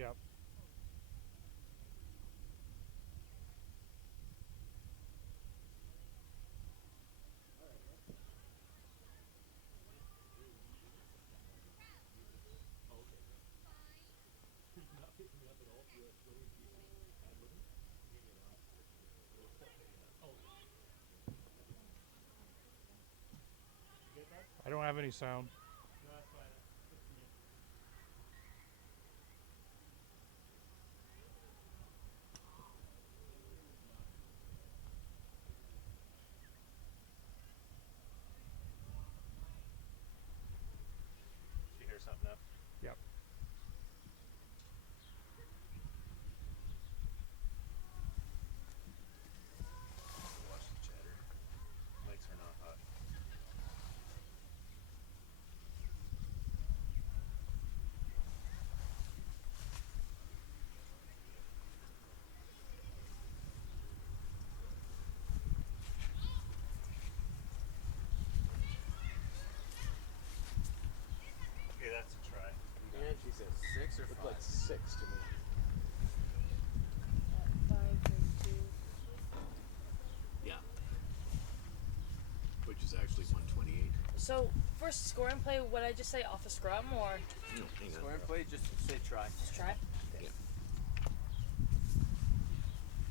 Yep. I don't have any sound. Did you hear something up? Yep. Watch the chatter. Mics are not hot. Okay, that's a try. Yeah, she said 6 or 5. Looked like 6 to me. 5-3-2. Yeah. Which is actually 128. So for score and play, would I just say off a scrum or No, hang Score on. and play, just say try. just try?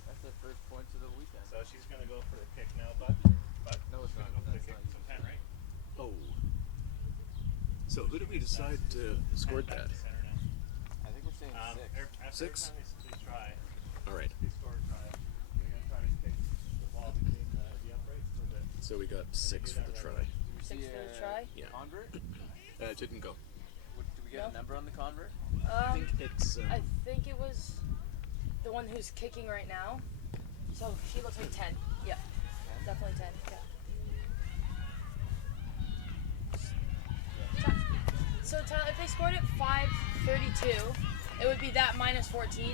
That's the first points of the weekend. So she's gonna go for the kick now, bud. No, it's She's not. gonna go for the That's kick. not So 10, right? Oh. So who did we decide to scored 10 back that? to center now. I think we're saying 6. After 6? every time they try, All right. they score a try. They're gonna try to kick the ball between the uprights so that So we got 6 for the try. 6 for the try. Yeah. Convert? It didn't go. Do we get a No. number on the convert? I think it's. I think it was the one who's kicking right now. So she looks like 10. Yeah, 10? definitely 10. Yeah. So Tyler, if they scored at 5:32, it would be that minus 14.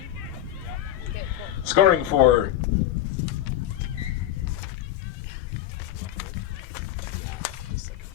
Yeah. Okay, cool. Scoring for The second.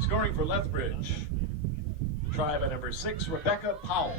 scoring for Lethbridge. Try by number 6, Rebecca Powell.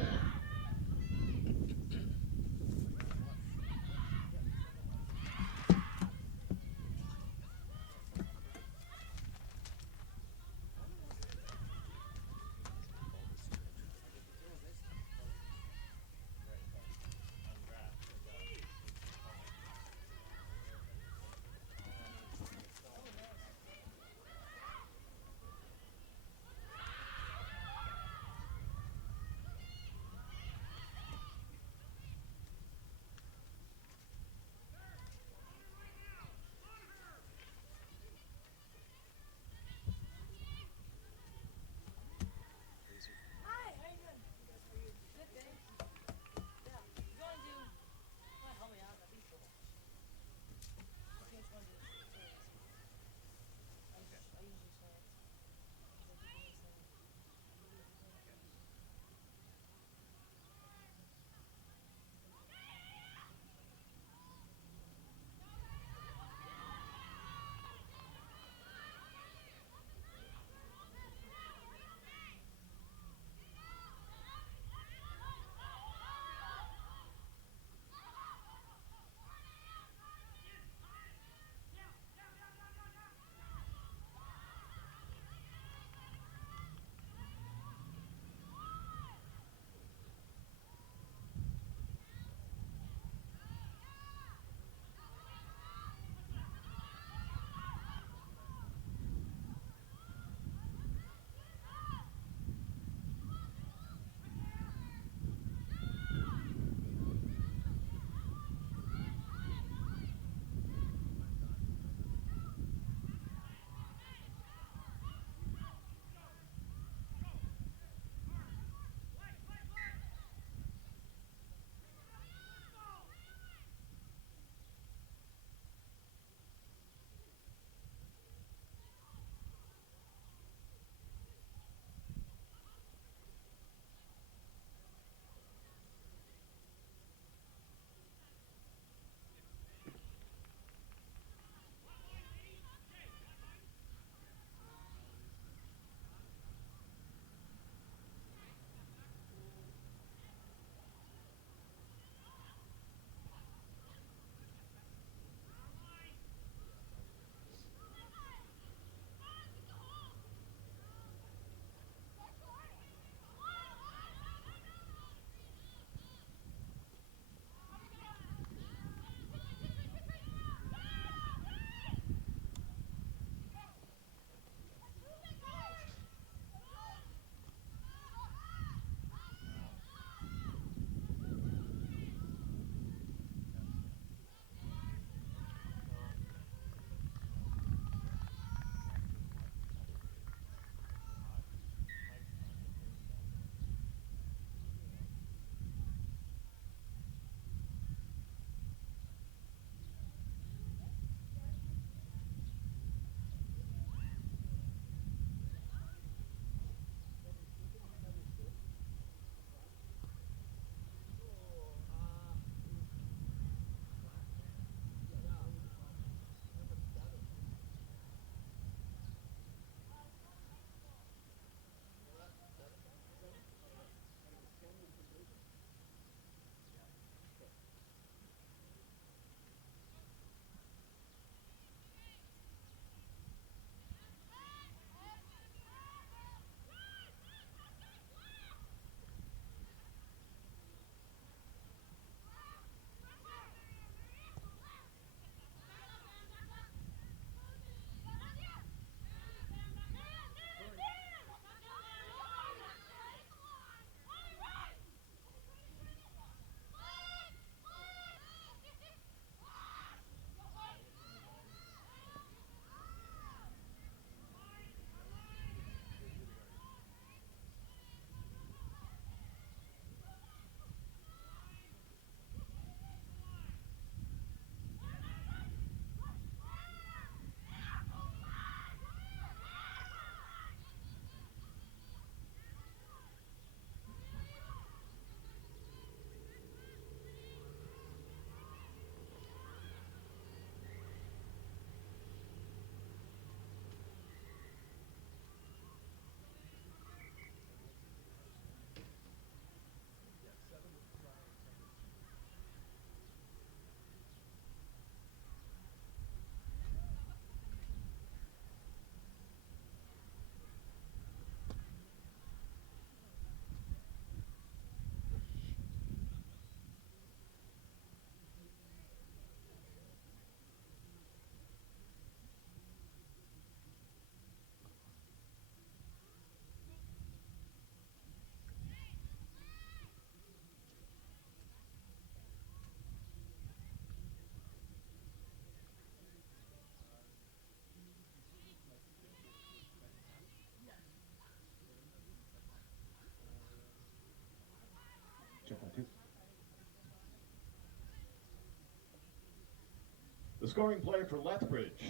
The scoring player for Lethbridge.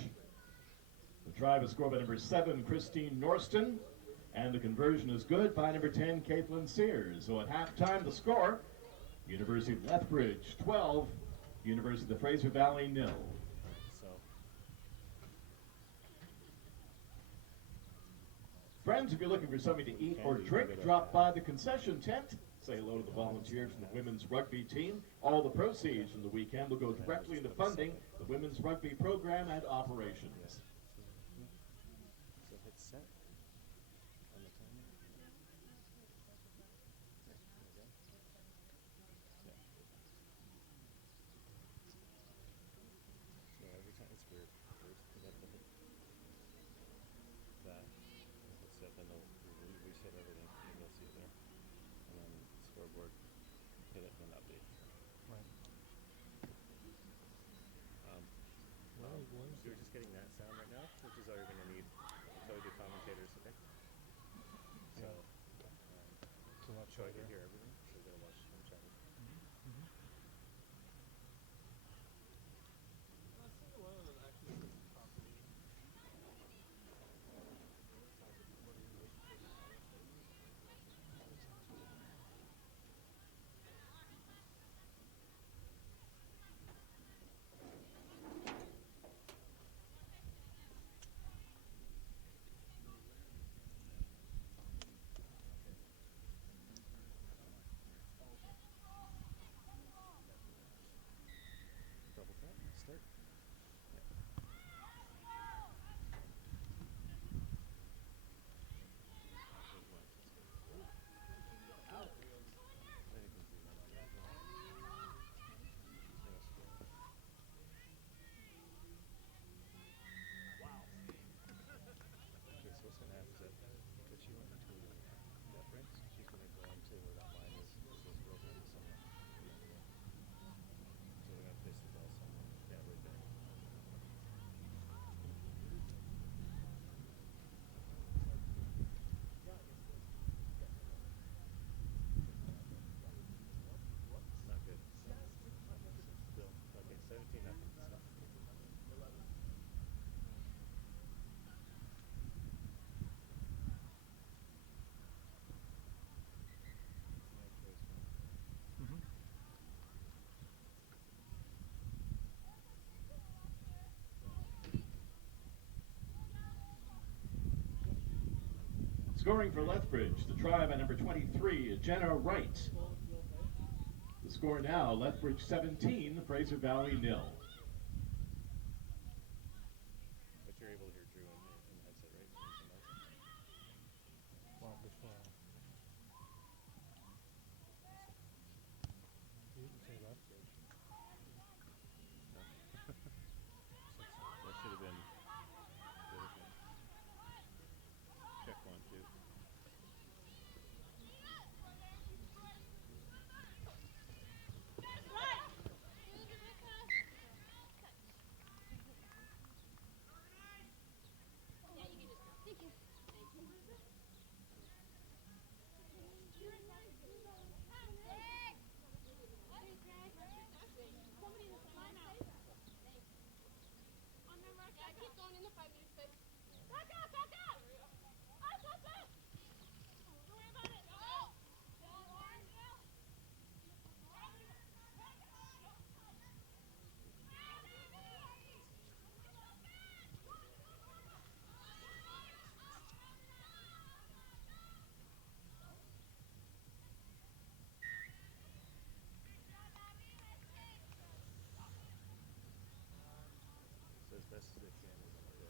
The try was scored by number 7, Christine Norston. And the conversion is good by number 10, Caitlin Sears. So at halftime, the score, University of Lethbridge 12, University of the Fraser Valley 0. So, Friends, if you're looking for something to eat or drink, drop by the concession tent. Say hello to the volunteers from the women's rugby team. All the proceeds from the weekend will go directly into funding the women's rugby program and operations. so hit set on the timer. There we go. Yeah. So every time it's weird. Because I have to hit that. Hit set, then they'll reset everything. And you'll see it there. And then scoreboard, hit it, then update. Right. You're just getting that sound right now, which is all you're going to need until we do commentators, okay? So, So that's so I right can there. hear everything, so we're going to watch them chat. Double tap, start. Okay, so what's going to happen is that because she went into deference, she's going to go into where that line is. Those girls are in the center. So they're going to place the ball somewhere. Yeah, right there. Not good. Still. Okay, 17-0. Stop. Scoring for Lethbridge, the try by number 23, Jenna Wright. The score now, Lethbridge 17, Fraser Valley 0. But you're able to hear Drew in the headset, right? Well, before. You can say that. That should have been. Check 1, 2. So as best as they can, they're going to go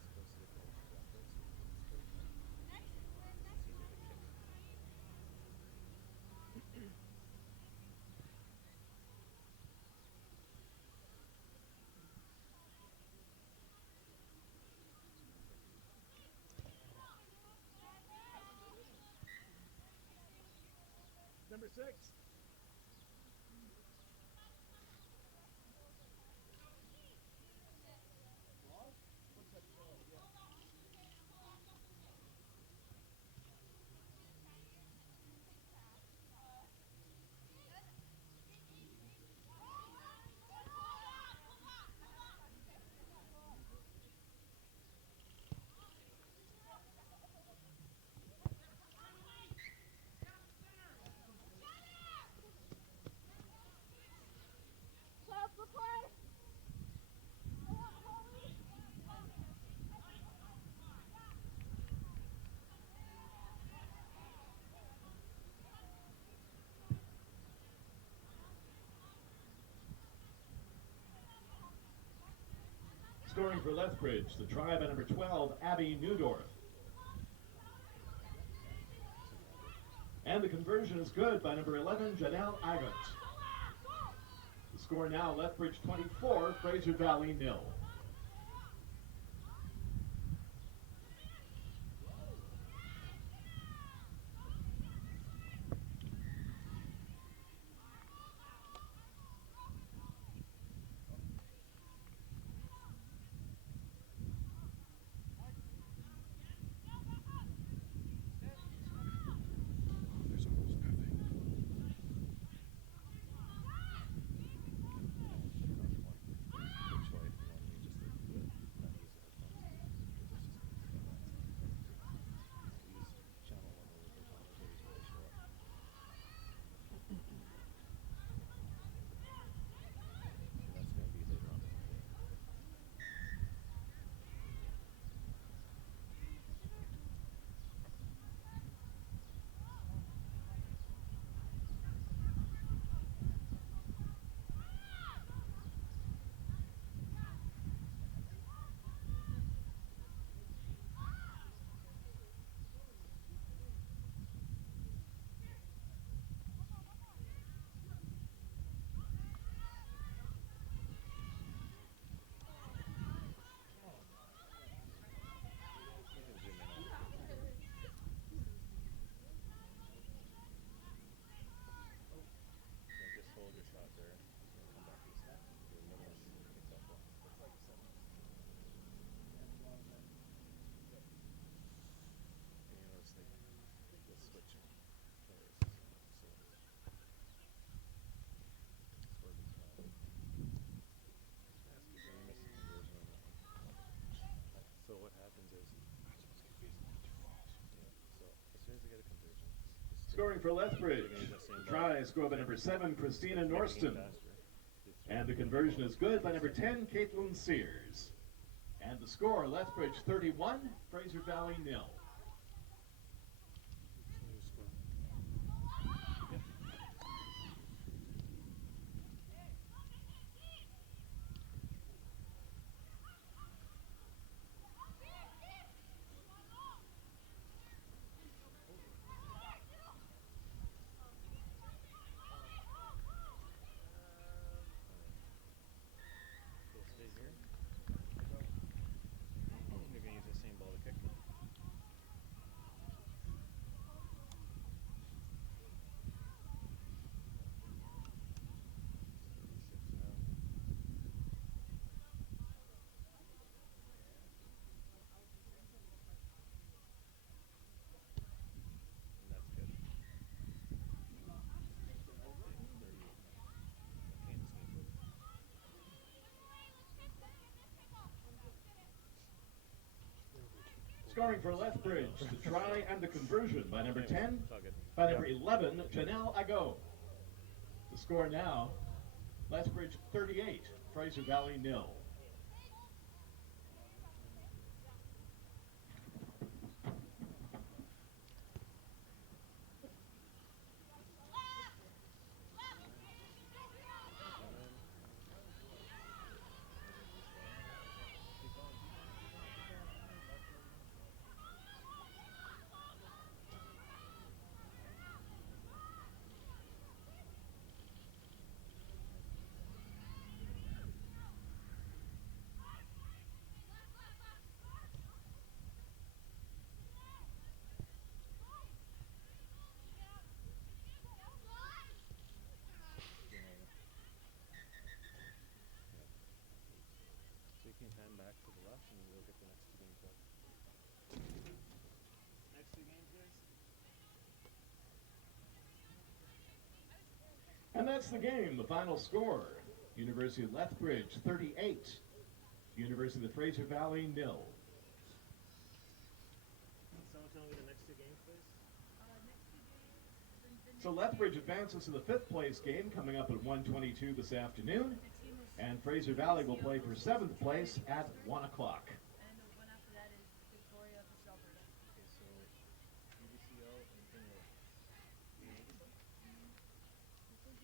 as close as they can to that place. It's easier to kick. Number 6. Scoring for Lethbridge, the try by number 12, Abby Newdorf. And the conversion is good by number 11, Janelle Agot. The score now, Lethbridge 24, Fraser Valley 0. There's almost nothing. Scoring for Lethbridge, the try is scored by number 7, Christina Norston. And the conversion is good by number 10, Caitlin Sears. And the score, Lethbridge 31, Fraser Valley 0. Scoring for Lethbridge, the try and the conversion by number 10, by number 11, Janelle Agot. The score now, Lethbridge 38, Fraser Valley 0. And that's the game, the final score. University of Lethbridge 38, University of the Fraser Valley 0. Someone tell me the next two games, please. So Lethbridge advances to the 5th place game coming up at 1:22 this afternoon. And Fraser Valley will play for 7th place at 1 o'clock. And the one after that is Victoria versus Alberta. Okay, so UVCO and Finley.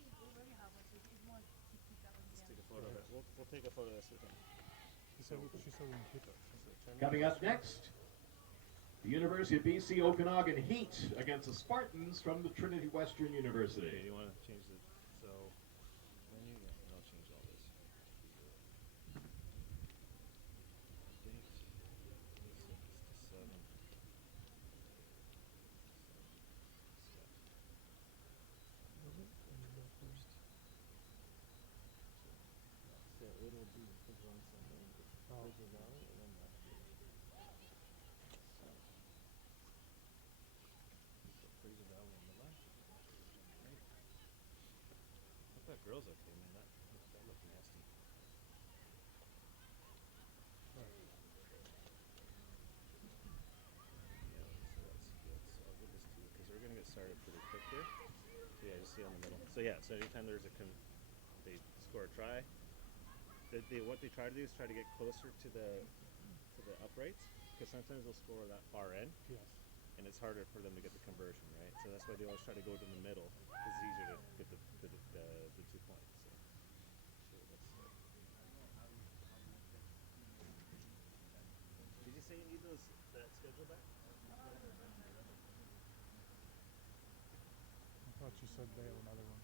We already have one, so if you want to keep that one. Let's take a photo of it. We'll take a photo of this with him. She said we can keep it. Coming up next, the University of BC Okanagan Heat against the Spartans from the Trinity Western Okay, University. you want to change the so menu? Yeah, and I'll change all this. Update 26 to 7. First. So it'll be because on Sunday, Fraser Valley, and then last year. So Fraser Valley on the left. Right. Hope that girl's okay, man. That looked nasty. Yeah, so that's good. So I'll give this to you because we're gonna get started pretty quick here. So yeah, just see on the middle. So yeah, so anytime there's they score a try. What they try to do is try to get closer to the uprights because sometimes they'll score that far end. Yes. And it's harder for them to get the conversion, right? So that's why they always try to go to the middle because it's easier to get the 2 points. So let's start. Did you say you need that schedule back? I thought you said they have another one.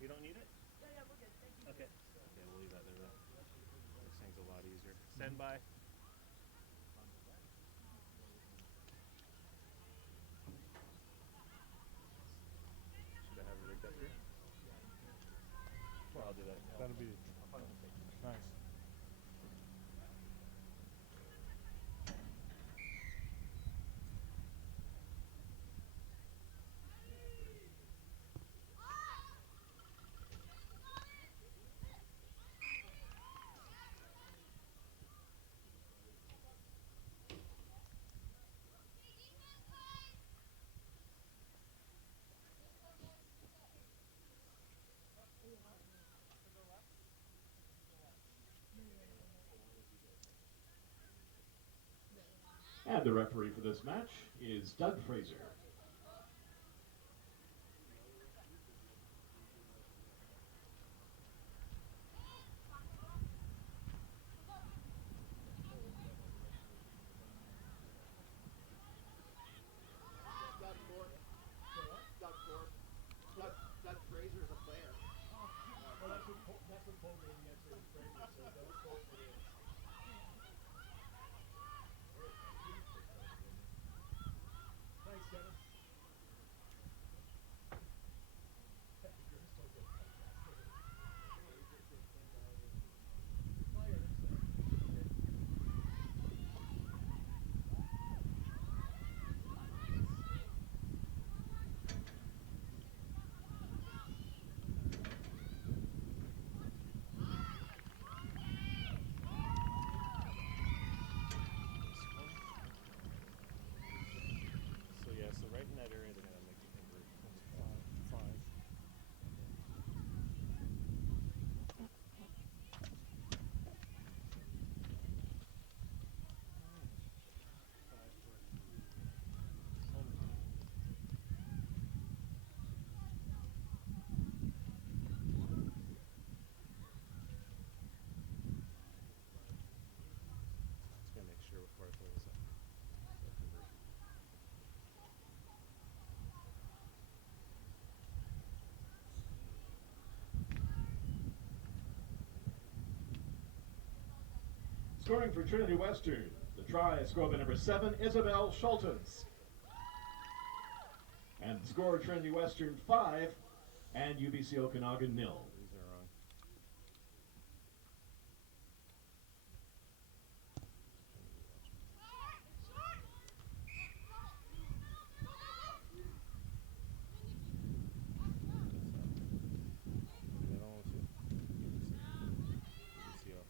You don't need it? Yeah, we're good. Thank you. Okay. Okay, we'll leave that there then. Makes things a lot easier. Stand by. Should I have it rigged up here? Well, I'll do that. That'll be nice. And the referee for this match is Doug Fraser. Doug Fraser is a player. Well, that's what Paul made the answer to Fraser, so that's what it is. Thanks, Kevin. You're so good. Oh, yeah, that's fair. So yeah, so right in that area they're gonna make the conversion. Five. Just gonna make sure before I throw this up. That conversion. Scoring for Trinity Western, the try is scored by number 7, Isabel Schultens. And the score, Trinity Western 5 and UBC Okanagan 0. These are wrong. Middle to UBC up.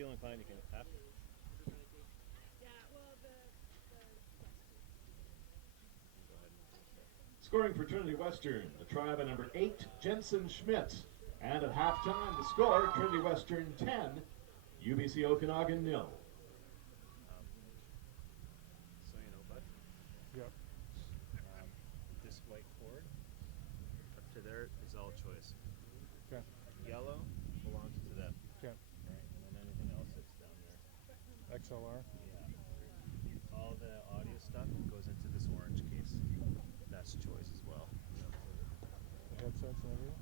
feel inclined, you can tap. Yeah, well, the Go ahead and finish it. Scoring for Trinity Western, the try by number 8, Jensen Schmidt. And at halftime, the score, Trinity Western 10, UBC Okanagan 0. So you know, bud, Yep. this white cord up to there is all choice. Okay. Yellow belongs to them, Okay. right? And then anything else that's down there. XLR. Yeah. All the audio stuff goes into this orange case. That's choice as well. The headsets and everything.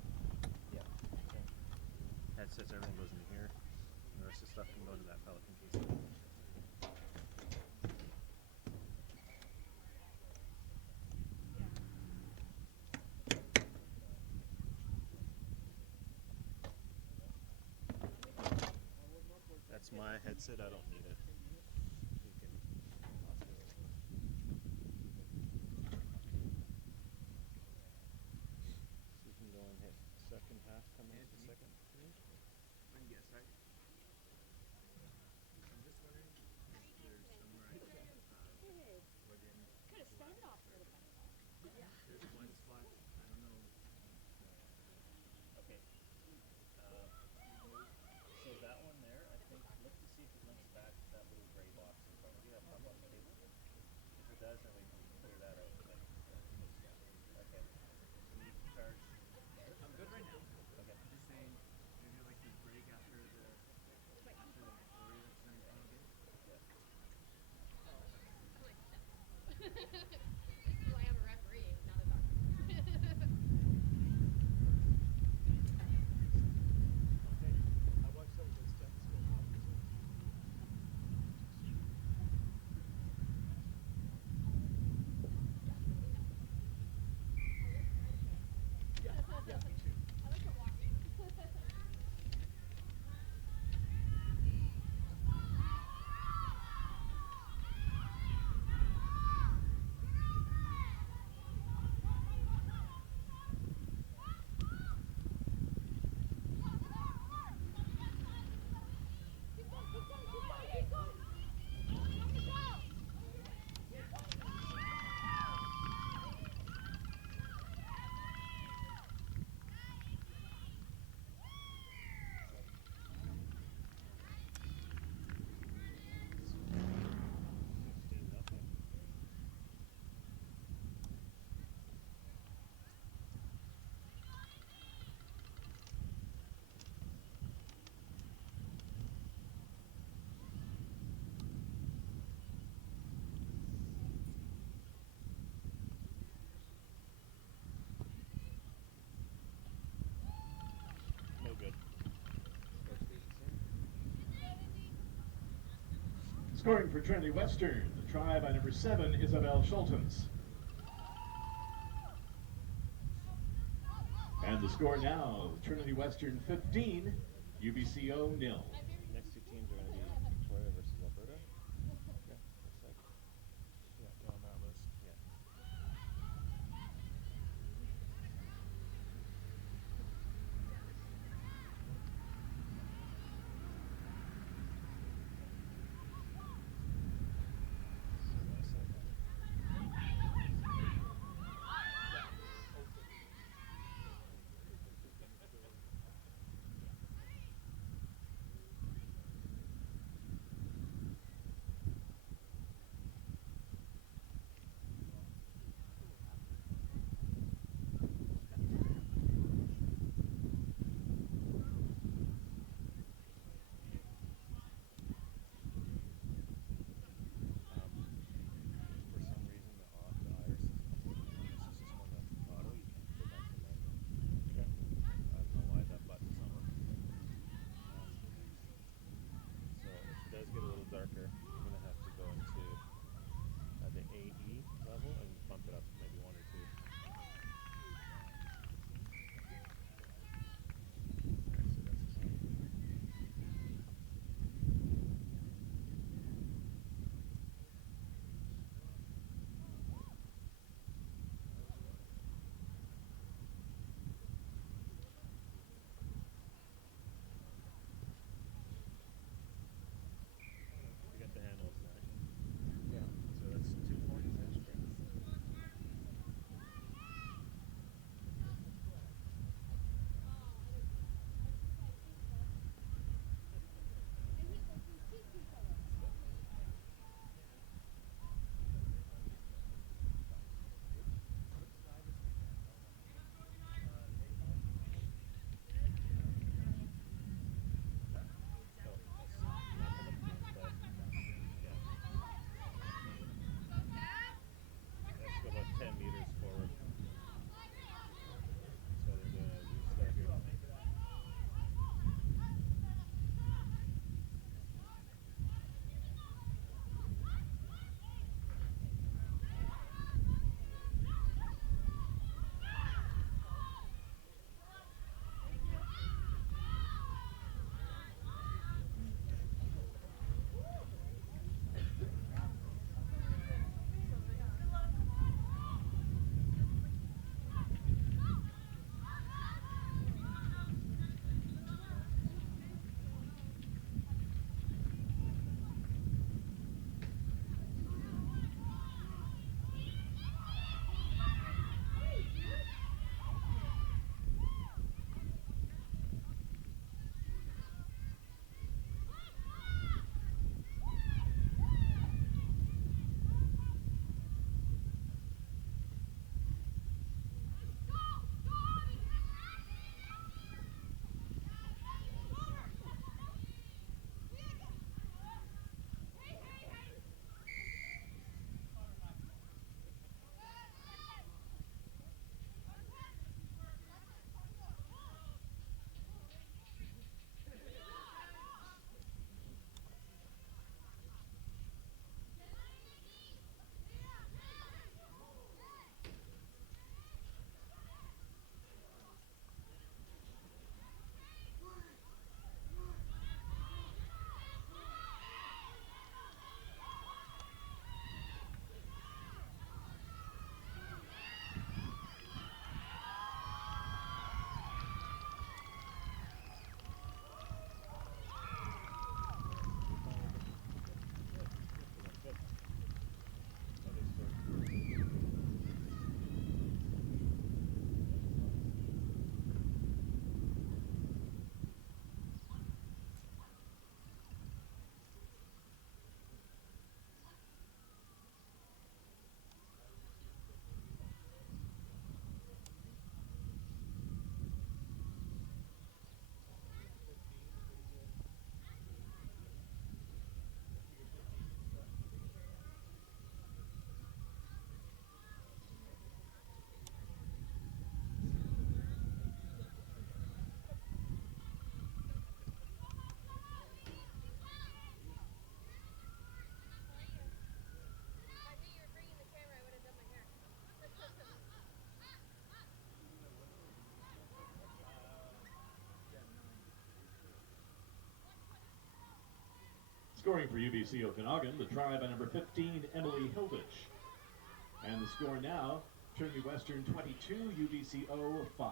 Yeah. Okay. Headsets, everything goes in here. The rest of the stuff can go into that Pelican case. That's my headset. I don't need it. You can toss it over. So you can go and hit second half coming up the second period. When guess, right? I'm just wondering if there's somewhere I can plug in. could have started off a little better. There's one spot, I don't know. Okay. So that one there, I think, look to see if it links back to that little gray box in front of you up top on the table. If it does, then we can clear that out. Like, okay. You need to charge. I'm good right now. Okay. I'm just saying, maybe like the break after the story that's done again. Yeah. So I am a referee, not a doctor. Okay. I watched some of those stethoscope movies. Yeah, me too. I like to walking. No good. Scoring for Trinity Western, the try by number 7, Isabel Schultens. And the score now, Trinity Western 15, UBCO 0. Next two teams are going to be Victoria versus Alberta. Okay. Looks like. Yeah, down that list. Yeah. Scoring for UBC Okanagan, the try by number 15, Emily Hilditch. And the score now, Trinity Western 22, UBC 5.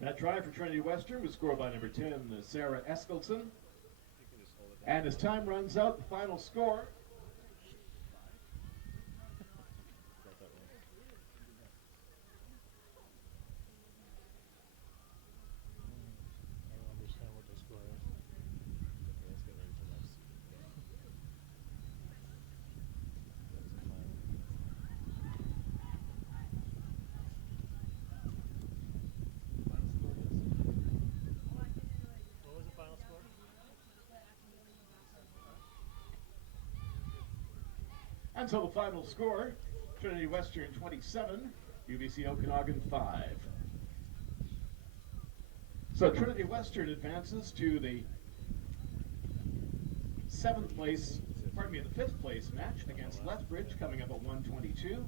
That try for Trinity Western was scored by number 10, Sarah Eskildson. You can just hold it down. And as time runs out, the final score. Got that one. I don't understand what the score is. Okay, let's get ready for next. That's the final. Final score is? What was the final score? And so the final score, Trinity Western 27, UBC Okanagan 5. So Trinity Western advances to the the fifth place match against Lethbridge, coming up at 122.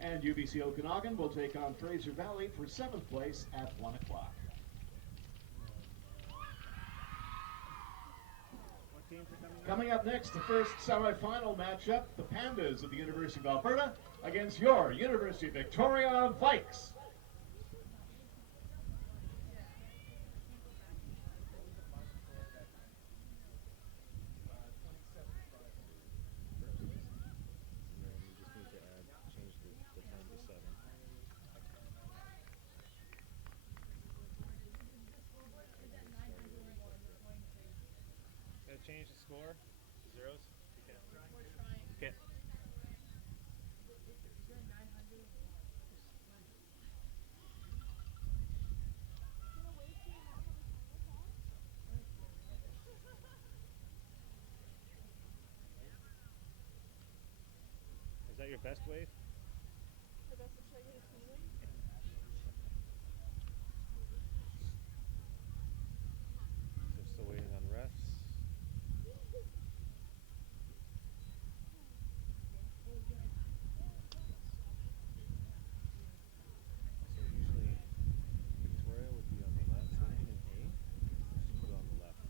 And UBC Okanagan will take on Fraser Valley for 7th place at 1 o'clock. What teams are coming up? Coming up next, the first semifinal matchup, the Pandas of the University of Alberta against your University of Victoria Vikes. And then you just need to change the time to 7. Gotta change the score to zeros? You can. Okay. Is that your best wave? They're still waiting on refs. So usually Victoria would be on the left, so in A, just put it on the left,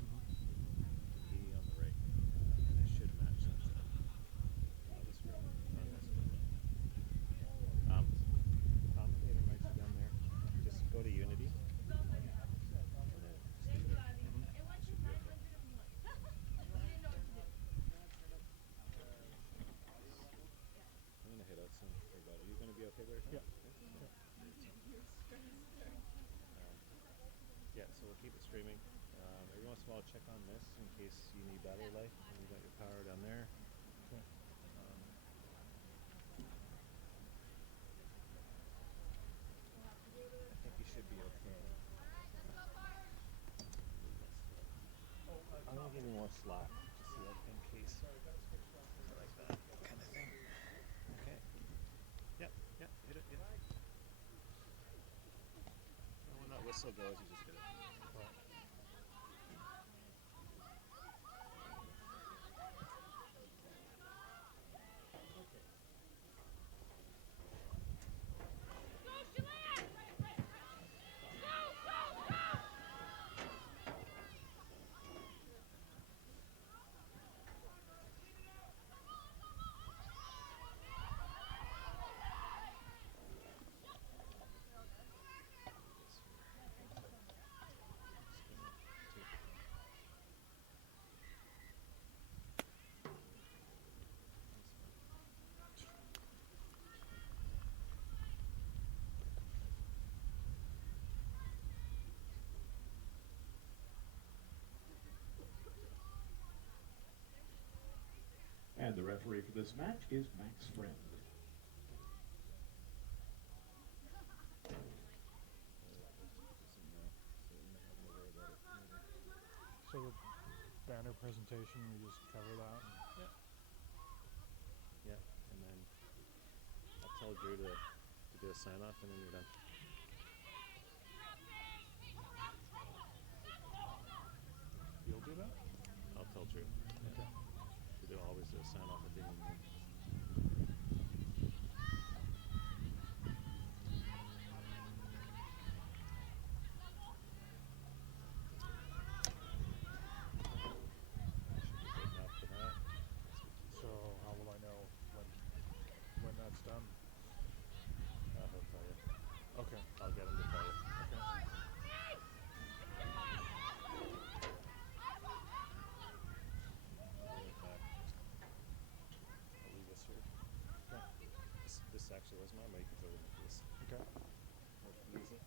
B on the right, and it should match since then. On the screen, on this screen. Commentator might be down there. Just go to Unity. And then just leave it. It should be okay. I'm gonna head out soon. Or about, are you gonna be okay by yourself? Yeah. Yeah, so we'll keep it streaming. Every once in a while, check on this in case you need battery life. And you got your power down there. Okay. I think you should be okay. I'm gonna give you more slack, just so that in case. Like that kind of thing. Okay. Yep, yep, hit it, hit it. And when that whistle goes, you just hit it. referee for this match is Max Friend. So the banner presentation, we just cover that. Yeah, and then I'll tell Drew to do a sign off, and then you're done. You'll do that? I'll tell Drew. Okay. They'll always do a sign off at the end of the meeting. After that, So how will I know when that's done? he'll tell you. Okay. I'll get him to tell you. Okay. In fact, I'll leave this here. This actually was mine, but you can throw it into this. Okay. Or use it.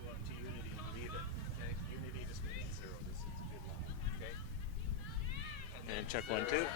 Go up to Unity and leave it. Okay? Unity just means 0. This is a good line. Okay? And check 1, 2.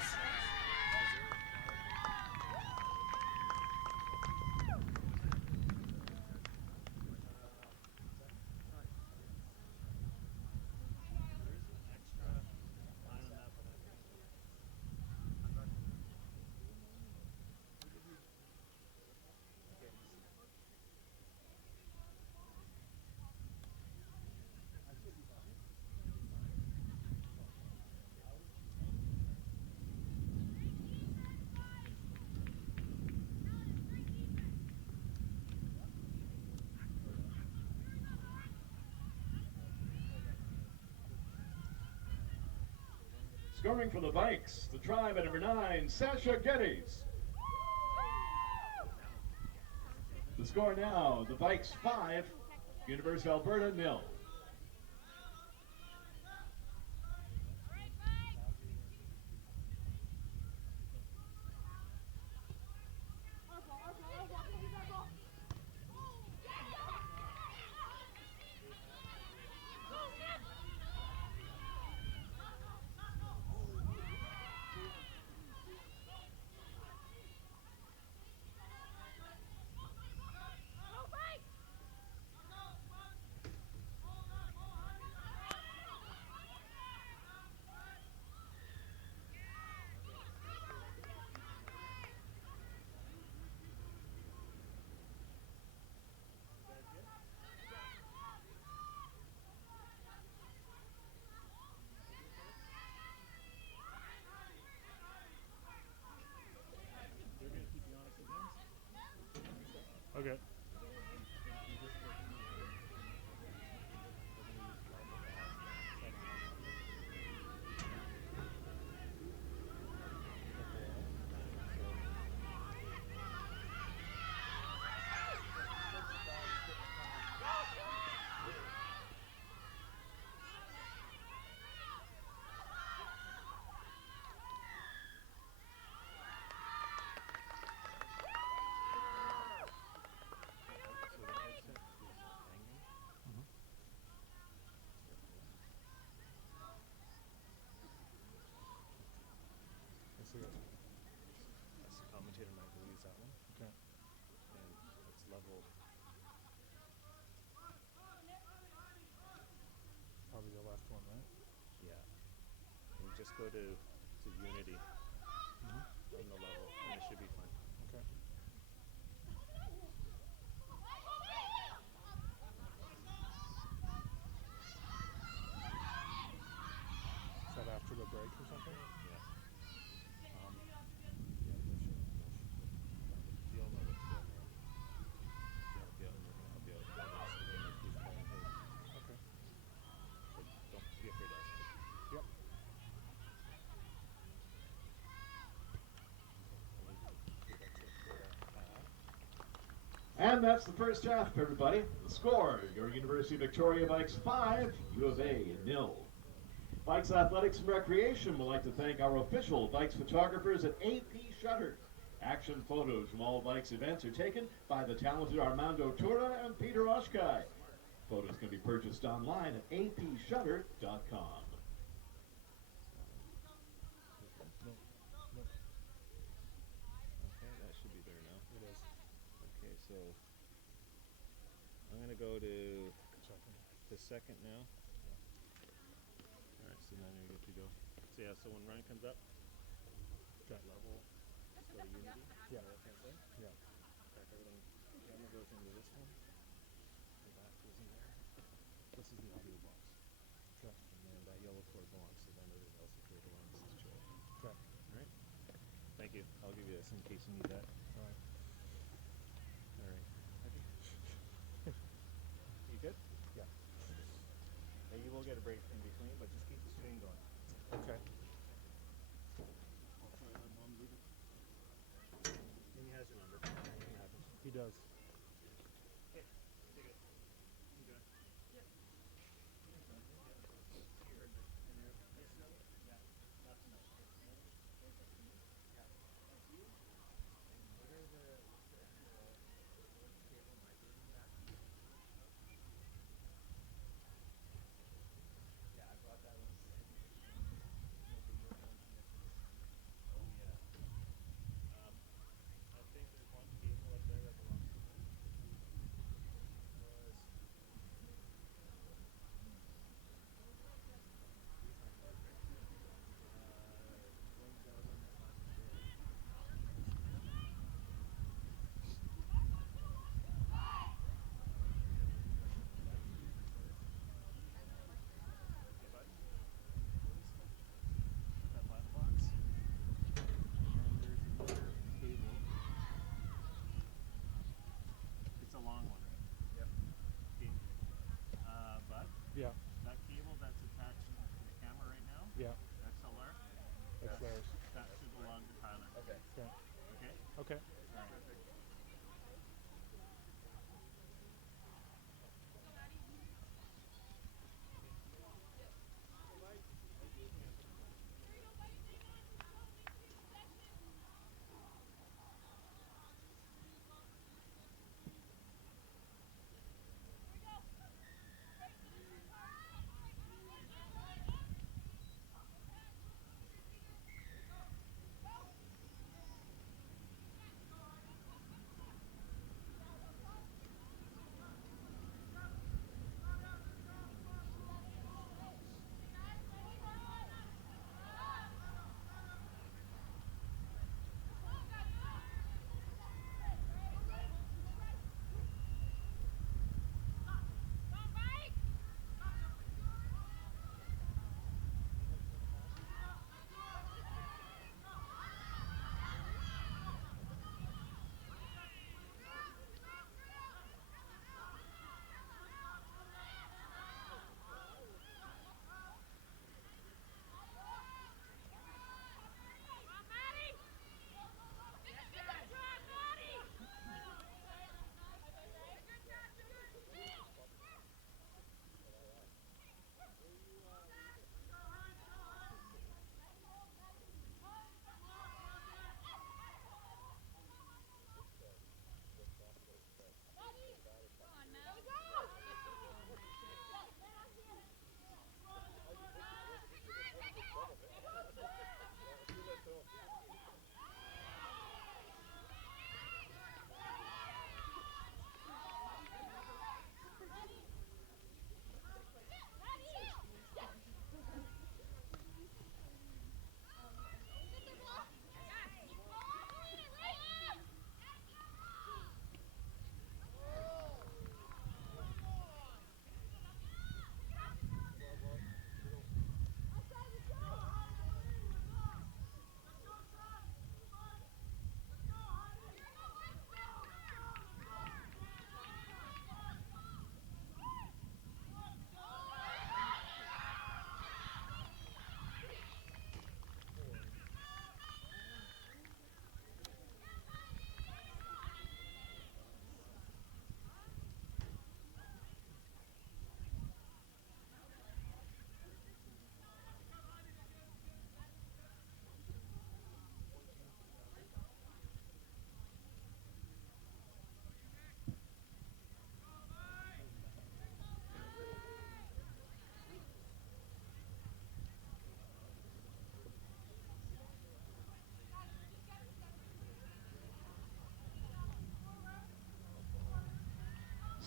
Scoring for the Vikes, the tribe at number 9, Sasha Geddes. The score now, the Vikes 5, University of Alberta 0. Okay. I see it. Us commentator might go use that one. Okay. And it's level. Probably the left one, right? Yeah. And just go to Unity on the level, and it should be fine. Okay. Is that after the break or something? Yeah. You'll know what to do now. Help you out, and we're gonna help you out. The rest of the game, who's playing who. Okay. But don't be afraid to ask. Yep. And that's the first half, everybody. The score, your University of Victoria Vikes 5, U of A 0. Vikes Athletics and Recreation would like to thank our official Vikes photographers at AP Shutter. Action photos from all Vikes events are taken by the talented Armando Tura and Peter Oshkai. Photos can be purchased online at apshutter.com. No. Okay, that should be there now. It is. Okay, so I'm gonna go to Second. the second now. All right, so now you're good to go. So yeah, so when Ryan comes up, Okay. level, just go to Unity. Yeah. Left hand side. Yeah. Back everything. Camera goes into this one. And that goes in there. This is the audio box. Okay. And then that yellow cord belongs to them. Everything else is here belongs to Joe. Okay. All right. Thank you. I'll give you this in case you need that. All right. All right. You good? Yeah. Yeah, you will get a break in between, but just keep the stream going. Okay. And he has your number. Anything happens. He does. Okay. Take it. You good? Yep. I think there's one cable up there that belongs to me. Was that black box. And there's another cable. It's a long one, right? Yep. Okay. But Yeah. that cable that's attached to the camera right now, Yeah. XLR, That's theirs. that should belong to Tyler. Okay. Okay. Okay? Okay. All right.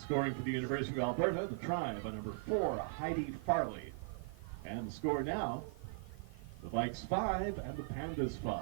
Scoring for the University of Alberta, the Tribe by number 4, Heidi Farley. And the score now, the Vikes 5 and the Pandas 5.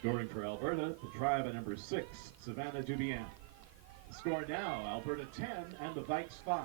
Scoring for Alberta, the Tribe at number 6, Savannah Dubian. The score now, Alberta 10 and the Vikes 5.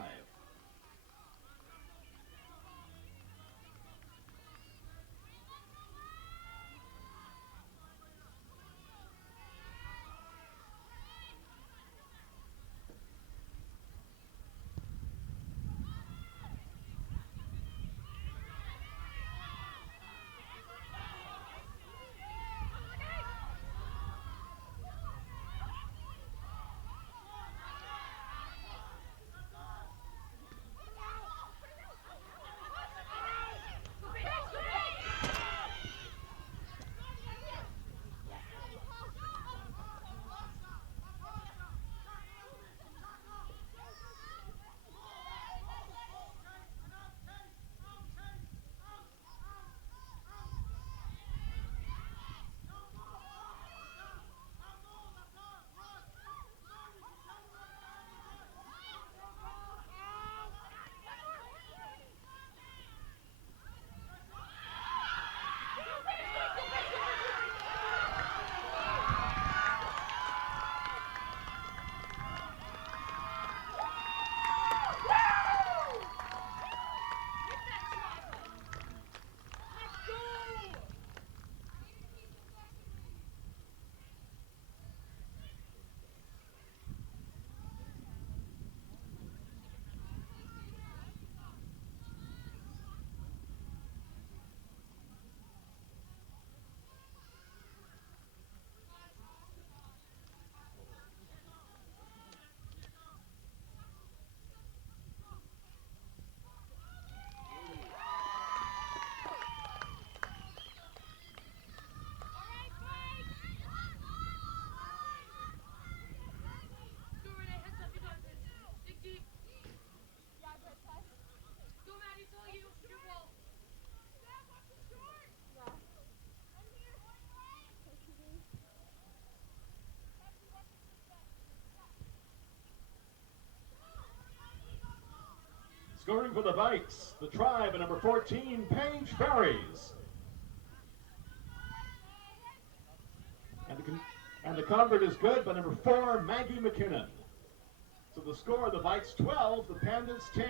Scoring for the Vikes, the Tribe at number 14, Paige Ferries. And And the convert is good by number 4, Maggie McKinnon. So the score, the Vikes 12, the Pandas 10.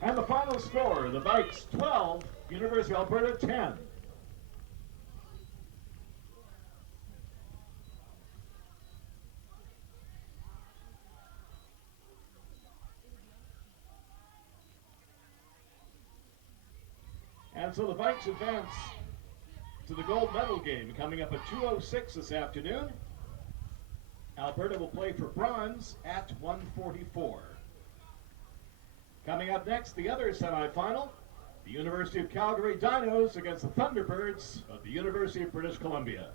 And the final score, the Vikes 12, University of Alberta 10. And so the Vikes advance to the gold medal game coming up at 2:06 this afternoon. Alberta will play for bronze at 1:44. Coming up next, the other semifinal, the University of Calgary Dinos against the Thunderbirds of the University of British Columbia.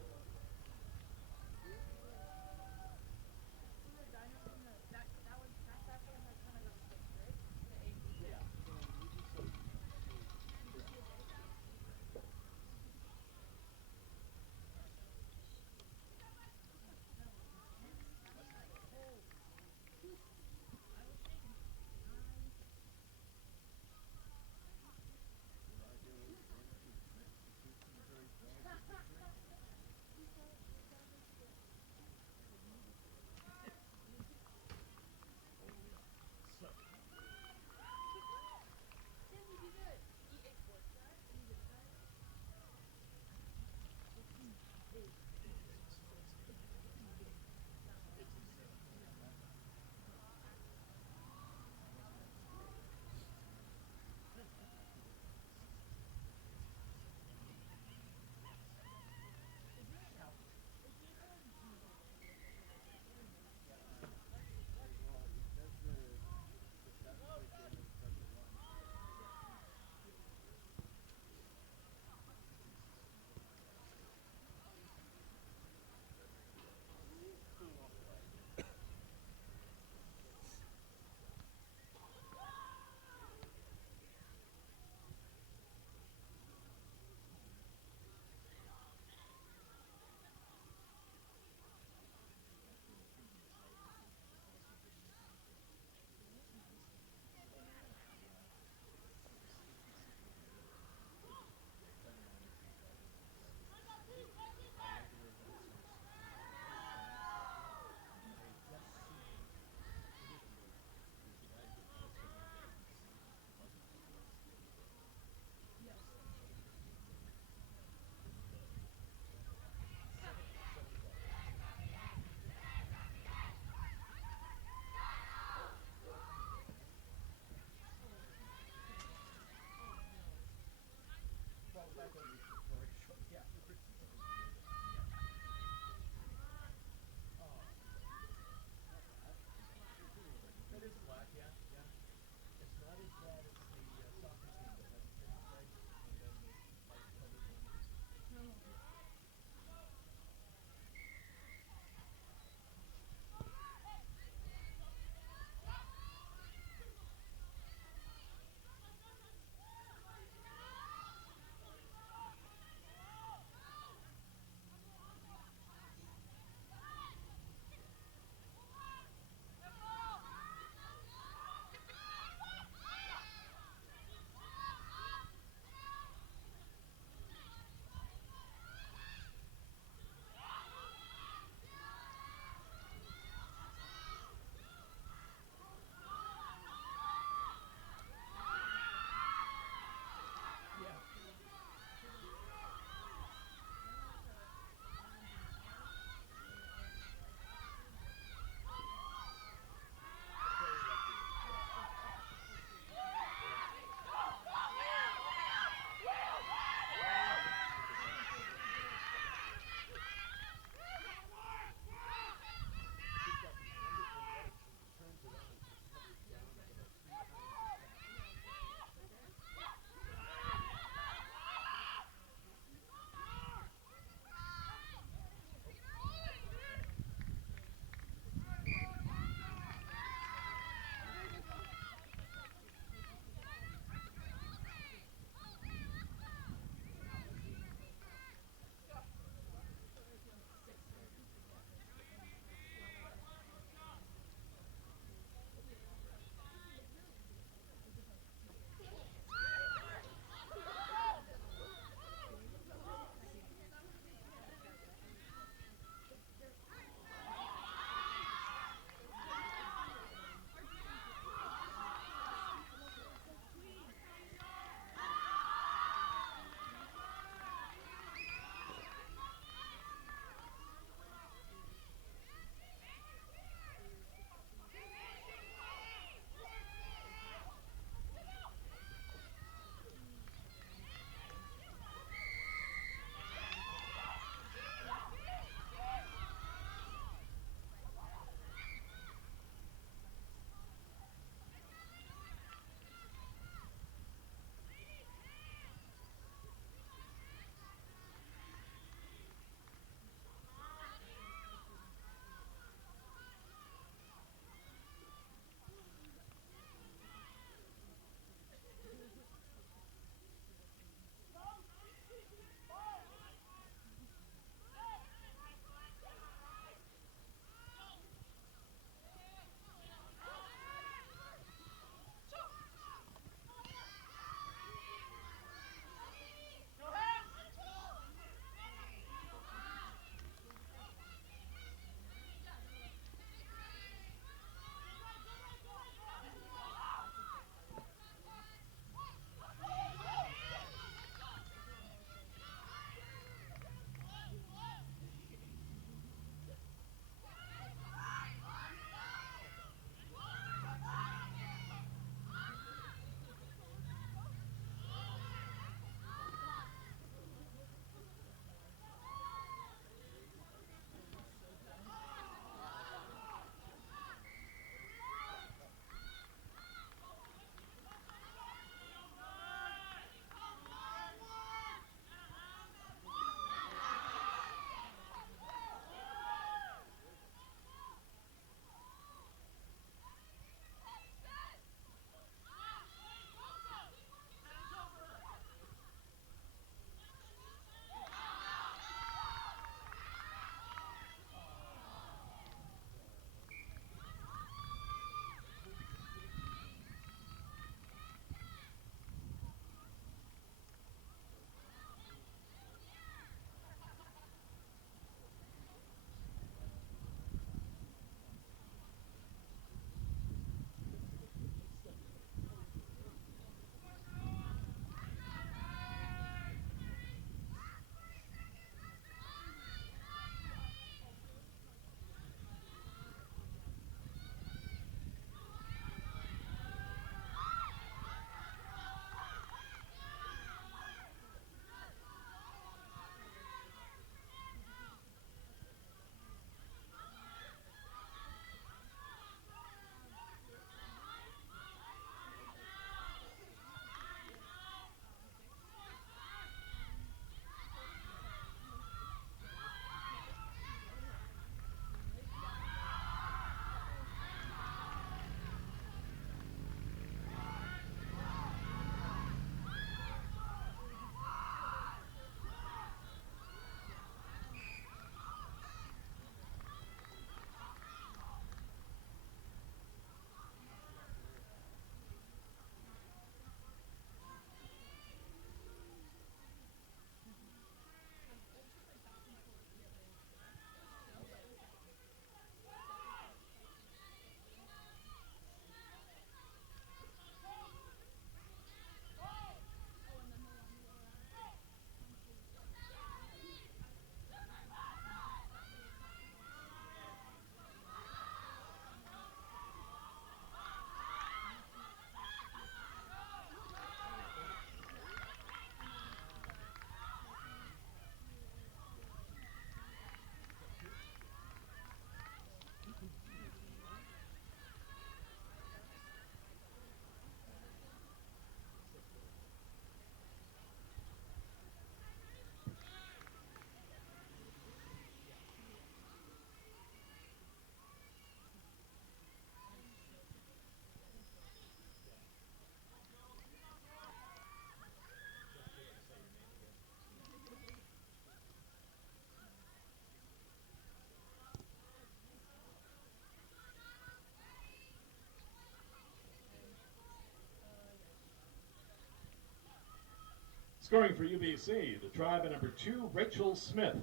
Scoring for UBC, the try by number 2, Rachel Smith.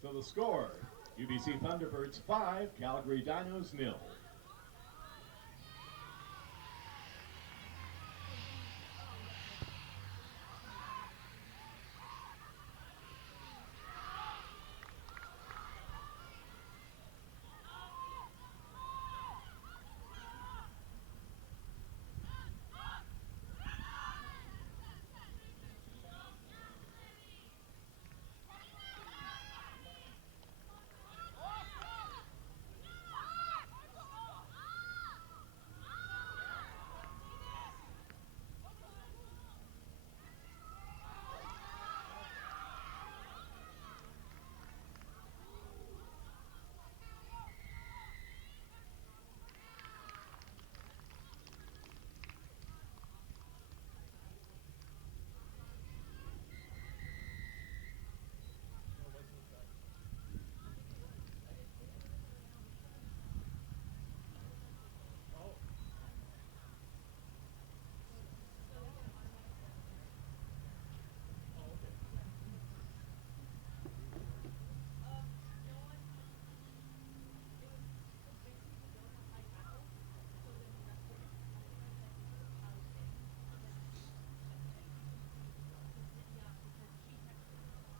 So the score, UBC Thunderbirds 5, Calgary Dinos 0.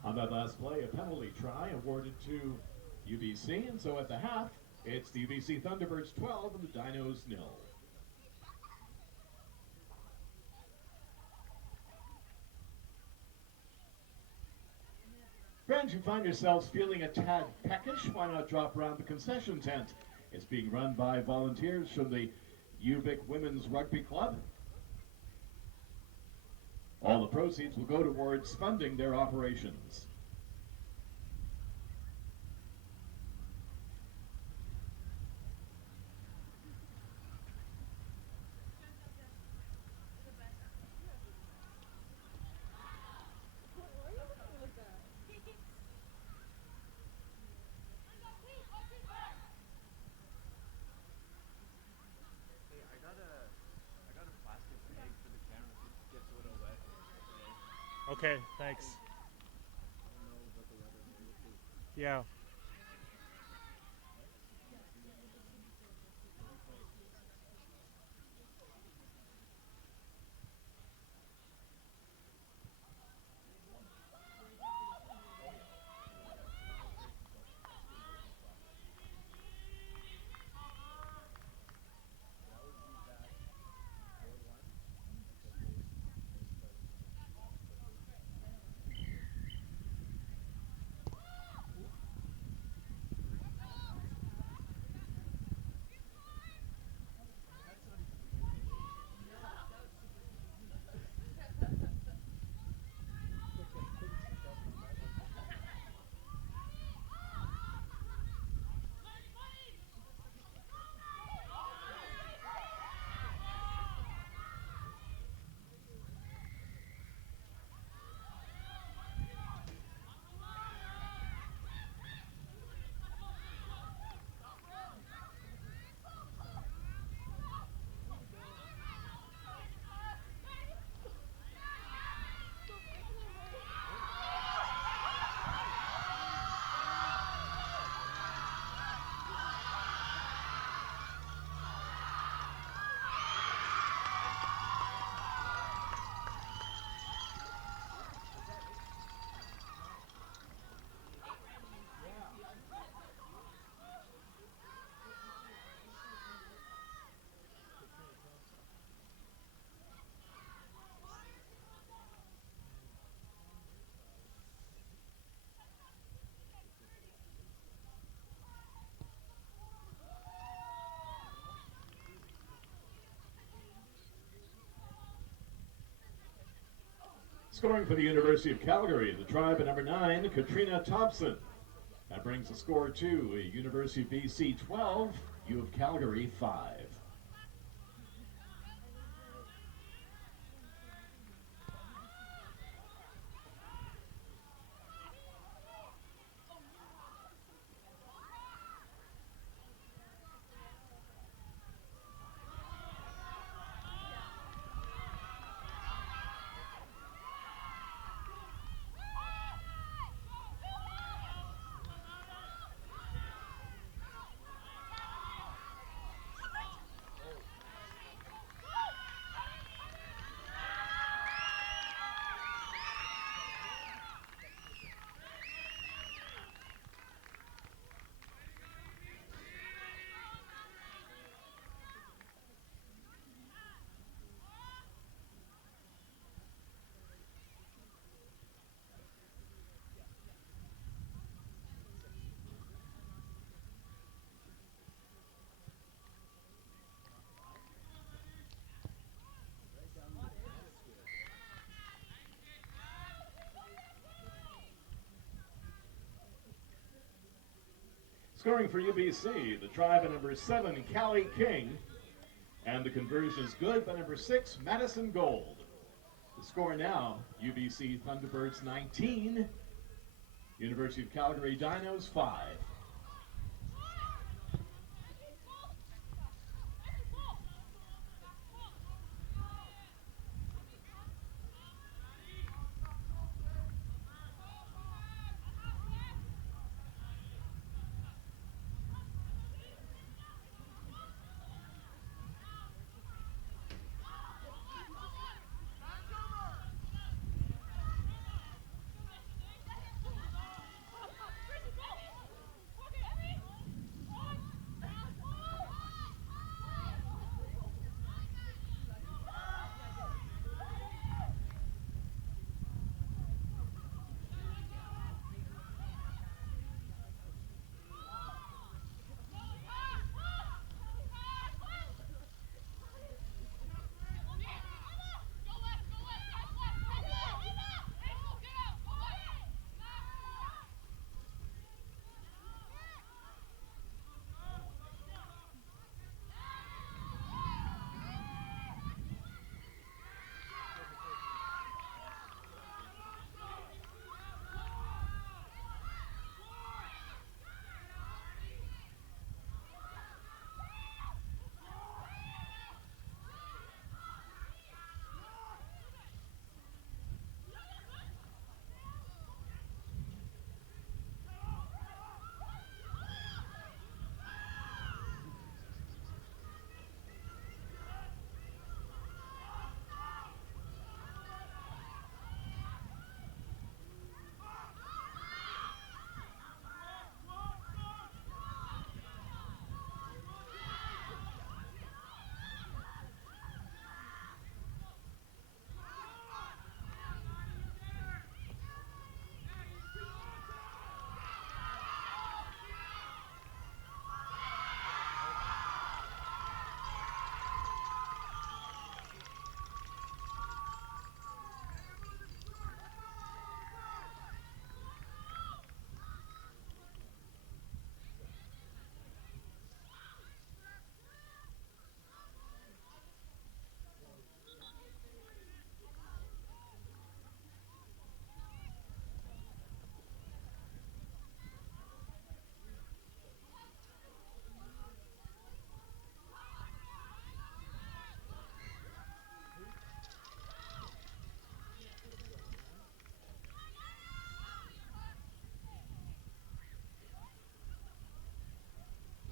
On that last play, a penalty try awarded to UBC, and so at the half, it's the UBC Thunderbirds 12 and the Dinos 0. Friends, you find yourselves feeling a tad peckish? Why not drop around the concession tent? It's being run by volunteers from the UVIC Women's Rugby Club. All the proceeds will go towards funding their operations. Hey, I got a plastic bag for the camera if it gets a little wet today. Okay, thanks. I don't know about the weather here. We'll see. Yeah. Scoring for the University of Calgary, the try by number 9, Katrina Thompson. That brings the score to a University of BC 12, U of Calgary 5. Scoring for UBC, the try by number 7, Callie King. And the conversion is good by number 6, Madison Gold. The score now, UBC Thunderbirds 19, University of Calgary Dinos 5.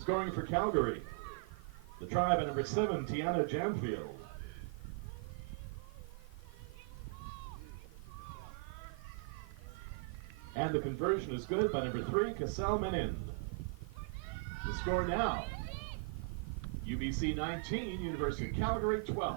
Scoring for Calgary, the try by number 7, Tiana Jamfield. And the conversion is good by number 3, Cassel Menin. The score now, UBC 19, University of Calgary 12.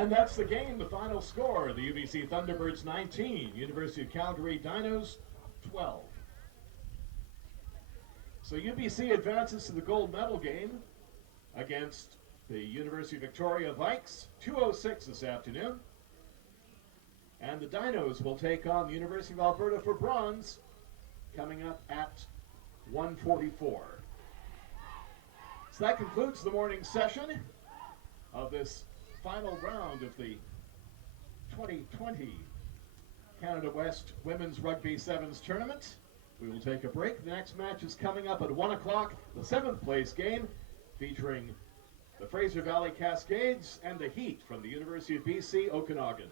And that's the game, the final score, the UBC Thunderbirds 19, University of Calgary Dinos 12. So UBC advances to the gold medal game against the University of Victoria Vikes, 2:06 this afternoon. And the Dinos will take on the University of Alberta for bronze, coming up at 1:44. So that concludes the morning session of this final round of the 2020 Canada West Women's Rugby Sevens Tournament. We will take a break. The next match is coming up at 1 o'clock, the 7th place game, featuring the Fraser Valley Cascades and the Heat from the University of BC, Okanagan.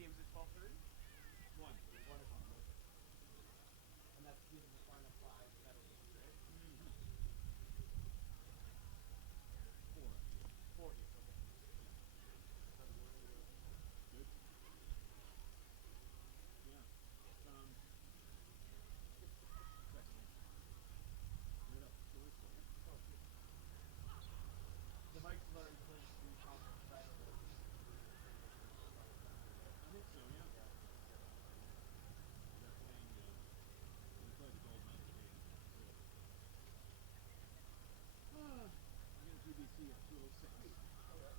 game's at 12:30. One. One o'clock. And that's given the final 5 medal games, right? Mm-hmm. 4. 4 games, okay. How's the morning going? Good. Yeah. Second. Right up. Scores for you. Oh, sweet. The Vikes have already clinched the conference title though, pretty much in double time, right? I think so. Yeah. Yeah, yeah. They're playing. They play the gold medal game. So. I got a GBC at 2:06. Oh yeah.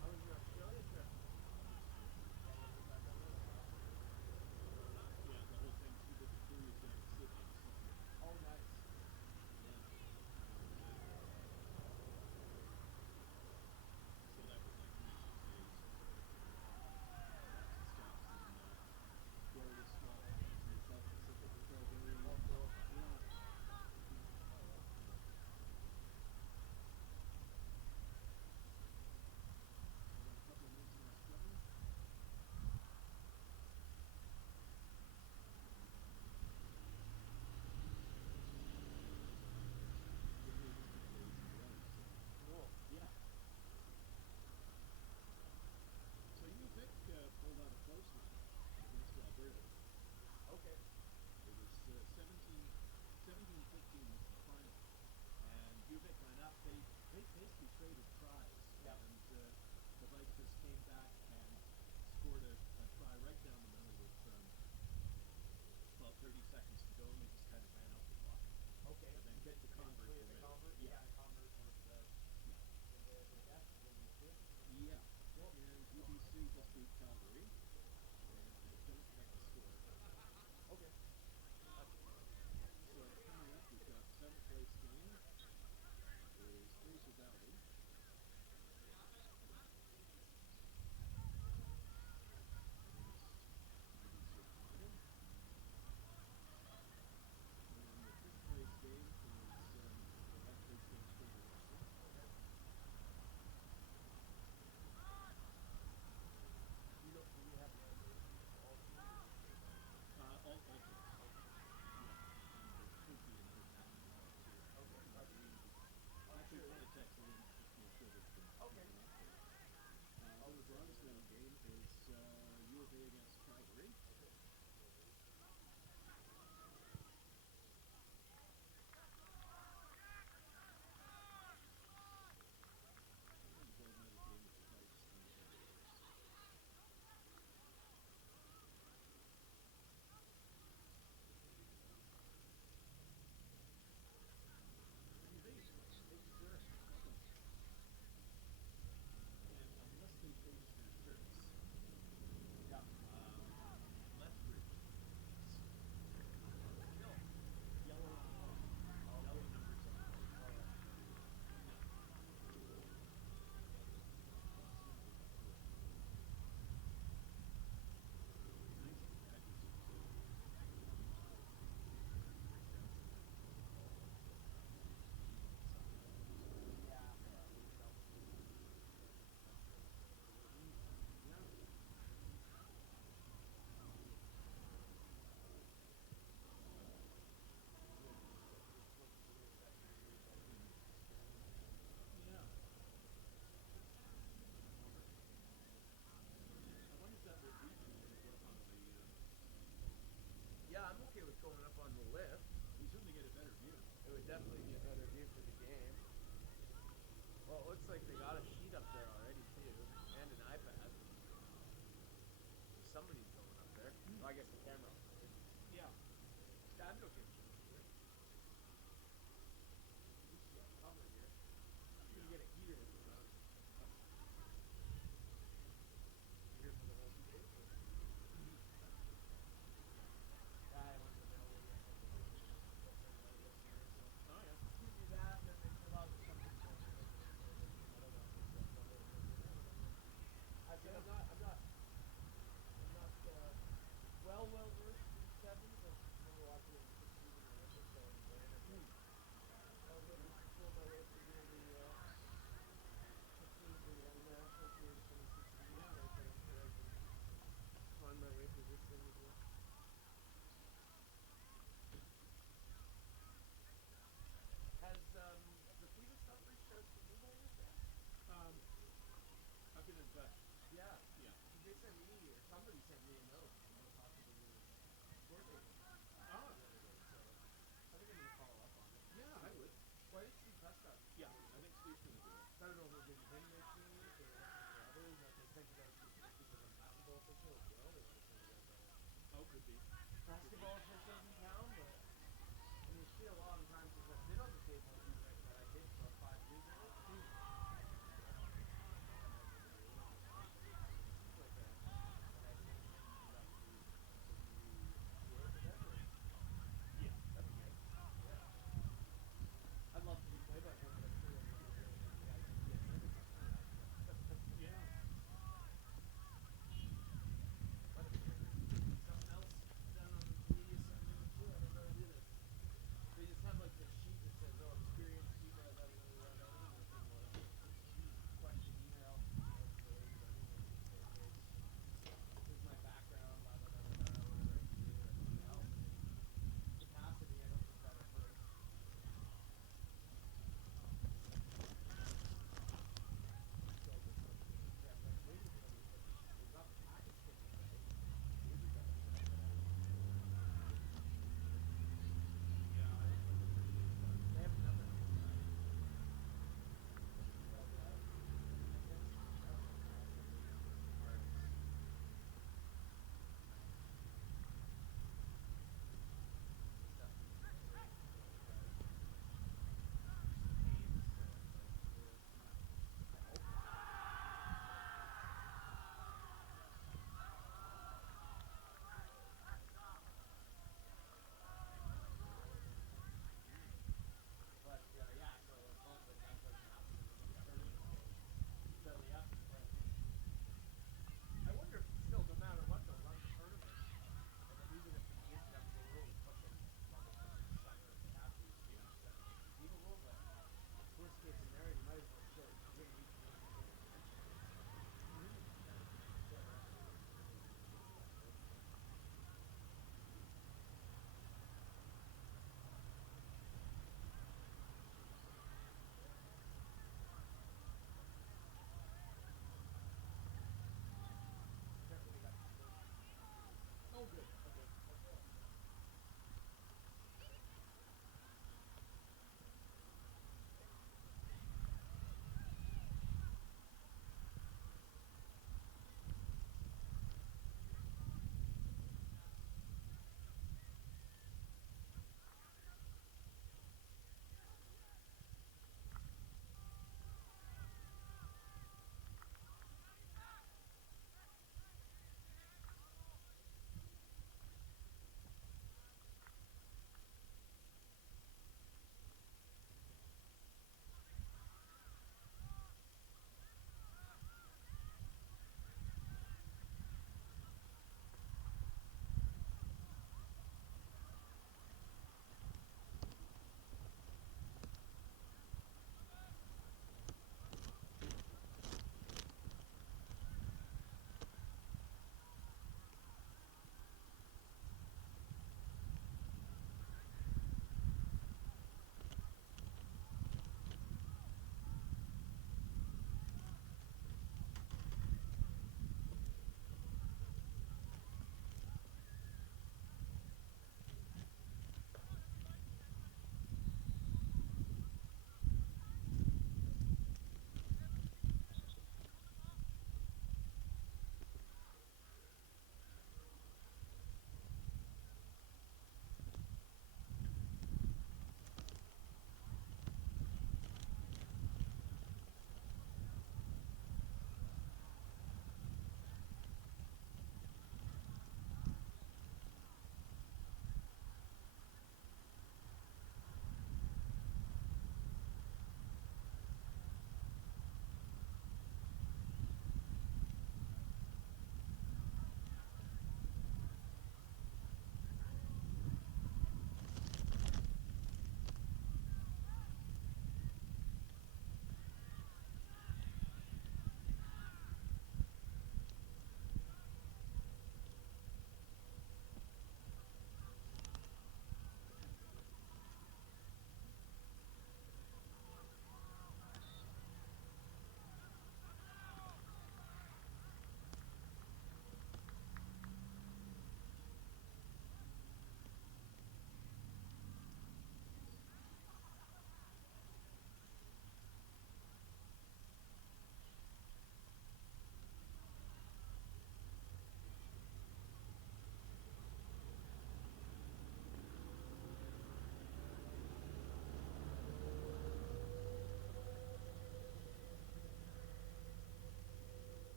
How was your Australia trip? Yeah, you ever get back down there? Yeah, the whole thing. We did the cruise down to Sydney. So. Oh, nice. Yeah. So that was like 26 days. Lots of stops in various small towns in the South Pacific. Calgary. Oh, cool. Yeah. Oh, yeah. So got a couple of months in Australia. Generally just took days in a row. So. Cool. Yeah. So UVIC pulled out a close one against Alberta. Okay. It was 17-15 was the final, and UVic went up. They basically traded tries, Yeah. and the Vikes just came back and scored a try right down the middle with about 30 seconds to go, and they just kind of ran out the clock. Okay. And then the Converse Clear were the ready. Converse. Yeah. Yeah, the Converse was the death in the two. Yeah. Cool. And UBC just beat Calgary, and I don't have the score. Okay. That's So coming up, we've got 7th place game is Fraser Valley. Against UBC Canada. And the 5th place game is that plays against Greater Western. okay. Do we have the names for all teams or just for one? All teams. All teams. Yeah. And there should be another match tomorrow too. Okay. I believe. I'm Actually, sure. want to text Lynn just to make sure there's been Okay. an update. The bronze medal game is U of A against Calgary. Okay. And the gold medal game is the Vikes and the Cavaliers. What do you think? Thank you, sir. Welcome. And unless they change their shirts, Yeah. Lethbridge leads. Still. Yellow and white. Yellow numbers on white. Oh, yeah. Yeah. Nice casualty too. Yeah. Luke Shelton. Yeah. Yeah. I wonder if that will beat you when you go up on the. Yeah, I'm okay with going up on the lift. You certainly get a better view. It would definitely be a better view for the game. Well, it looks like they got a sheet up there already too, and an iPad. Somebody's going up there. Well, I guess the camera operator. Yeah. Yeah, I'm okay with going up here. We should get cover here. We can get a heater if we want. Here for the whole 2 days. Or? Yeah, I went to the middle of the so. Oh yeah. You do that, and then they fill out something for me. I don't know. I said I'm not well versed in 7, but remember watching it in 16 rugby. Basketball officials in town, but I mean, shit, a lot of times since I've been on the table in UVIC that I did for 5 years ago. Seems like a nice thing to get introductory into the UVA for them. Or, Yeah. that'd be good. Yeah. I'd love to do play-by-play, but I'm sure you'll make it really make the guys get nervous after that. Yeah. But it'd be good. Something else down on the media side of it too. I don't know. I did it. They just have like the sheet that says, oh, experience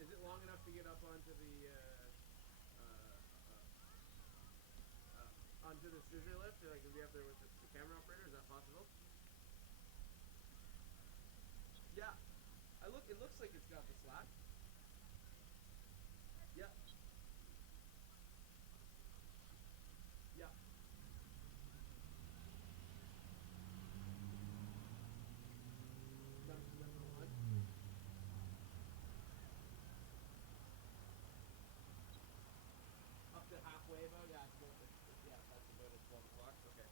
Is it long enough to get up onto the onto the scissor lift? Or like, is he up there with the camera operator? Is that possible? Yeah. It looks like it's got the slack. Yeah. Yeah. Number one. Up to halfway about, yeah, yeah, that's about at 12 o'clock. Okay.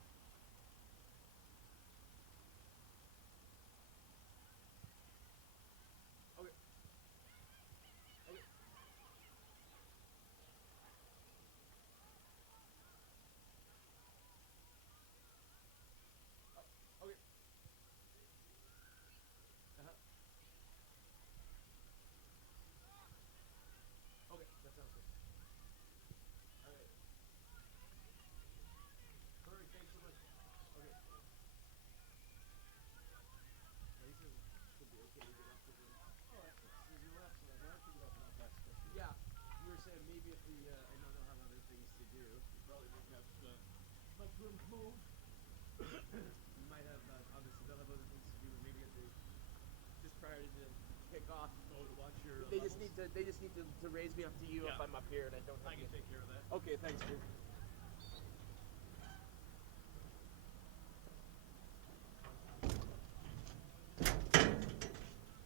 Okay. Okay. Okay. Uh-huh. Okay, that sounds good. Alright. Perfect, thanks so much. Okay. Yeah, he says it should be okay to get up to the... Oh, that's it. Scissor left, so I should get up and that's especially. Yeah. You were saying maybe if we, I know they'll have other things to do. You probably won't have much room to move. You might have, obviously they'll have other things to do, maybe at the, just prior to the kickoff. Oh, to watch your They levels? just need to raise me up to you if Yeah. I'm up here and I don't have I can take care of that. Okay, thanks, dude.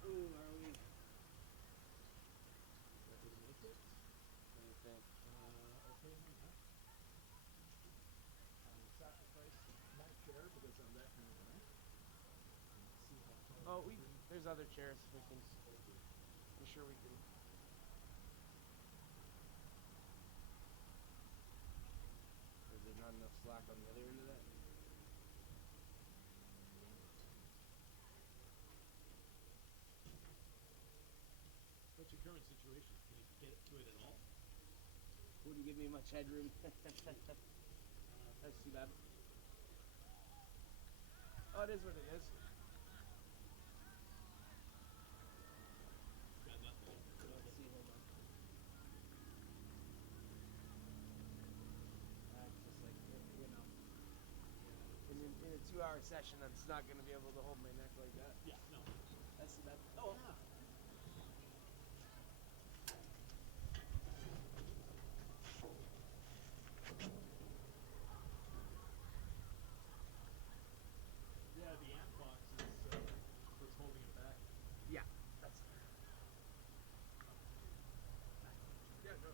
Ooh, are we? Ready to make it? What do you think? Okay, huh? I will sacrifice my chair because I'm that kind of guy. Let's see how far Oh, there's other chairs we can, I'm sure we can. Is there not enough slack on the other end of that? What's your current situation? Can you get to it at all? Wouldn't give me much headroom. That's too bad. Oh, it is what it is. Got nothing. Let's see, hold on. Just like, you know. In a 2-hour session, I'm just not going to be able to hold my neck like that. Yeah, no. That's too bad. Oh, yeah. Yeah, the amp box is what's holding it back. Yeah, that's. Yeah, no.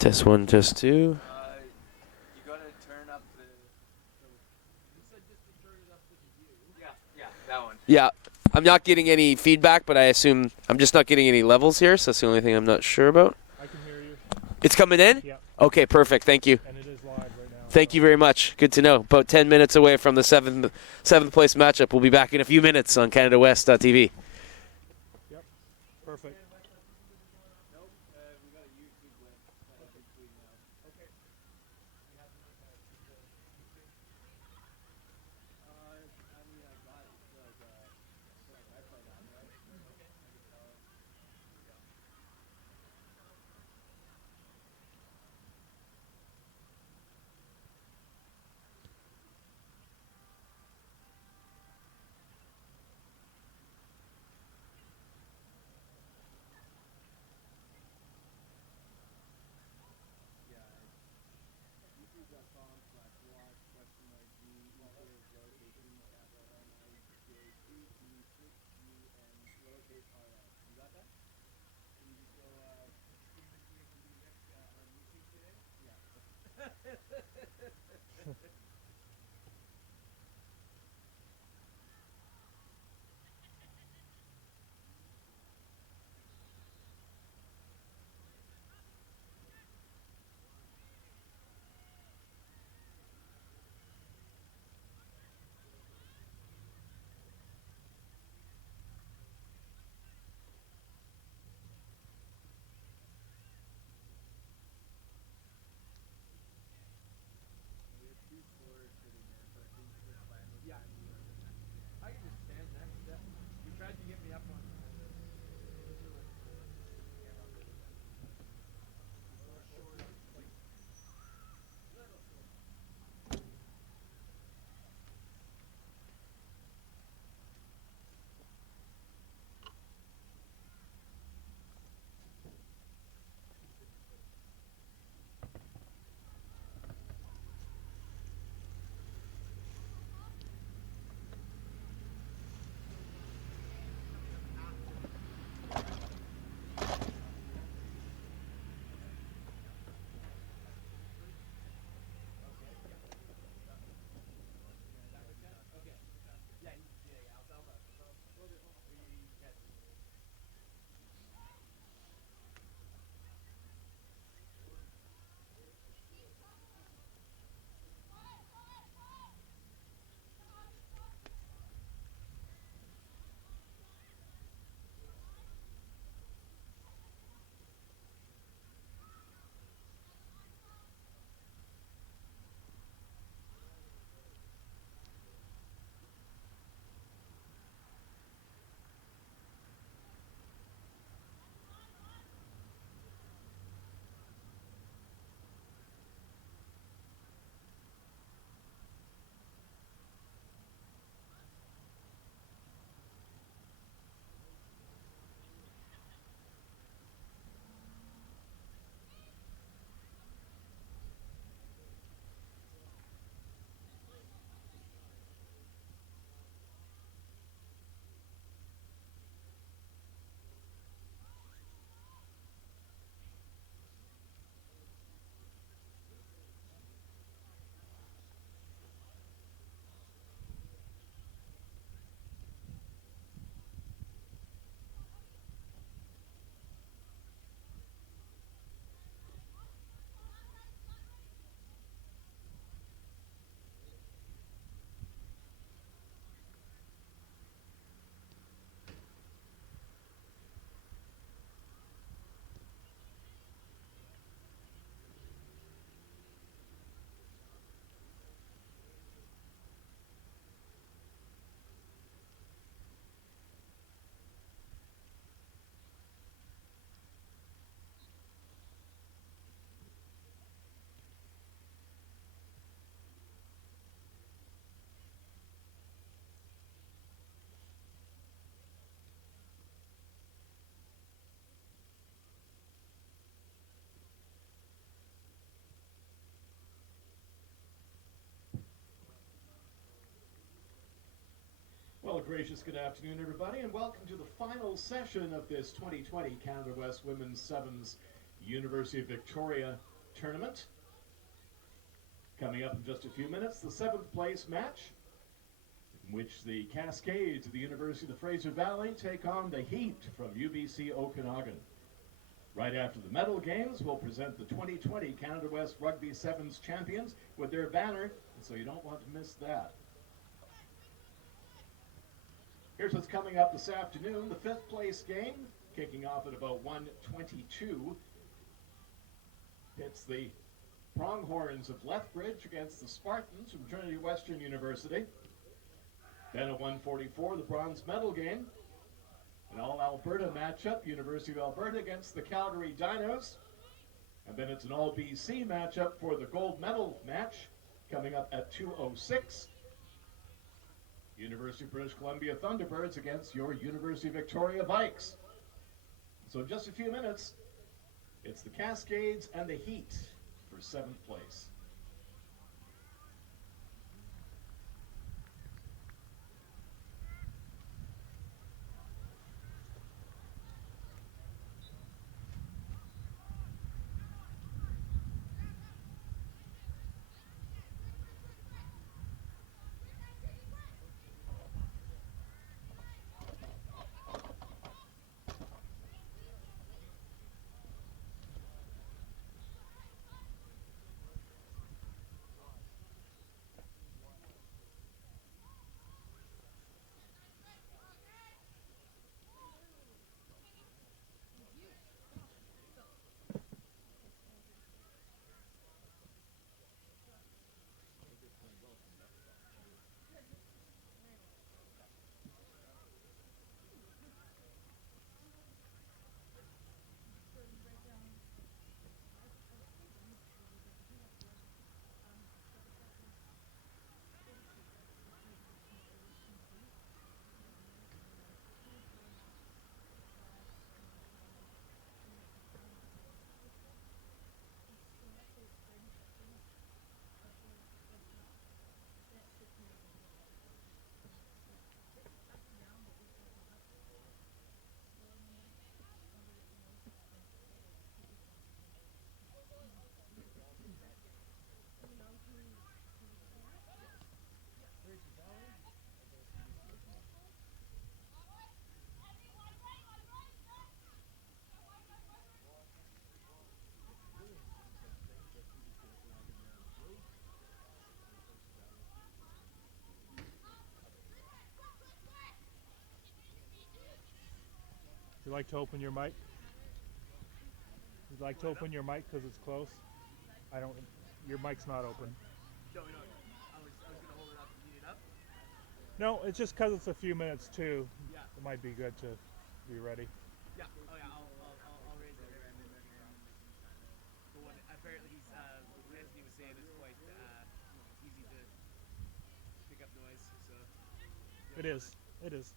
Test 1, test 2. You gotta turn up the. You said just to turn it up to the view. Yeah, that one. Yeah, I'm not getting any feedback, but I assume I'm just not getting any levels here, so that's the only thing I'm not sure about. I can hear you. It's coming in? Yeah. Okay, perfect. Thank you. And it is live right now. Thank you very much. Good to know. About 10 minutes away from the seventh place matchup. We'll be back in a few minutes on CanadaWest.TV. Yep. Perfect. Nope, we got a YouTube link between now. Okay. I mean, I got like Wi-Fi on, right? Okay. I can tell. I can just stand next to that. You tried to get me up on Well, a gracious good afternoon, everybody, and welcome to the final session of this 2020 Canada West Women's Sevens University of Victoria tournament. Coming up in just a few minutes, the 7th place match, in which the Cascades of the University of the Fraser Valley take on the Heat from UVIC Okanagan. Right after the medal games, we'll present the 2020 Canada West Rugby Sevens champions with their banner, so you don't want to miss that. Here's what's coming up this afternoon. The 5th place game, kicking off at about 1:22. It's the Pronghorns of Lethbridge against the Spartans from Trinity Western University. Then at 1:44, the bronze medal game. An all-Alberta matchup, University of Alberta against the Calgary Dinos. And then it's an all-BC matchup for the gold medal match, coming up at 2:06. University of British Columbia Thunderbirds against your University of Victoria Vikes. So in just a few minutes, it's the Cascades and the Heat for 7th place. Would you like to open your mic? Would you like to open your mic because it's close? I don't. Your mic's not open. No, I was gonna hold it up and heat it up. No, it's just because it's a few minutes too. Yeah. It might be good to be ready. Yeah. Oh yeah. I'll raise it. But what apparently he's Anthony was saying it's quite easy to pick up noise. So. It is. It is.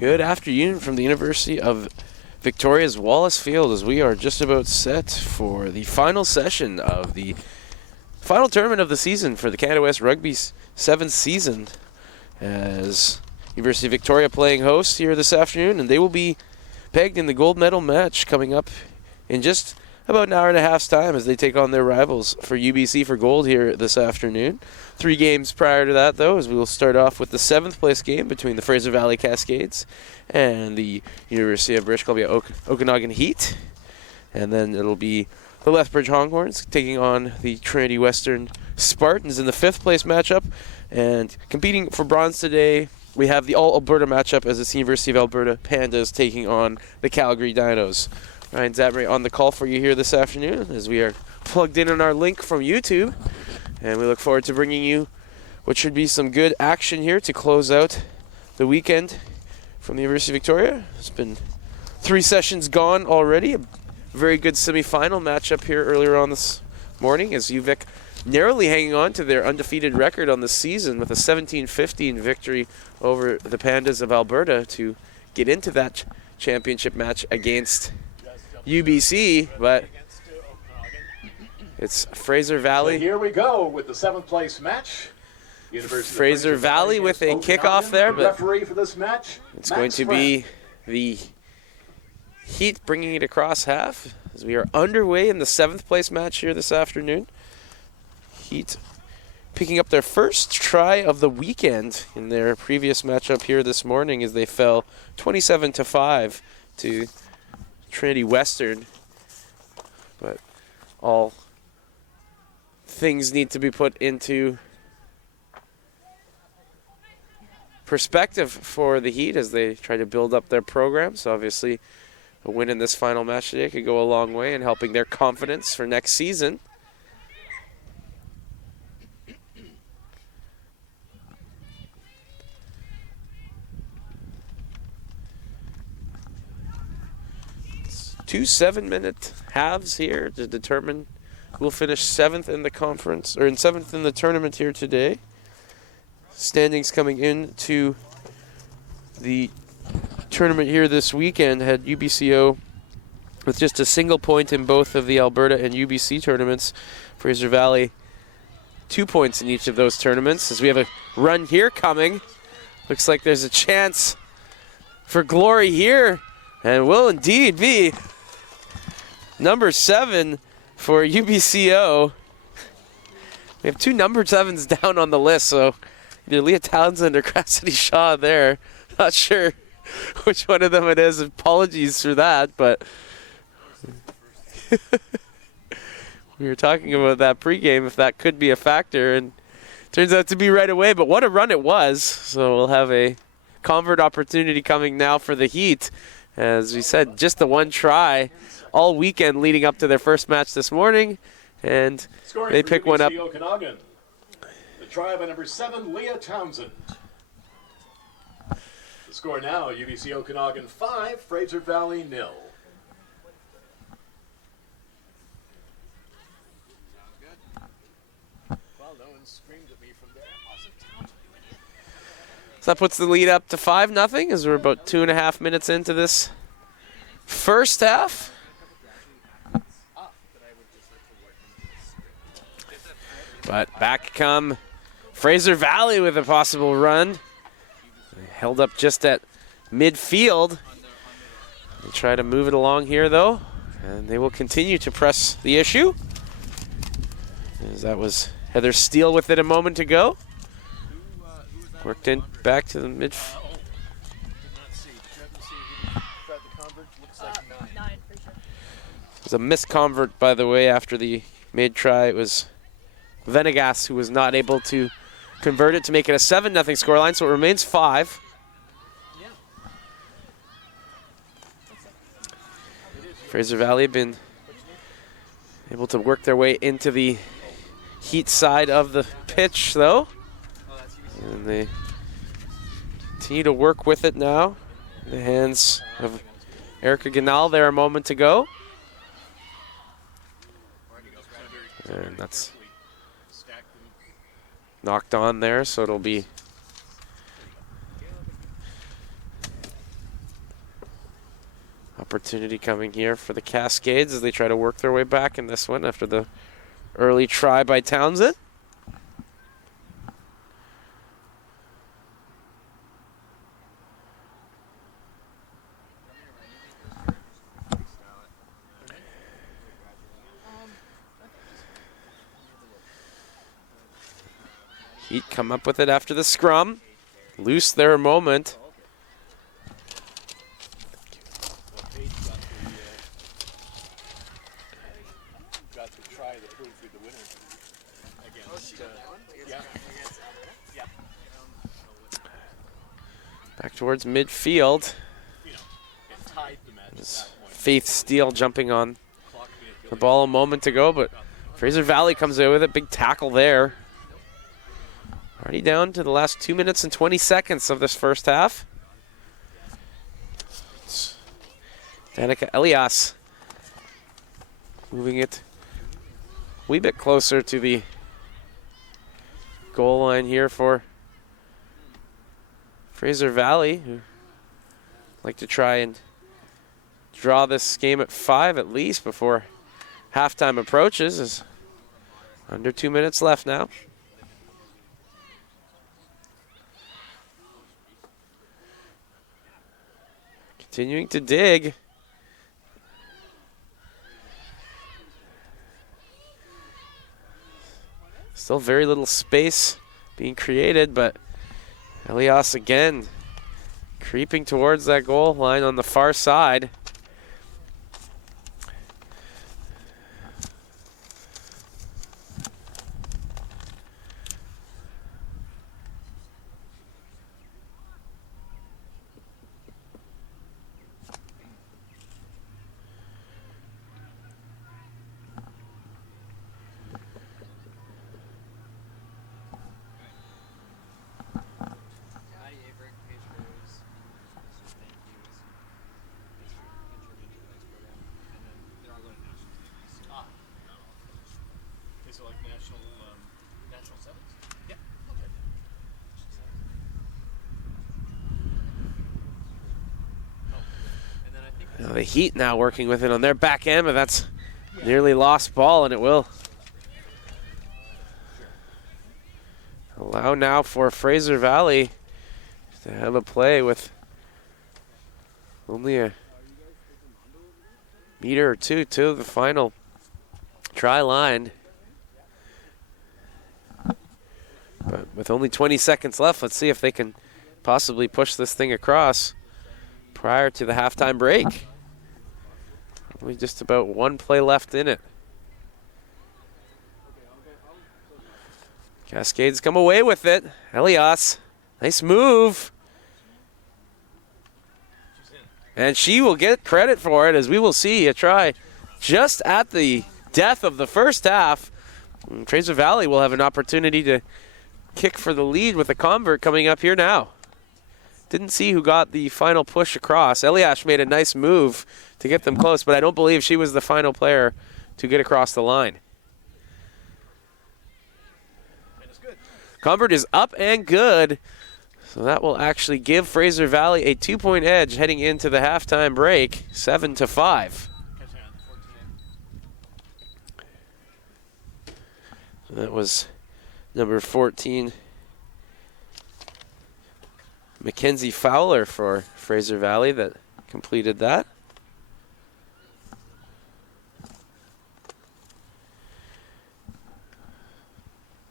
Good afternoon from the University of Victoria's Wallace Field as we are just about set for the final session of the final tournament of the season for the Canada West Rugby's 7th season, as University of Victoria playing host here this afternoon, and they will be pegged in the gold medal match coming up in just about an hour and a half's time as they take on their rivals for UBC for gold here this afternoon. 3 games prior to that, though, as we will start off with the 7th place game between the Fraser Valley Cascades and the University of British Columbia Okanagan Heat. And then it'll be the Lethbridge Longhorns taking on the Trinity Western Spartans in the 5th place matchup. And competing for bronze today, we have the All-Alberta matchup as it's the University of Alberta Pandas taking on the Calgary Dinos. Ryan Zabry on the call for you here this afternoon as we are plugged in on our link from YouTube. And we look forward to bringing you what should be some good action here to close out the weekend from the University of Victoria. It's been 3 sessions gone already. A very good semifinal matchup here earlier on this morning as UVIC narrowly hanging on to their undefeated record on the season with a 17-15 victory over the Pandas of Alberta to get into that championship match against UBC, but it's Fraser Valley. So here we go with the 7th place match. Fraser Valley with a kickoff there, but referee for this match, it's going to be the Heat bringing it across half as we are underway in the 7th place match here this afternoon. Heat picking up their first try of the weekend in their previous matchup here this morning as they fell 27-5 to Trinity Western. But all things need to be put into perspective for the Heat as they try to build up their program. So obviously a win in this final match today could go a long way in helping their confidence for next season. It's 2 7-minute halves here to determine who will finish 7th in the conference, or in 7th in the tournament here today. Standings coming into the tournament here this weekend had UBCO with just a single point in both of the Alberta and UBC tournaments. Fraser Valley 2 points in each of those tournaments. As we have a run here coming, looks like there's a chance for glory here, and will indeed be number 7 for UBCO. We have 2 number 7s down on the list, so either Leah Townsend or Cassidy Shaw there. Not sure which one of them it is. Apologies for that, but we were talking about that pregame, if that could be a factor, and turns out to be right away. But what a run it was. So we'll have a convert opportunity coming now for the Heat. As we said, just the one try all weekend leading up to their first match this morning, and Scoring they for pick one up. UBC Okanagan. The try by number 7, Leah Townsend. The score now, UBC Okanagan 5, Fraser Valley 0. Well, no one screamed at me from there. So that puts the lead up to 5-0 as we're about 2.5 minutes into this first half. But back come Fraser Valley with a possible run. They held up just at midfield. They try to move it along here, though, and they will continue to press the issue. As that was Heather Steele with it a moment ago. Worked in back to the mid. It was a missed convert, by the way, after the mid try. It was Venegas who was not able to convert it to make it a 7-0 scoreline, so it remains 5. Fraser Valley have been able to work their way into the Heat side of the pitch, though. And they continue to work with it now. In the hands of Erica Ganal there a moment ago. And that's knocked on there, so it'll be opportunity coming here for the Cascades as they try to work their way back in this one after the early try by Townsend. Heat come up with it after the scrum. Loose their moment. Got to try the proof with the winner against. Yeah. Back towards midfield. You know, it tied the match at that point. Faith Steele jumping on the ball a moment ago, but Fraser Valley comes away with it. Big tackle there. Already down to the last 2 minutes and 20 seconds of this first half. It's Danica Elias moving it a wee bit closer to the goal line here for Fraser Valley, who like to try and draw this game at 5 at least before halftime approaches. Is under 2 minutes left now. Continuing to dig. Still very little space being created, but Elias again creeping towards that goal line on the far side. Is it like national sevens? Yeah. And then I think The Heat now working with it on their back end, but that's nearly lost ball, and it will allow now for Fraser Valley to have a play with only a meter or two to the final try line. But with only 20 seconds left, let's see if they can possibly push this thing across prior to the halftime break. Only just about one play left in it. Cascades come away with it. Elias, nice move. And she will get credit for it, as we will see a try just at the death of the first half. Fraser Valley will have an opportunity to kick for the lead with a convert coming up here now. Didn't see who got the final push across. Elias made a nice move to get them close, but I don't believe she was the final player to get across the line. Convert is up and good. So that will actually give Fraser Valley a 2-point edge heading into the halftime break, 7-5. So that was number 14, Mackenzie Fowler for Fraser Valley that completed that.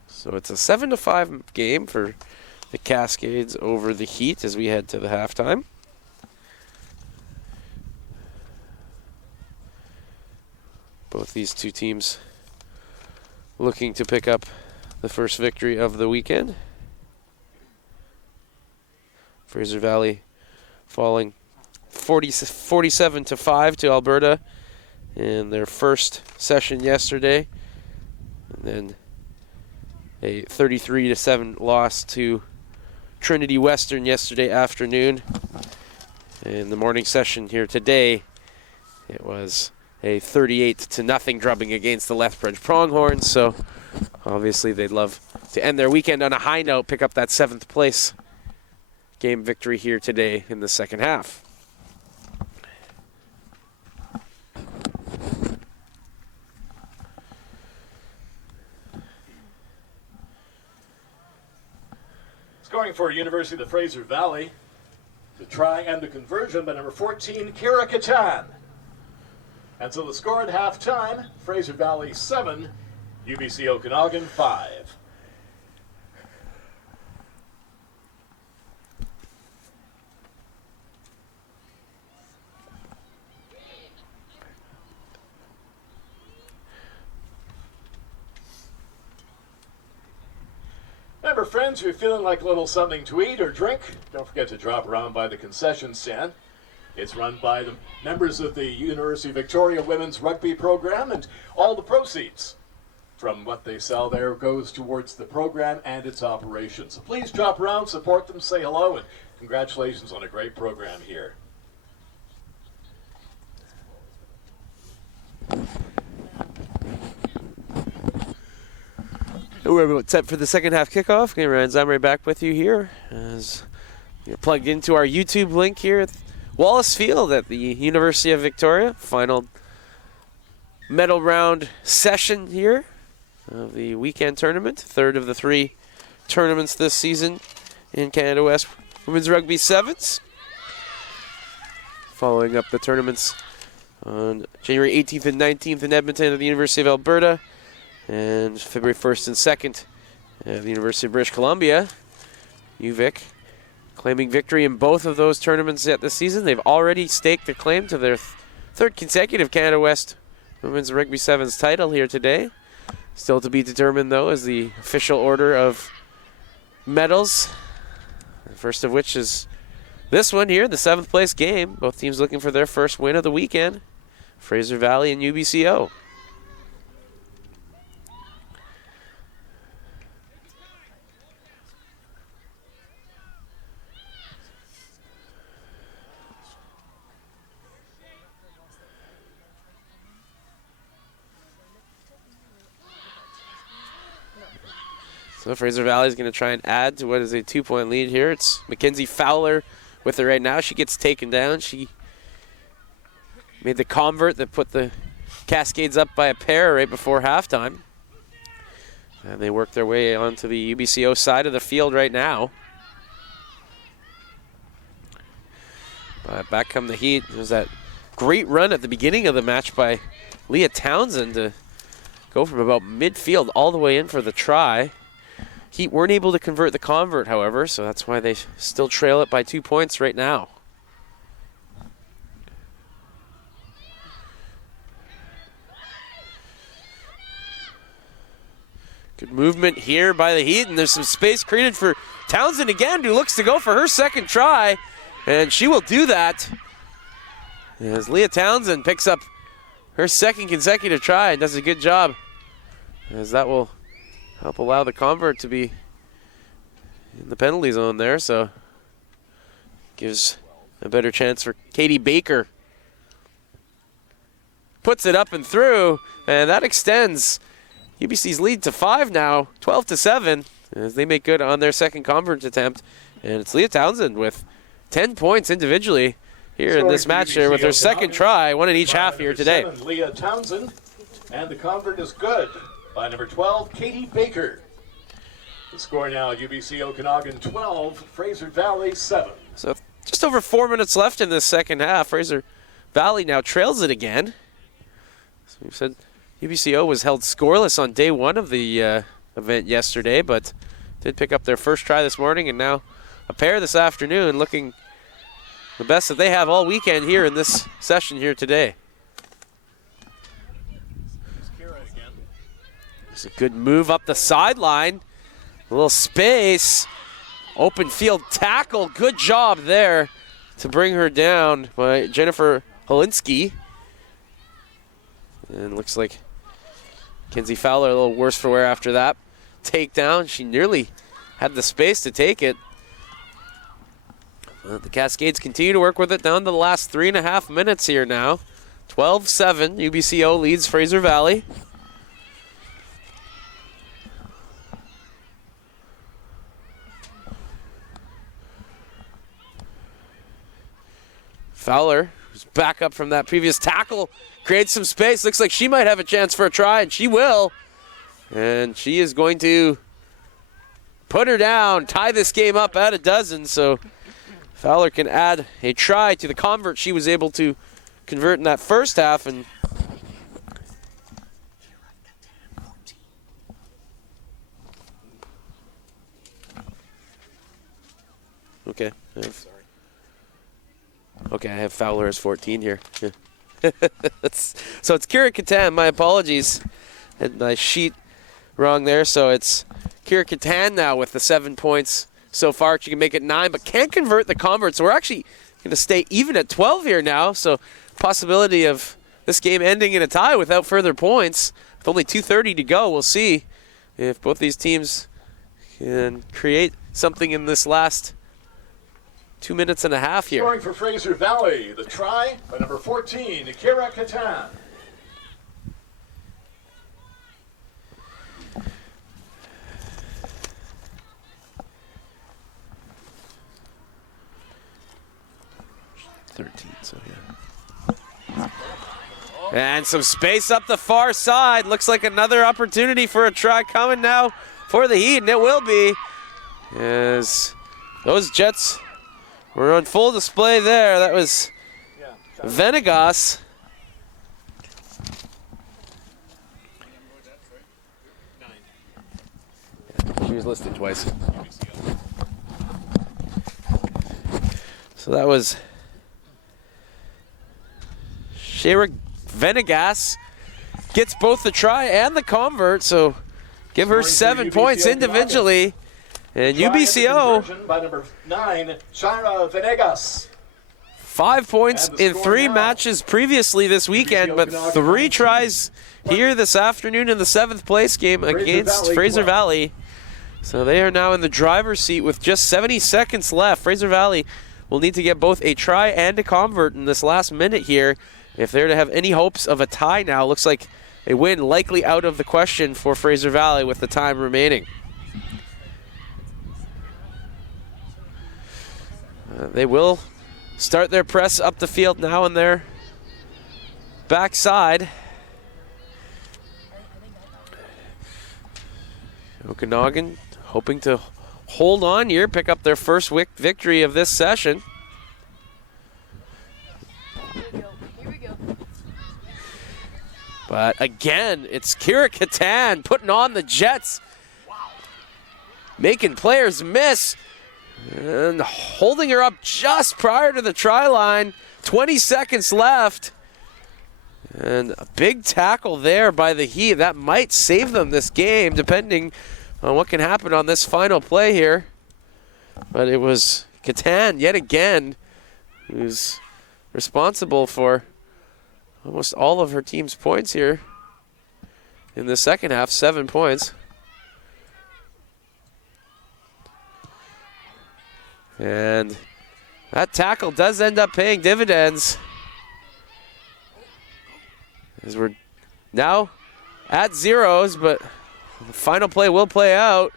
So it's a 7-5 game for the Cascades over the Heat as we head to the halftime. Both these two teams looking to pick up the first victory of the weekend. Fraser Valley falling 47-5 to Alberta in their first session yesterday. And then a 33-7 loss to Trinity Western yesterday afternoon. In the morning session here today, it was a 38-0 drubbing against the Lethbridge Pronghorns. So obviously they'd love to end their weekend on a high note, pick up that 7th place game victory here today in the second half. Scoring for University of Fraser Valley, the try and the conversion by number 14, Kira Kachan. And so the score at halftime, Fraser Valley 7, UBC Okanagan 5. Remember, friends, if you're feeling like a little something to eat or drink, don't forget to drop around by the concession stand. It's run by the members of the University of Victoria Women's Rugby program, and all the proceeds from what they sell there goes towards the program and its operations. So please drop around, support them, say hello, and congratulations on a great program here. We're about set for the second half kickoff. Okay, Ryan Zamre back with you here as you're plugged into our YouTube link here at Wallace Field at the University of Victoria. Final medal round session here of the weekend tournament. Third of the 3 tournaments this season in Canada West Women's Rugby Sevens. Following up the tournaments on January 18th and 19th in Edmonton at the University of Alberta, and February 1st and 2nd at the University of British Columbia. UVIC claiming victory in both of those tournaments yet this season. They've already staked a claim to their third consecutive Canada West Women's Rugby Sevens title here today. Still to be determined, though, is the official order of medals. The first of which is this one here, the 7th place game. Both teams looking for their first win of the weekend. Fraser Valley and UBCO. So Fraser Valley is going to try and add to what is a 2-point lead here. It's Mackenzie Fowler with it right now. She gets taken down. She made the convert that put the Cascades up by a pair right before halftime. And they work their way onto the UBCO side of the field right now. But back come the Heat. There was that great run at the beginning of the match by Leah Townsend to go from about midfield all the way in for the try. Heat weren't able to convert the convert, however, so that's why they still trail it by 2 points right now. Good movement here by the Heat, and there's some space created for Townsend again, who looks to go for her second try, and she will do that as Leah Townsend picks up her second consecutive try and does a good job, as that will help allow the convert to be in the penalty zone there, so gives a better chance for Katie Baker. Puts it up and through, and that extends UBC's lead to 5 now, 12-7, as they make good on their second convert attempt. And it's Leah Townsend with 10 points individually here in this match here with her second try, one in each half here today. Leah Townsend, and the convert is good by number 12, Katie Baker. The score now, UBC Okanagan 12, Fraser Valley 7. So just over 4 minutes left in this second half. Fraser Valley now trails it again. So we've said UBCO was held scoreless on day 1 of the event yesterday, but did pick up their first try this morning, and now a pair this afternoon, looking the best that they have all weekend here in this session here today. It's a good move up the sideline. A little space. Open field tackle. Good job there to bring her down by Jennifer Holinsky. And looks like Kenzie Fowler a little worse for wear after that takedown. She nearly had the space to take it. But the Cascades continue to work with it down to the last 3.5 minutes here now. 12-7. UBCO leads Fraser Valley. Fowler, who's back up from that previous tackle, creates some space. Looks like she might have a chance for a try, and she will. And she is going to put her down, tie this game up at a dozen. So Fowler can add a try to the convert she was able to convert in that first half. And okay. Okay, I have Fowler as 14 here. Yeah. So it's Kira Katan. My apologies. Had my sheet wrong there. So it's Kira Katan now with the 7 points so far. She can make it 9, but can't convert the convert. So we're actually going to stay even at 12 here now. So possibility of this game ending in a tie without further points. With only 2:30 to go, we'll see if both these teams can create something in this last 2 minutes and a half here. Scoring for Fraser Valley, the try by number 14, Kira Katan. So yeah. And some space up the far side. Looks like another opportunity for a try coming now for the Heat, and it will be. As those Jets were on full display there. That was Venegas. She was listed twice. So that was Shayra Venegas. Gets both the try and the convert, so give her 7 points individually. And UBCO by number 9, Shayra Venegas. 5 points in 3 matches previously this weekend, but 3 tries here this afternoon in the 7th place game against Fraser Valley. So they are now in the driver's seat with just 70 seconds left. Fraser Valley will need to get both a try and a convert in this last minute here if they're to have any hopes of a tie now. Looks like a win likely out of the question for Fraser Valley with the time remaining. They will start their press up the field now on their backside. Okanagan hoping to hold on here, pick up their first victory of this session. Here we go. But again, it's Kira Katan putting on the Jets. Making players miss. And holding her up just prior to the try line. 20 seconds left. And a big tackle there by the Heat. That might save them this game, depending on what can happen on this final play here. But it was Katan, yet again, who's responsible for almost all of her team's points here in the second half. 7 points. And that tackle does end up paying dividends, as we're now at zeros, but the final play will play out.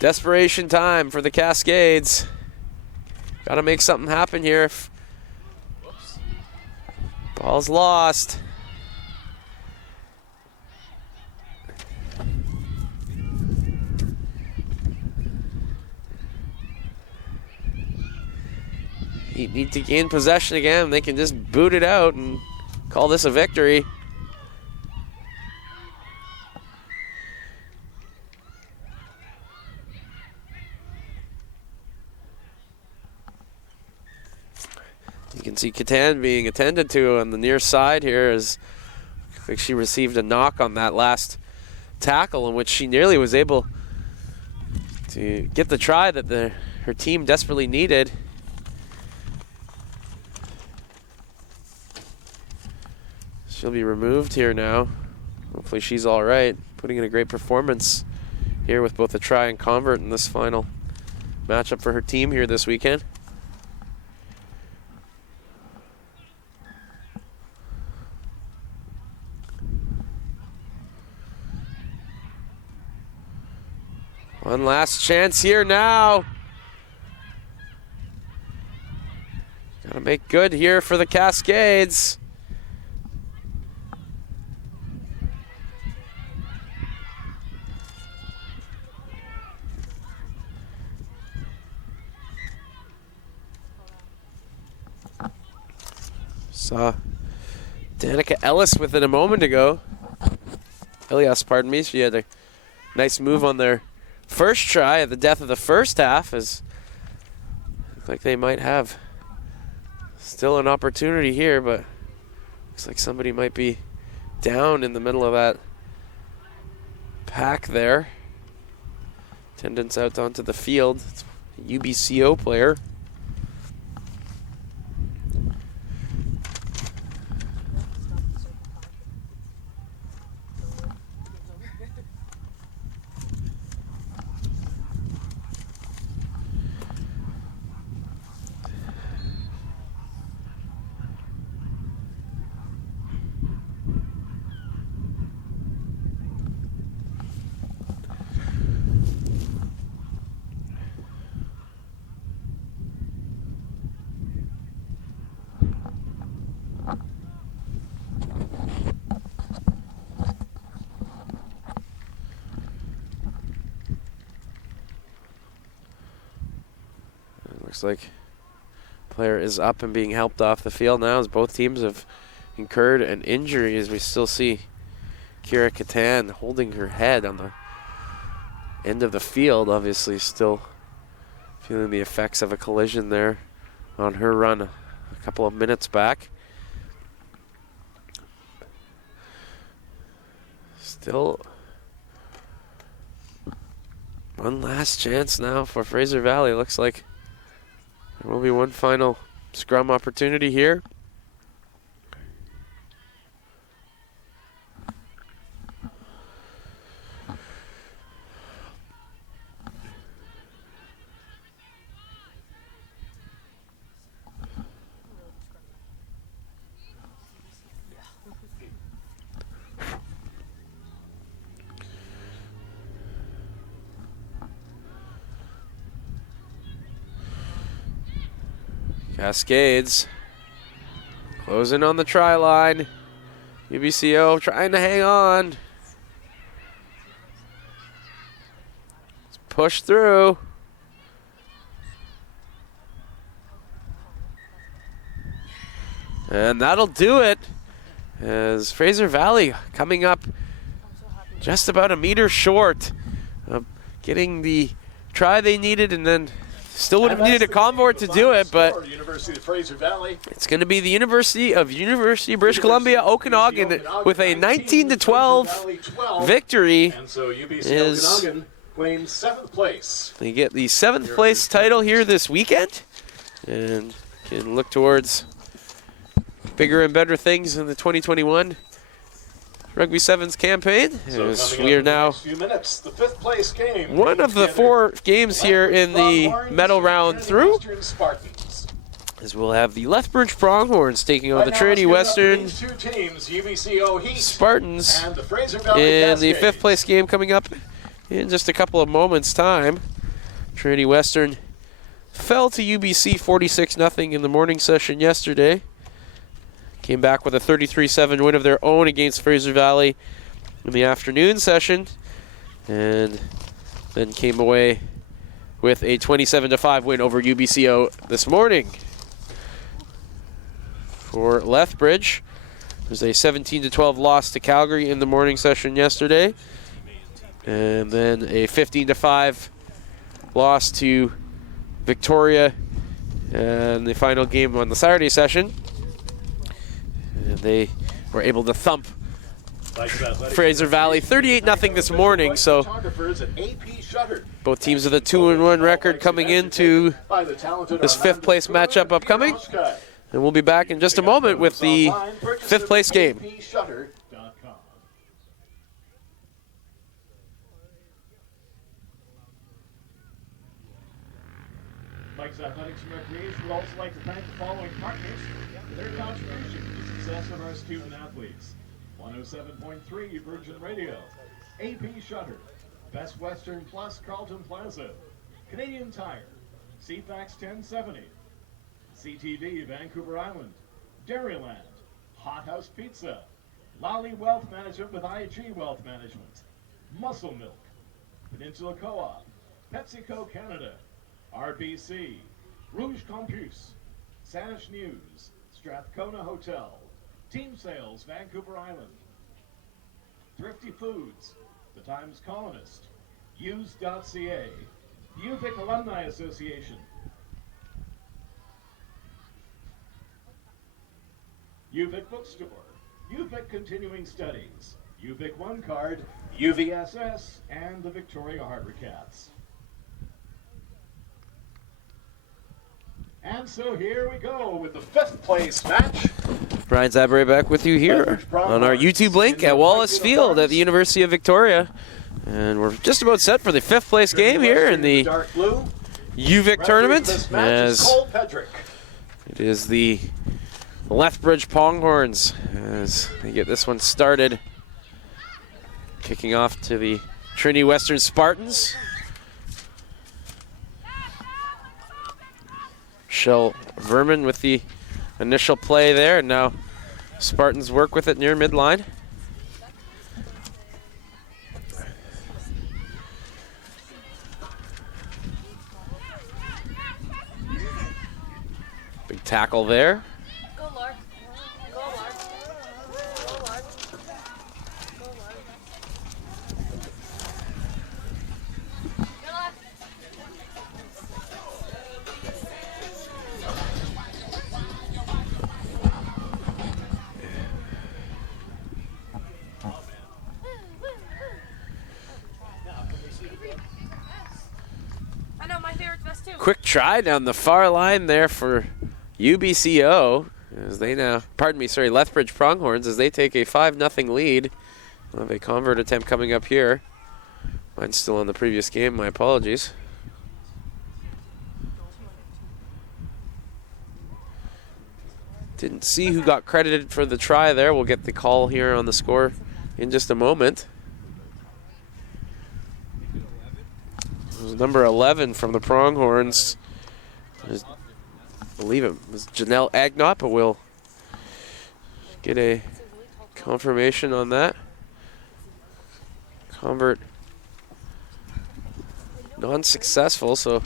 Desperation time for the Cascades. Got to make something happen here. Ball's lost. You need to gain possession again. They can just boot it out and call this a victory. You can see Katan being attended to on the near side here, as I think she received a knock on that last tackle in which she nearly was able to get the try that her team desperately needed. She'll be removed here now. Hopefully she's all right. Putting in a great performance here with both a try and convert in this final matchup for her team here this weekend. One last chance here now. Gotta make good here for the Cascades. Saw Danica Ellis with it a moment ago. Elias, pardon me. She had a nice move on their first try at the death of the first half. As looks like they might have still an opportunity here, but looks like somebody might be down in the middle of that pack there. Attendance out onto the field. It's a UBCO player. Looks like player is up and being helped off the field now as both teams have incurred an injury, as we still see Kira Catan holding her head on the end of the field, obviously still feeling the effects of a collision there on her run a couple of minutes back. Still one last chance now for Fraser Valley. Looks like there will be one final scrum opportunity here. Cascades closing on the try line. UBCO trying to hang on. Let's push through. And that'll do it, as Fraser Valley coming up just about a meter short of getting the try they needed, and then still would have needed a convoy to do it, but University of Fraser Valley. It's going to be the University of British Columbia Okanagan with a 19-12 victory. And so UBC Okanagan claims 7th place. They get the 7th place title here this weekend and can look towards bigger and better things in the 2021 Rugby Sevens campaign. So As we are now few minutes, the 5th place game. one of the 4 games here in the medal round through, as we'll have the Lethbridge Pronghorns taking on the Trinity Western Two teams, UBCO Heat Spartans and the Fraser Valley in the Cascades. 5th place game coming up in just a couple of moments' time. Trinity Western fell to UBC 46-0 in the morning session yesterday. Came back with a 33-7 win of their own against Fraser Valley in the afternoon session, and then came away with a 27-5 win over UBCO this morning. For Lethbridge, there's a 17-12 loss to Calgary in the morning session yesterday, and then a 15-5 loss to Victoria in the final game on the Saturday session. And they were able to thump Fraser Valley 38-0 this morning. So both teams with a 2-1 record coming into this 5th place matchup upcoming. And we'll be back in just a moment with the 5th place game. Vikes Athletics and Recreation would also like to thank the following partners for their contribution to the success of our student athletes. 107.3 Virgin Radio, AP Shutter, Best Western Plus Carlton Plaza, Canadian Tire, CFAX 1070, CTV Vancouver Island, Dairyland, Hot House Pizza, Lally Wealth Management with IG Wealth Management, Muscle Milk, Peninsula Co-op, PepsiCo Canada, RBC, Rouge Campus, Sash News, Strathcona Hotel, Team Sales, Vancouver Island, Thrifty Foods, The Times Colonist, Used.ca, the UVIC Alumni Association, UVIC Bookstore, UVIC Continuing Studies, UVIC One Card, UVSS, and the Victoria Harbor Cats. And so here we go with the 5th place match. Brian Zabray back with you here on our YouTube link at Wallace Field at the University of Victoria. And we're just about set for the 5th place game here in the UVIC tournament. As it is the Lethbridge Pronghorns as they get this one started. Kicking off to the Trinity Western Spartans. Shell Verman with the initial play there, and now Spartans work with it near midline. Big tackle there. Go, Lark. Go, Lark. Go, Lark. Go, Lark. Good luck. I know, my favorite's best too. Quick try down the far line there for UBCO as they now, Lethbridge Pronghorns as they take a 5-0 lead. We'll have a convert attempt coming up here. Mine's still on the previous game, my apologies. Didn't see who got credited for the try there. We'll get the call here on the score in just a moment. It was number 11 from the Pronghorns. I believe it was Janelle Agnott, but we'll get a confirmation on that. Convert non-successful, so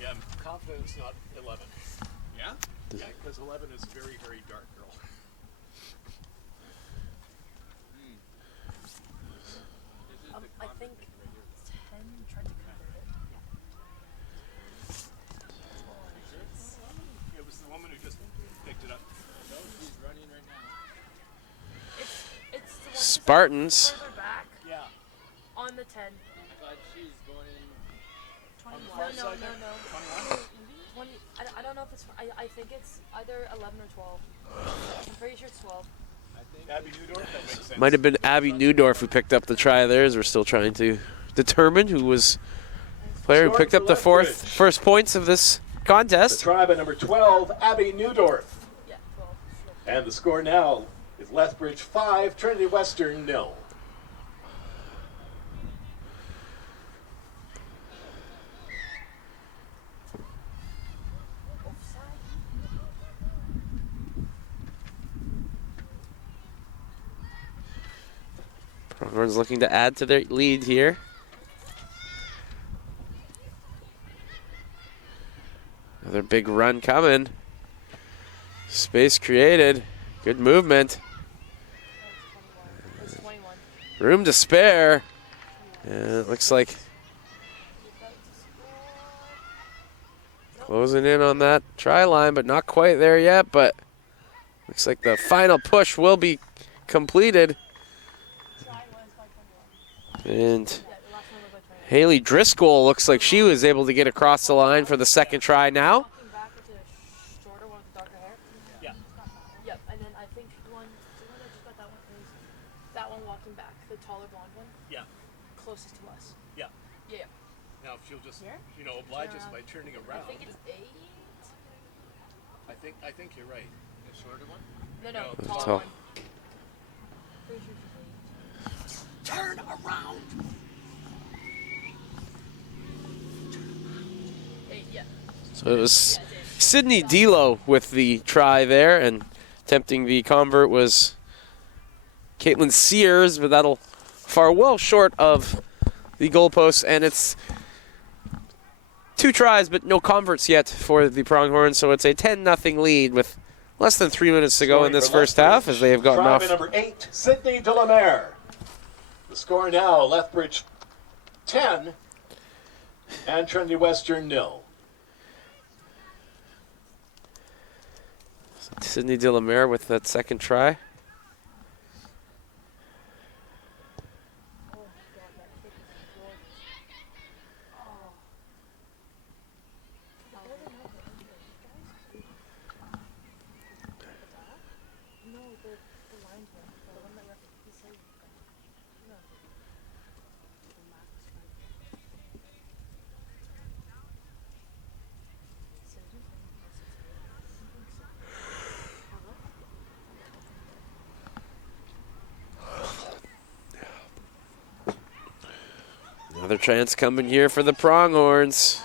Yeah, I'm confident it's not 11. Yeah? Yeah, because 11 is a very, very dark girl. I think 10 tried to convert it. It was the woman who just picked it up. No, she's running right now. It's the one Spartans. further back Yeah. on the 10. I thought she's going in. 21. No. 20, I don't know if it's, I think it's either 11 or 12. I'm pretty sure it's 12. Abby Newdorf, that makes sense. Might have been Abby Newdorf who picked up the try there, as we're still trying to determine who was the player who picked up the first points of this The contest. try by number 12, Abby Newdorf. Yeah, 12. And the score now is Lethbridge 5, Trinity Western 0. Pronghorns looking to add to their lead here. Another big run coming. Space created. Good movement. It's 21. Room to spare. And it looks like closing in on that try line, but not quite there yet. But looks like the final push will be completed. And Haley Driscoll looks like she was able to get across the line for the second try now. Walking back with the shorter one with the darker hair. Yeah. Yep, and then I think the one that just got that one is that one walking back, the taller blonde one, Yeah. closest to us. Yeah. Yeah. Now, if she'll just, Here? oblige us by turning I around. think it's 8. I think you're right. The shorter one? No, The taller tall. one. Pretty sure she's 8. Turn around. 8, yeah. So it was Sydney Delo with the try there, and attempting the convert was Caitlin Sears, but that'll far well short of the goalpost, and it's 2 tries, but no converts yet for the Pronghorns, so it's a 10-0 lead with less than 3 minutes to go in this first half as they have gotten Try off. by number 8, Sydney Delamere. The score now, Lethbridge 10 and Trinity Western 0. Sydney Delamere with that second try. Another chance coming here for the Pronghorns.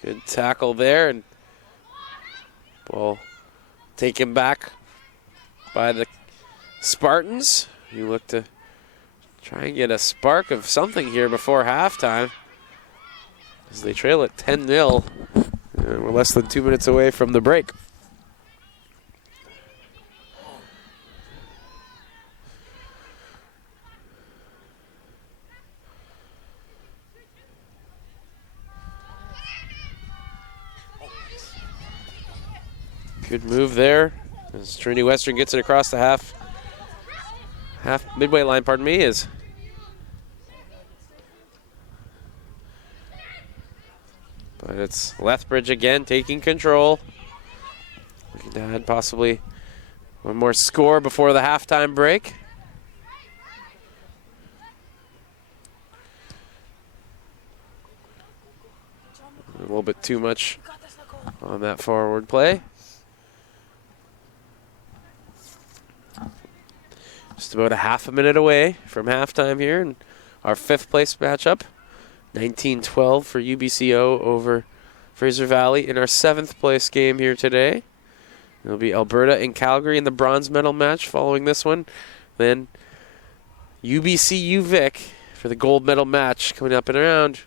Good tackle there, and ball taken back by the Spartans. You look to try and get a spark of something here before halftime as they trail at 10-0. And we're less than 2 minutes away from the break. Good move there as Trinity Western gets it across the half midway line, pardon me, is but it's Lethbridge again taking control. Looking to add possibly one more score before the halftime break. A little bit too much on that forward play. Just about a half a minute away from halftime here in our 5th place matchup. 19-12 for UBCO over Fraser Valley in our 7th place game here today. It'll be Alberta and Calgary in the bronze medal match following this one. Then UBC UVIC for the gold medal match coming up in around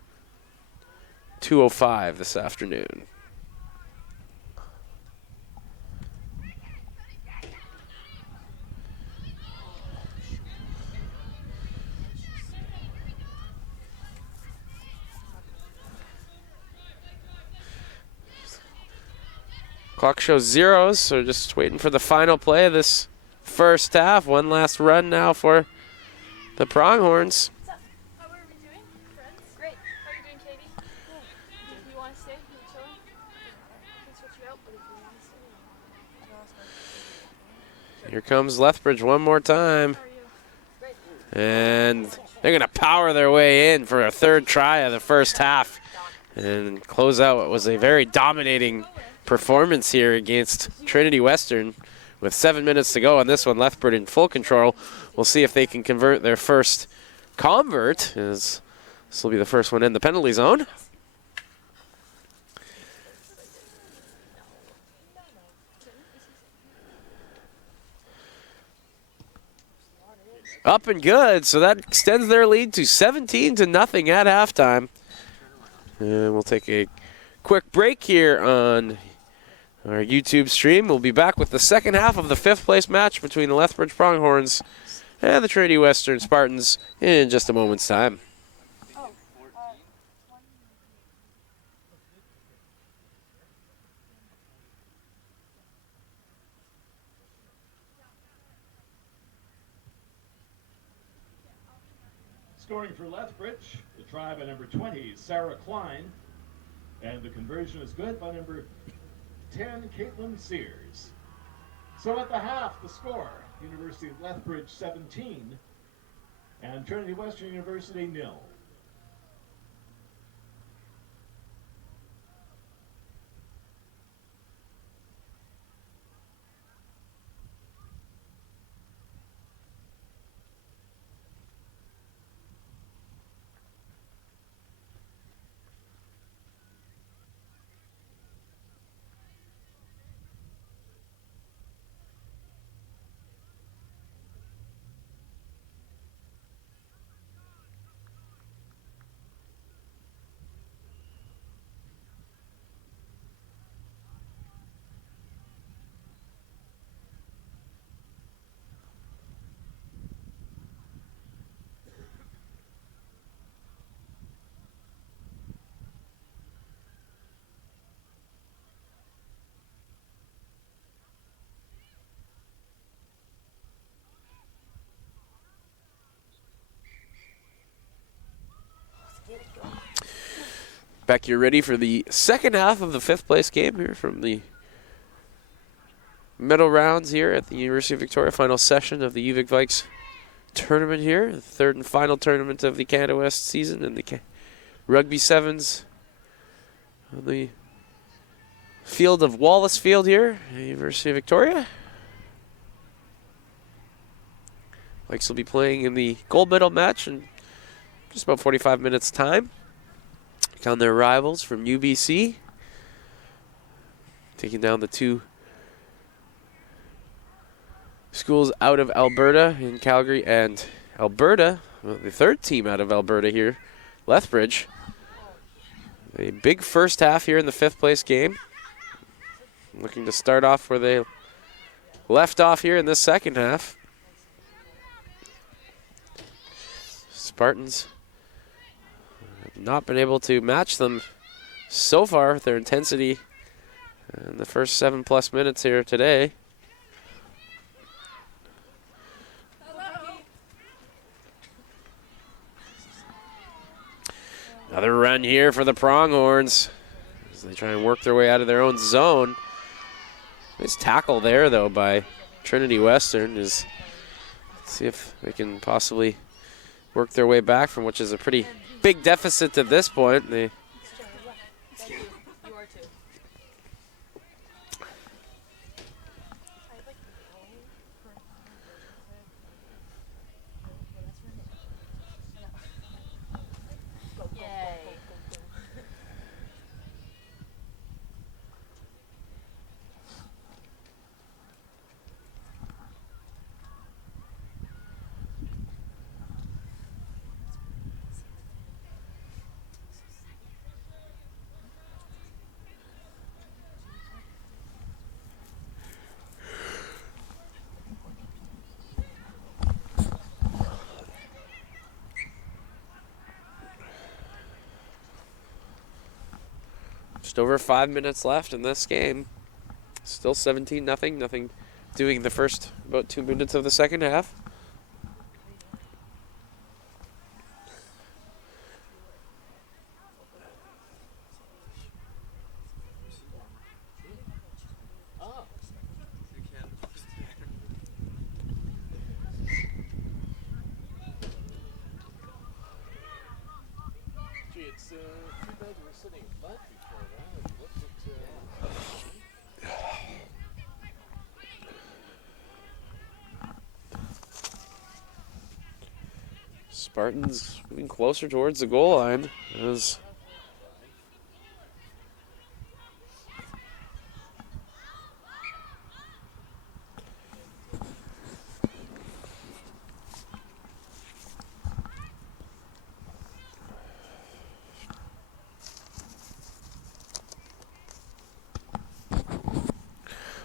2:05 this afternoon. Clock shows zeros, so just waiting for the final play of this first half. One last run now for the Pronghorns. What's up? How are we doing? Friends? Great. How are you doing, Katie? Good. You want to stay? You chilling? I can switch you out, but if you want to stay. Here comes Lethbridge one more time. How are you? Great. And they're going to power their way in for a 3rd try of the first half and close out what was a very dominating performance here against Trinity Western with 7 minutes to go on this one. Lethbridge in full control. We'll see if they can convert their first convert, as this will be the first one in the penalty zone. Up and good, so that extends their lead to 17-0 at halftime. And we'll take a quick break here on our YouTube stream. We'll be back with the second half of the 5th place match between the Lethbridge Pronghorns and the Trinity Western Spartans in just a moment's time. Scoring for Lethbridge, the try by number 20, Sarah Klein. And the conversion is good by number 10, Caitlin Sears. So at the half, the score, University of Lethbridge 17 and Trinity Western University 0. Beck, you're ready for the second half of the 5th place game here from the middle rounds here at the University of Victoria. Final session of the UVIC Vikes tournament here. The 3rd and final tournament of the Canada West season and the Rugby Sevens on the field of Wallace Field here at the University of Victoria. Vikes will be playing in the gold medal match in just about 45 minutes time. On their rivals from UBC, taking down the 2 schools out of Alberta in Calgary and Alberta, well, the 3rd team out of Alberta here, Lethbridge. A big first half here in the 5th place game. Looking to start off where they left off here in this second half. Spartans not been able to match them so far with their intensity in the first 7+ minutes here today. Another run here for the Pronghorns as they try and work their way out of their own zone. Nice tackle there, though, by Trinity Western. Let's see if they can possibly work their way back from which is a pretty big deficit at this point. They just over 5 minutes left in this game. Still 17-0. Nothing doing the first about 2 minutes of the second half. It's too bad we're sitting flat before that. Look at Spartans moving closer towards the goal line as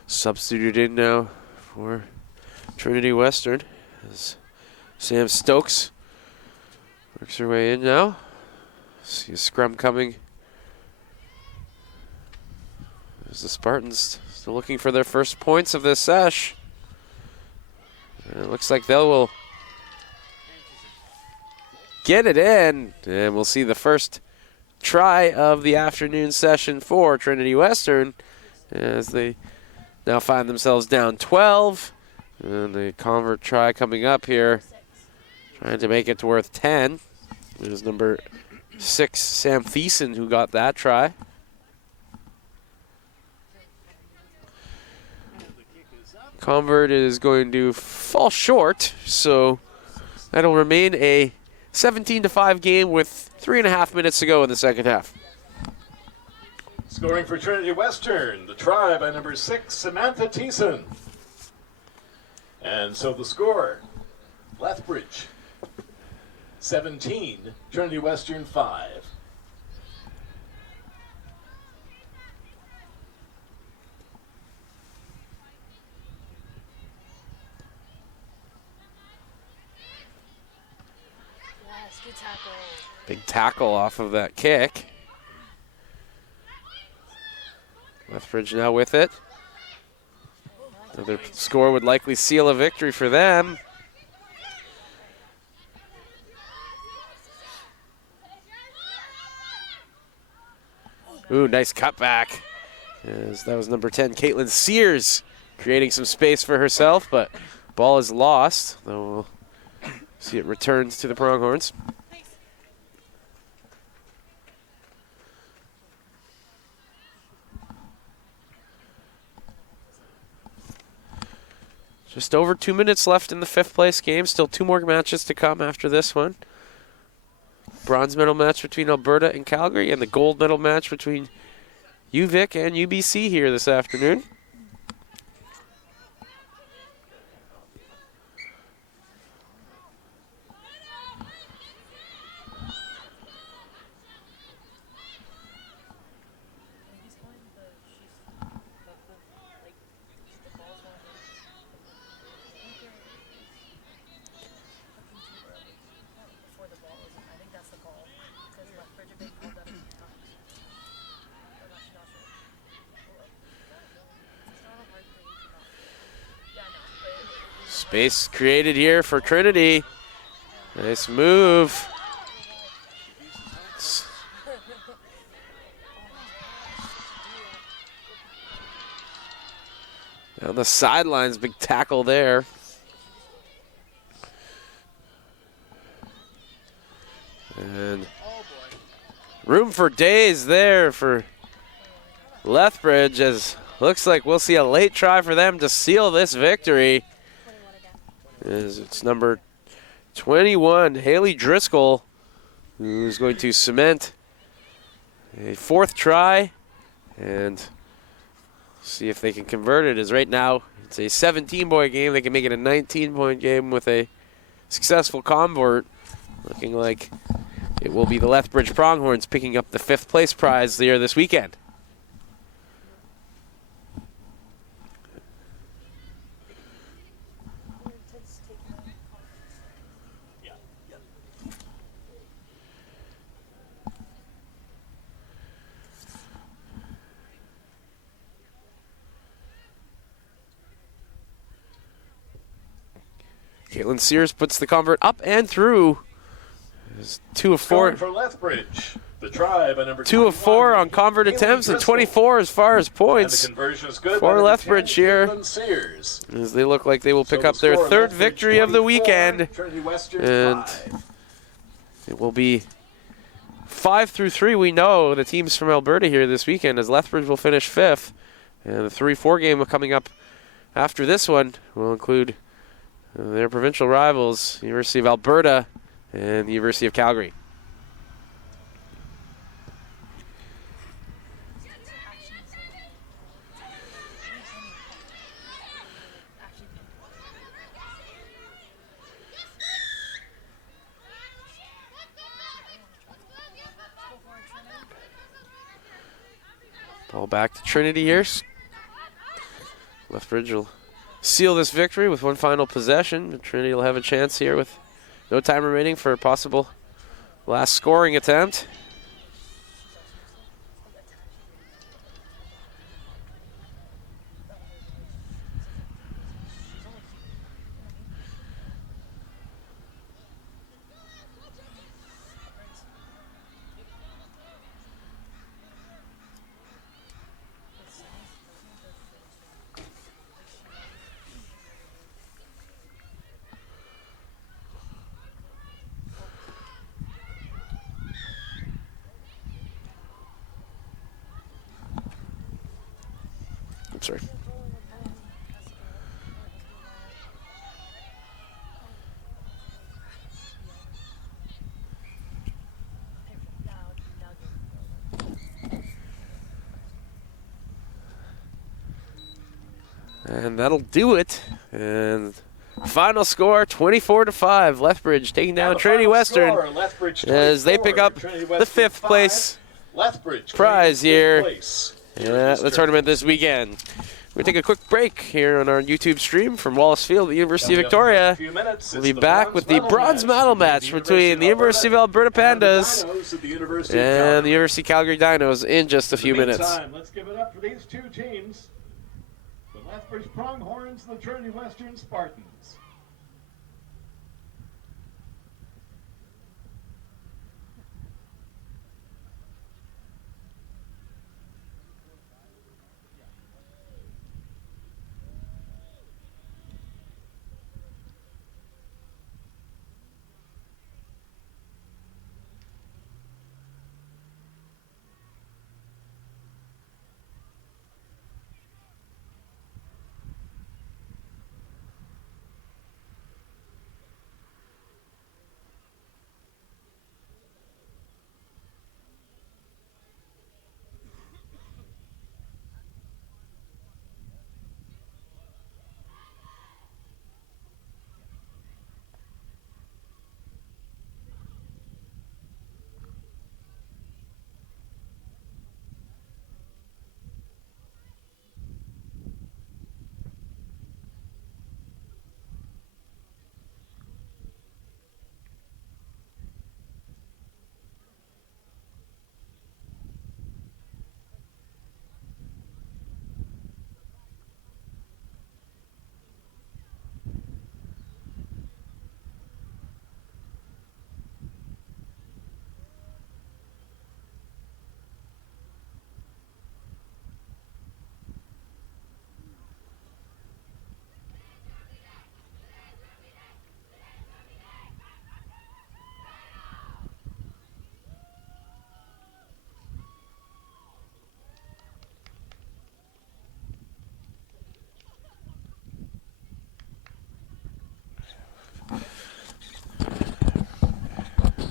substituted in now for Trinity Western as Sam Stokes works her way in now. See a scrum coming. There's the Spartans still looking for their first points of this sesh. And it looks like they will get it in. And we'll see the first try of the afternoon session for Trinity Western as they now find themselves down 12. And the convert try coming up here, trying to make it worth 10. It was number 6, Sam Thiessen, who got that try. Convert is going to fall short, so that'll remain a 17-5 game with 3.5 minutes to go in the second half. Scoring for Trinity Western, the try by number 6, Samantha Thiessen. And so the score, Lethbridge 17, Trinity Western 5. Yes, good tackle. Big tackle off of that kick. Lethbridge now with it. Another score would likely seal a victory for them. Ooh, nice cutback. As that was number 10, Caitlin Sears, creating some space for herself, but ball is lost. Though we'll see it returns to the Pronghorns. Just over 2 minutes left in the 5th place game. Still 2 more matches to come after this one. Bronze medal match between Alberta and Calgary, and the gold medal match between UVIC and UBC here this afternoon. Space created here for Trinity. Nice move. On the sidelines, big tackle there. And room for days there for Lethbridge, as looks like we'll see a late try for them to seal this victory. As it's number 21, Haley Driscoll, who's going to cement a 4th try and see if they can convert it. As right now it's a 17-point game. They can make it a 19-point game with a successful convert. Looking like it will be the Lethbridge Pronghorns picking up the 5th place prize there this weekend. Caitlin Sears puts the convert up and through. 2 of 4. For Lethbridge, the try by number 2 of 4 on convert attempts and 24 as far as points for Lethbridge here. As they look like they will pick up their 3rd victory of the weekend. And it will be 5 through 3. We know the teams from Alberta here this weekend, as Lethbridge will finish 5th. And the 3-4 game coming up after this one will include their provincial rivals, University of Alberta and the University of Calgary. Ball back to Trinity here. Lethbridge will seal this victory with one final possession. Trinity will have a chance here with no time remaining for a possible last scoring attempt. Sorry. And that'll do it. And final score, 24-5. Lethbridge taking down Trinity Western as they pick up the 5th place prize here. Yeah, the tournament this weekend. We'll take a quick break here on our YouTube stream from Wallace Field at the University of Victoria. We'll be back with the bronze medal match between the University of Alberta Pandas and the University of Calgary Dinos in just a few minutes. Let's give it up for these 2 teams. The Lethbridge Pronghorns and the Trinity Western Spartans.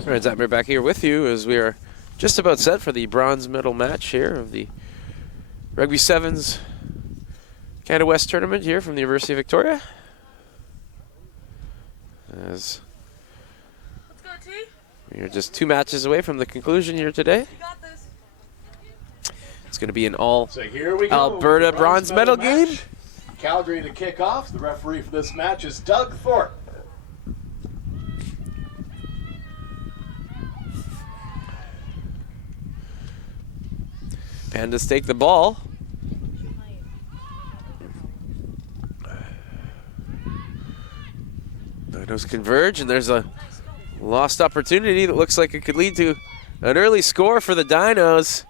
Ryan Zatmer back here with you as we are just about set for the bronze medal match here of the Rugby Sevens Canada West tournament here from the University of Victoria. As Let's go, T. we are just 2 matches away from the conclusion here today. You got this. It's going to be an all So here we go. Alberta bronze medal game. match. Calgary to kick off. The referee for this match is Doug Thorpe. Pandas take the ball. Dinos converge, and there's a lost opportunity that looks like it could lead to an early score for the Dinos.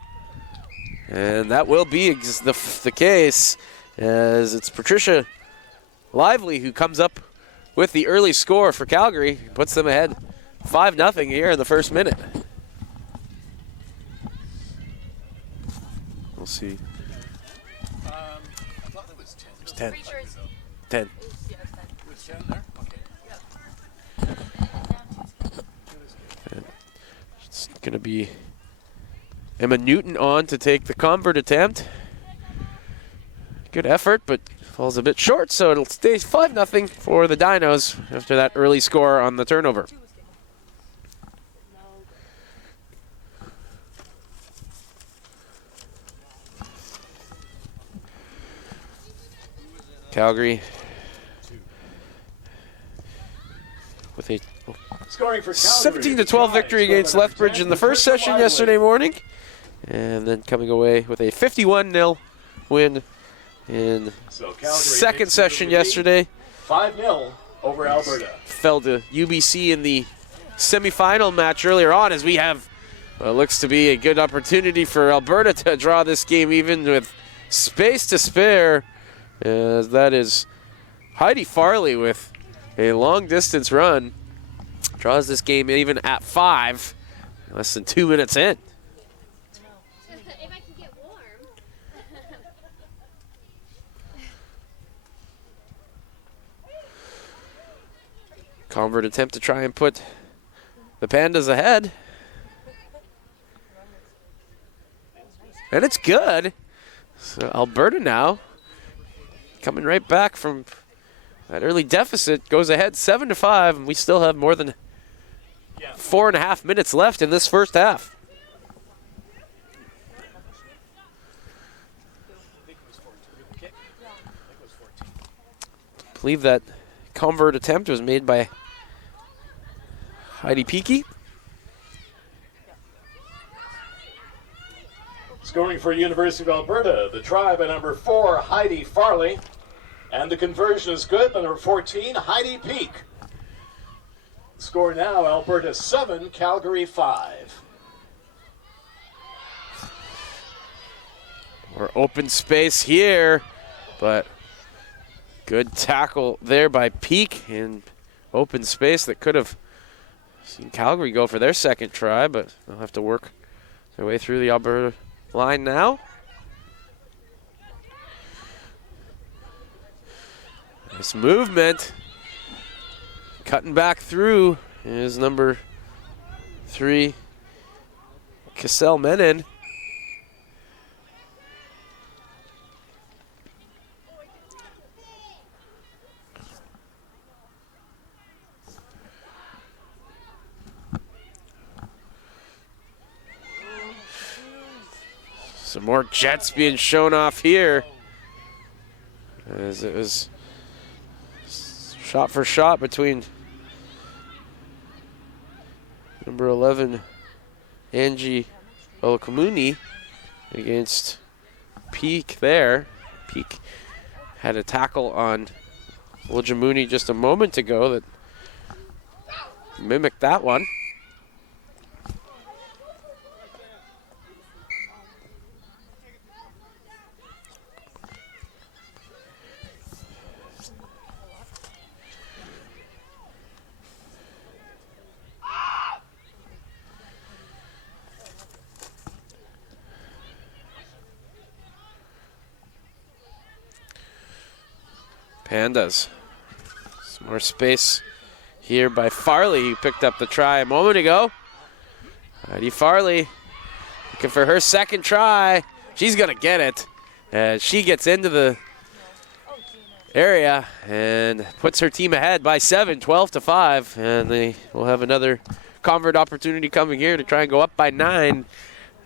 And that will be the case, as it's Patricia Lively who comes up with the early score for Calgary, puts them ahead 5-0 here in the first minute. We'll see. I thought that was 10. It's 10. Pretty sure it's 10. yeah, it's 10. It was 10 there? Okay. It's going to be Emma Newton on to take the convert attempt. Good effort, but falls a bit short, so it'll stay 5-0 for the Dinos after that early score on the turnover. Calgary with a Scoring for Calgary. 17-12 victory against Lethbridge in the first session yesterday morning, and then coming away with a 51-0 win in second session yesterday. 5-0 over Alberta. Fell to UBC in the semifinal match earlier on, as we have looks to be a good opportunity for Alberta to draw this game even with space to spare. As that is Heidi Farley with a long-distance run. Draws this game even at 5, less than 2 minutes in. If I can get warm. Convert attempt to try and put the Pandas ahead. And it's good. So Alberta now, coming right back from that early deficit, goes ahead 7-5, and we still have more than 4.5 minutes left in this first half. I believe that convert attempt was made by Heidi Peaky. Scoring for University of Alberta, the try by number 4, Heidi Farley. And the conversion is good by number 14, Heidi Peak. Score now, Alberta 7, Calgary 5. Or open space here, but good tackle there by Peak in open space that could have seen Calgary go for their second try, but they'll have to work their way through the Alberta line now. Nice movement. Cutting back through is number 3, Cassell Menon. Some more jets being shown off here, as it was shot for shot between number 11, Angie Olakamuni, against Peak there. Peak had a tackle on Olajamuni just a moment ago that mimicked that one. Pandas. Some more space here by Farley, who picked up the try a moment ago. Heidi Farley looking for her second try. She's going to get it. As she gets into the area and puts her team ahead by 7, 12-5. And they will have another convert opportunity coming here to try and go up by 9.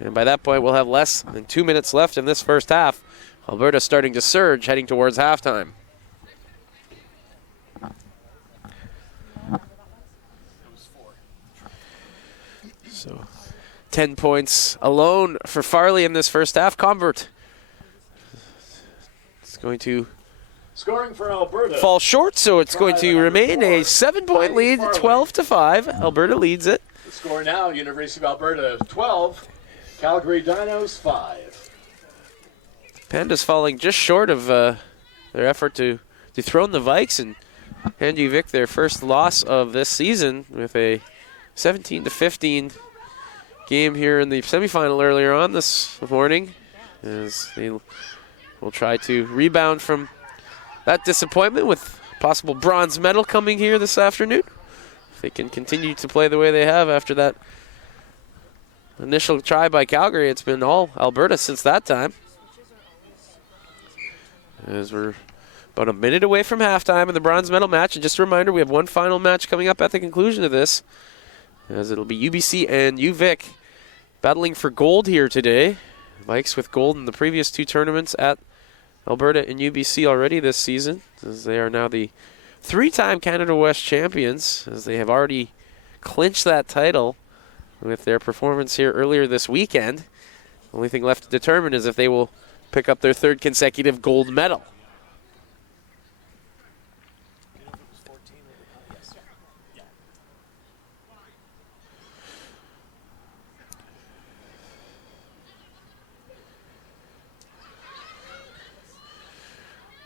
And by that point, we'll have less than 2 minutes left in this first half. Alberta starting to surge, heading towards halftime. So 10 points alone for Farley in this first half. Convert is going to Scoring for Alberta. fall short, so it's going to remain a 7-point lead, 12-5. Alberta leads it. The score now, University of Alberta 12, Calgary Dinos 5. Pandas falling just short of their effort to dethrone the Vikes and hand UVIC their first loss of this season with a 17-15 game here in the semifinal earlier on this morning, as they will try to rebound from that disappointment with possible bronze medal coming here this afternoon. If they can continue to play the way they have after that initial try by Calgary, it's been all Alberta since that time. As we're about a minute away from halftime in the bronze medal match. And just a reminder, we have one final match coming up at the conclusion of this, as it'll be UBC and UVIC battling for gold here today. Vikes with gold in the previous 2 tournaments at Alberta and UBC already this season, as they are now the 3-time Canada West champions, as they have already clinched that title with their performance here earlier this weekend. The only thing left to determine is if they will pick up their 3rd consecutive gold medal.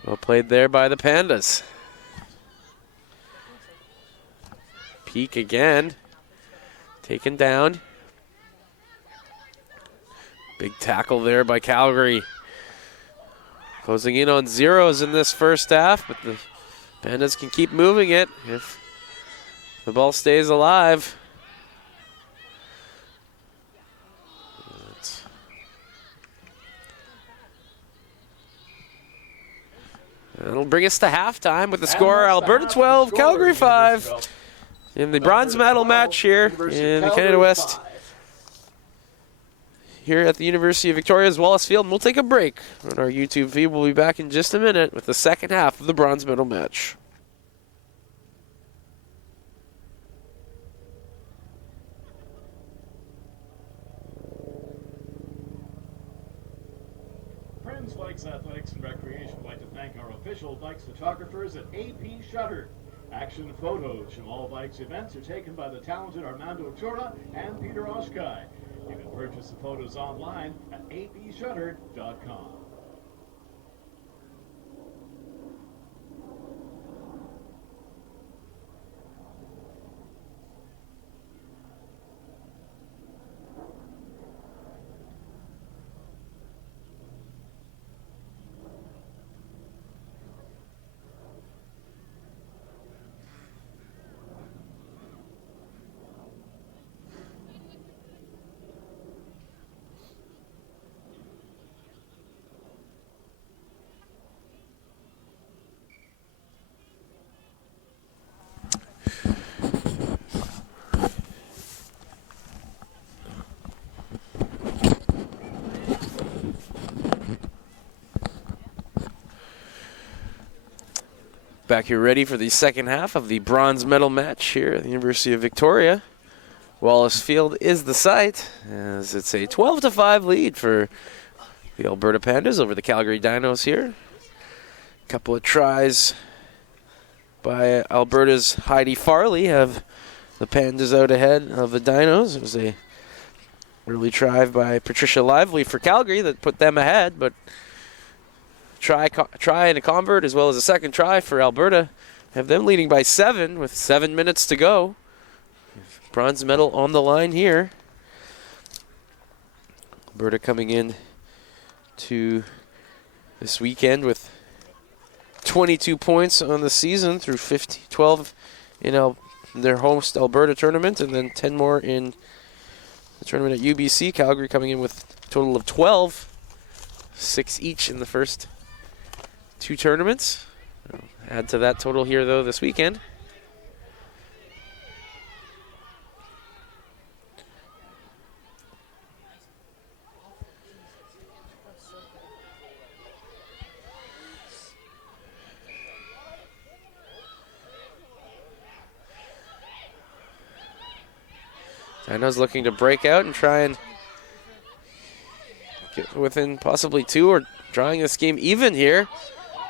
Well played there by the Pandas. Peak again. Taken down. Big tackle there by Calgary. Closing in on zeros in this first half, but the Pandas can keep moving it if the ball stays alive. That'll bring us to halftime with the score Alberta 12, Calgary 5 in the bronze medal match here in the Canada West here at the University of Victoria's Wallace Field. And we'll take a break on our YouTube feed. We'll be back in just a minute with the second half of the bronze medal match. Friends, Vikes Athletics and Recreation would like to thank our official Vikes photographers at AP Shutter. Action photos from all Vikes events are taken by the talented Armando Tura and Peter Oshkai. You can purchase the photos online at apshutter.com. Back here ready for the second half of the bronze medal match here at the University of Victoria. Wallace Field is the site, as it's a 12-5 lead for the Alberta Pandas over the Calgary Dinos here. A couple of tries by Alberta's Heidi Farley have the Pandas out ahead of the Dinos. It was a early try by Patricia Lively for Calgary that put them ahead, but try and a convert, as well as a second try for Alberta, have them leading by 7 with 7 minutes to go. Bronze medal on the line here. Alberta coming in to this weekend with 22 points on the season through 12 in their host Alberta tournament, and then 10 more in the tournament at UBC. Calgary coming in with a total of 12. 6 each in the first 2 tournaments. Add to that total here, though, this weekend. Dinos looking to break out and try and get within possibly 2 or drawing this game even here.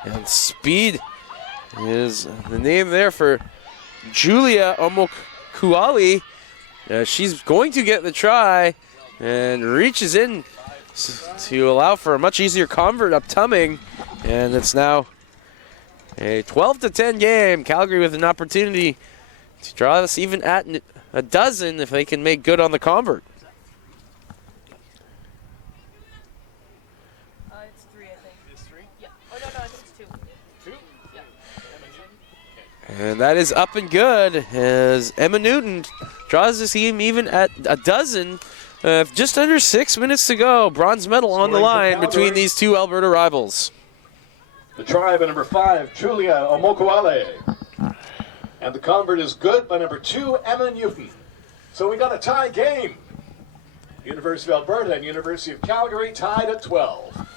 And speed is the name there for Julia Omokuali. She's going to get the try and reaches in to allow for a much easier convert upcoming. And it's now a 12-10 game. Calgary with an opportunity to draw this even at a dozen if they can make good on the convert. It's 3, I think. It's 3? Yeah. Oh, no, I think it's 2. 2? Yeah. And that is up and good as Emma Newton draws this game even at a dozen. Just under 6 minutes to go. Bronze medal on the line between these 2 Alberta rivals. The try by number 5, Julia Omokuale. And the convert is good by number 2, Emma Newton. So we got a tie game. University of Alberta and University of Calgary tied at 12.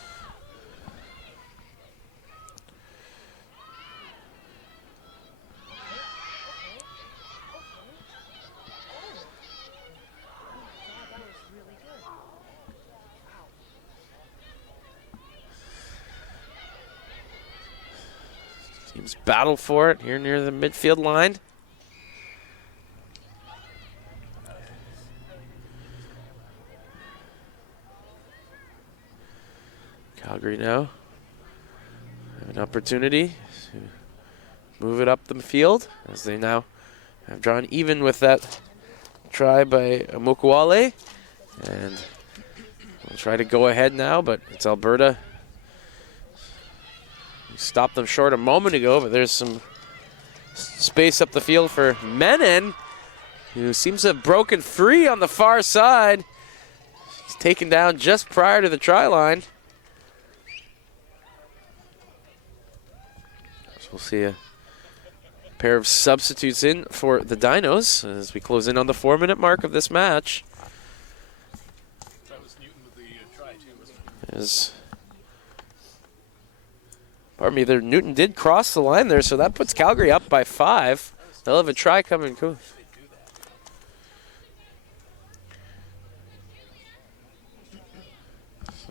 Teams battle for it here near the midfield line. Calgary now have an opportunity to move it up the field as they now have drawn even with that try by Mokuale. And we'll try to go ahead now, but it's Alberta. Stopped them short a moment ago, but there's some space up the field for Menon, who seems to have broken free on the far side. He's taken down just prior to the try line. So we'll see a pair of substitutes in for the Dinos as we close in on the 4-minute mark of this match. That was Newton with the try, too, wasn't it? Pardon me, Newton did cross the line there, so that puts Calgary up by 5. They'll have a try coming. Cool.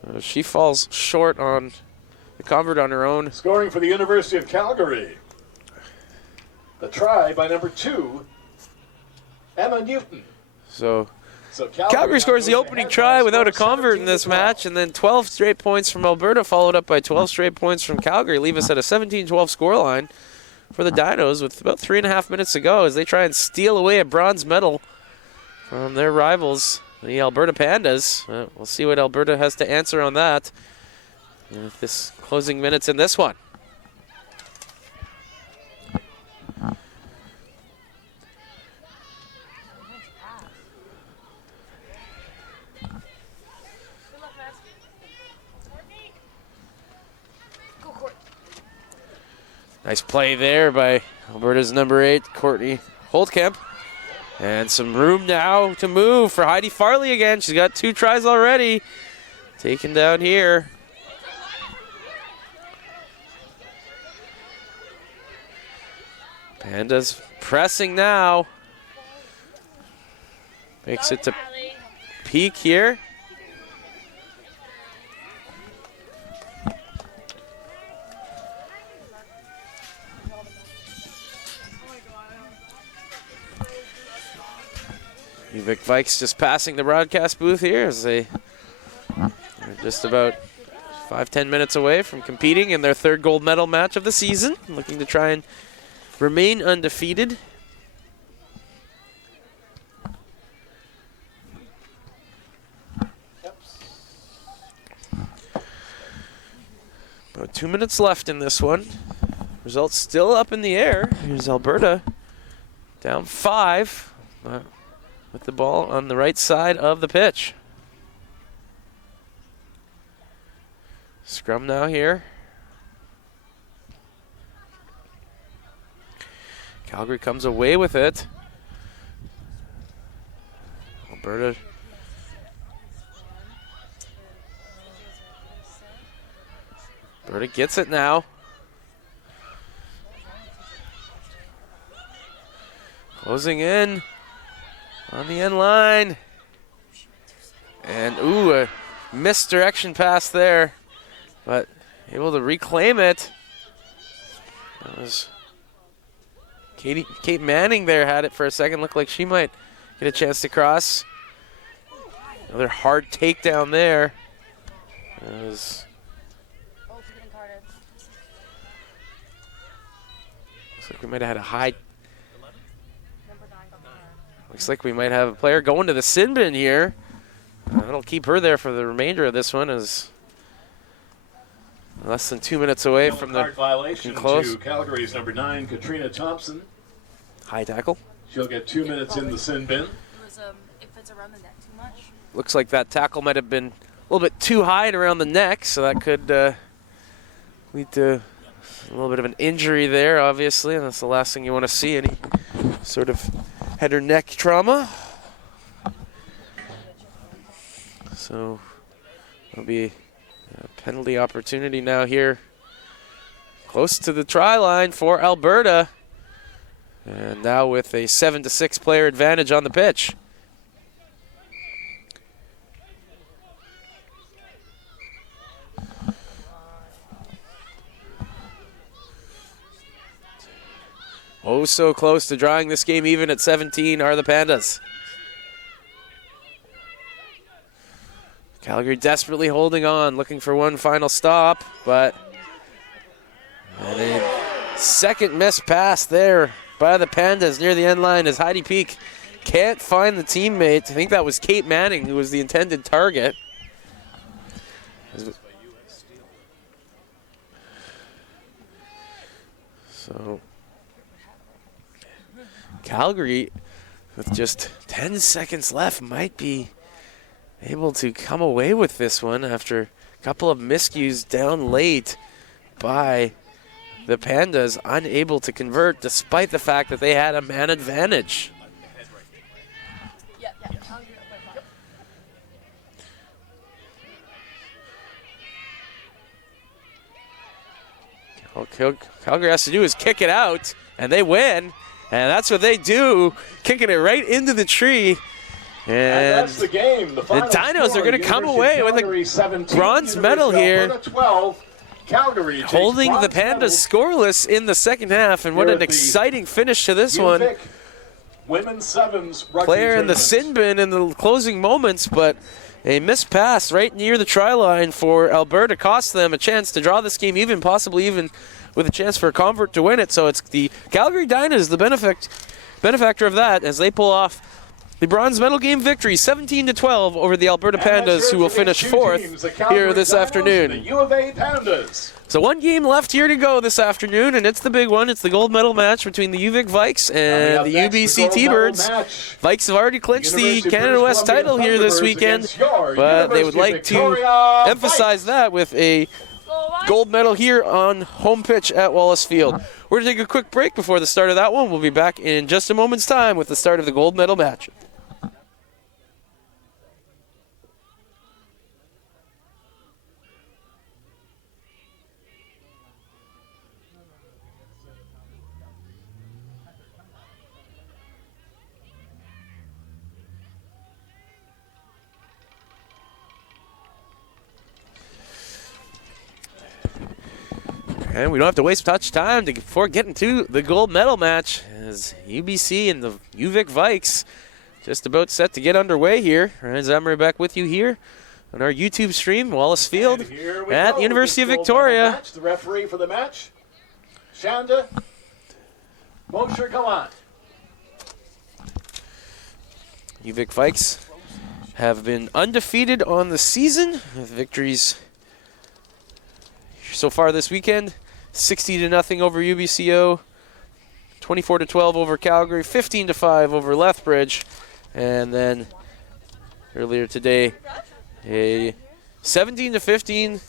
So she falls short on the convert on her own. Scoring for the University of Calgary. The try by number 2, Emma Newton. So Calgary scores the opening try without a convert in this match, and then 12 straight points from Alberta, followed up by 12 straight points from Calgary, leave us at a 17-12 scoreline for the Dinos with about 3.5 minutes to go as they try and steal away a bronze medal from their rivals, the Alberta Pandas. We'll see what Alberta has to answer on that with this closing minutes in this one. Nice play there by Alberta's number 8, Courtney Holtkamp. And some room now to move for Heidi Farley again. She's got 2 tries already. Taken down here. Pandas pressing now. Makes it to peak here. UVIC Vikes just passing the broadcast booth here as they're just about 5-10 minutes away from competing in their 3rd gold medal match of the season, looking to try and remain undefeated. About 2 minutes left in this one. Results still up in the air. Here's Alberta down 5. with the ball on the right side of the pitch. Scrum now here. Calgary comes away with it. Alberta gets it now. Closing in on the end line. And, ooh, a misdirection pass there, but able to reclaim it. That was Kate Manning there, had it for a second. Looked like she might get a chance to cross. Another hard takedown there. That was, looks like we might have had a high. Looks like we might have a player going to the sin bin here. That'll keep her there for the remainder of this one, as less than 2 minutes away from the violation close. to Calgary's number 9, Katrina Thompson. High tackle. She'll get 2 minutes in the sin bin. It was, if it's around the neck too much. Looks like that tackle might have been a little bit too high and around the neck, so that could lead to a little bit of an injury there, obviously, and that's the last thing you want to see, any sort of head or neck trauma. So there'll be a penalty opportunity now here close to the try line for Alberta. And now with a 7-6 player advantage on the pitch. Oh, so close to drawing this game even at 17 are the Pandas. Calgary desperately holding on, looking for one final stop, but and a second missed pass there by the Pandas near the end line as Heidi Peak can't find the teammate. I think that was Kate Manning who was the intended target. So Calgary, with just 10 seconds left, might be able to come away with this one after a couple of miscues down late by the Pandas, unable to convert despite the fact that they had a man advantage. All Calgary has to do is kick it out, and they win. And that's what they do, kicking it right into the tree. And that's the game. The Dinos are going to come away with a bronze medal here. 12, Calgary holding the Pandas scoreless in the second half. And what an exciting finish to this one. UVIC Women's Sevens rugby player in the tournament. sin bin in the closing moments, but a missed pass right near the try line for Alberta cost them a chance to draw this game even, possibly even with a chance for a convert to win it. So it's the Calgary Dinos, the benefactor of that, as they pull off the bronze medal game victory, 17-12 over the Alberta Pandas, who will finish fourth here this afternoon. The U of A Pandas. So one game left here to go this afternoon, and it's the big one. It's the gold medal match between the UVIC Vikes and the UBC T-Birds. Vikes have already clinched the Canada West title here this weekend, but they would like to emphasize that with a gold medal here on home pitch at Wallace Field. We're going to take a quick break before the start of that one. We'll be back in just a moment's time with the start of the gold medal match. And we don't have to waste much time before getting to the gold medal match, as UBC and the UVIC Vikes just about set to get underway here. Ryan Zammer back with you here on our YouTube stream, Wallace Field at the University of Victoria. Match. The referee for the match, Shanda Mosher Galant. UVIC Vikes have been undefeated on the season with victories so far this weekend. 60-0 over UBCO, 24-12 over Calgary, 15-5 over Lethbridge, And then earlier today, a 17-15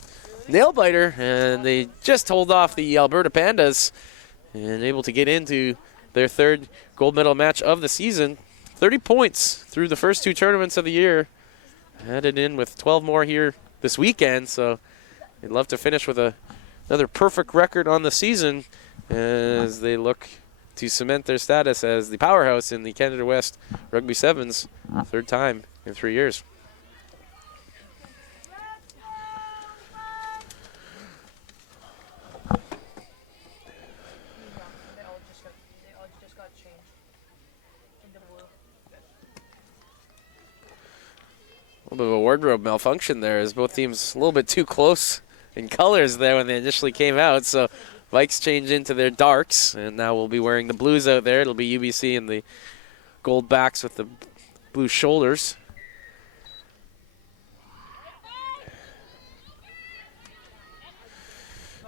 nail biter, and they just hold off the Alberta Pandas and able to get into their third gold medal match of the season. 30 points through the first 2 tournaments of the year. Added in with 12 more here this weekend, so they'd love to finish with another perfect record on the season as they look to cement their status as the powerhouse in the Canada West Rugby Sevens, 3rd time in 3 years. A little bit of a wardrobe malfunction there as both teams a little bit too close in colors there when they initially came out. So Vikes change into their darks, and now we'll be wearing the blues out there. It'll be UBC in the gold backs with the blue shoulders.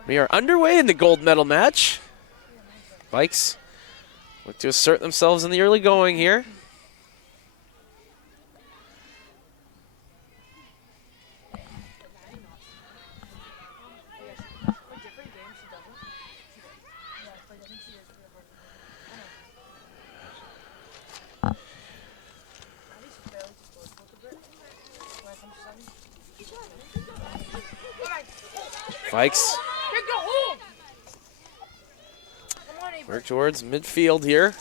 We are underway in the gold medal match. Vikes look to assert themselves in the early going here. Vikes work towards midfield here.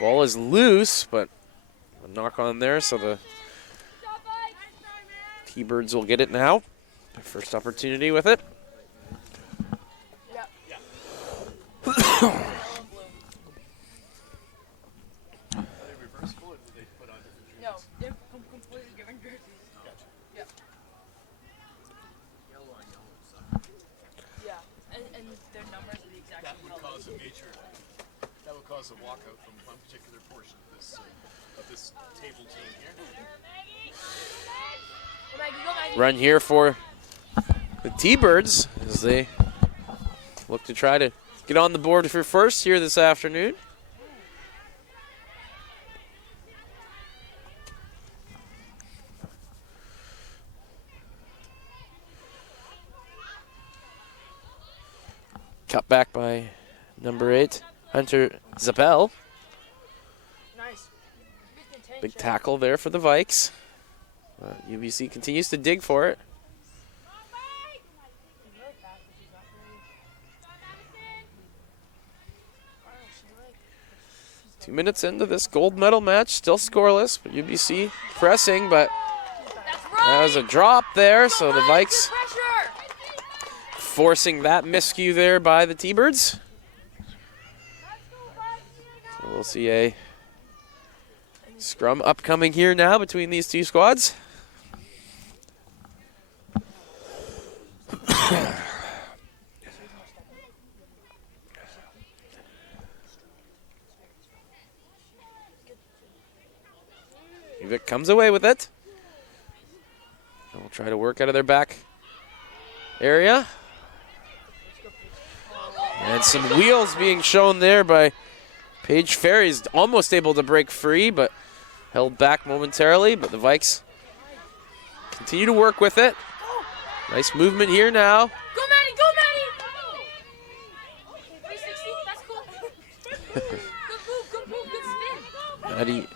Ball is loose, but a knock on there, so the T-Birds will get it now. Their first opportunity with it. That would cause a walkout from one particular portion of this table team here. Run here for the T-Birds as they look to try to get on the board for first here this afternoon. Cut back by number 8, Hunter Zappel. Nice. Big tackle there for the Vikes. UBC continues to dig for it. 2 minutes into this gold medal match, still scoreless, but UBC pressing, but that was a drop there, so the Vikes forcing that miscue there by the T-Birds. So we'll see a scrum upcoming here now between these two squads. UVIC comes away with it. And we'll try to work out of their back area. And some wheels being shown there by Paige Ferry's almost able to break free, but held back momentarily. But the Vikes continue to work with it. Nice movement here now. Go, Maddie! Go, Maddie! 360, that's cool. Good move, good spin. Maddie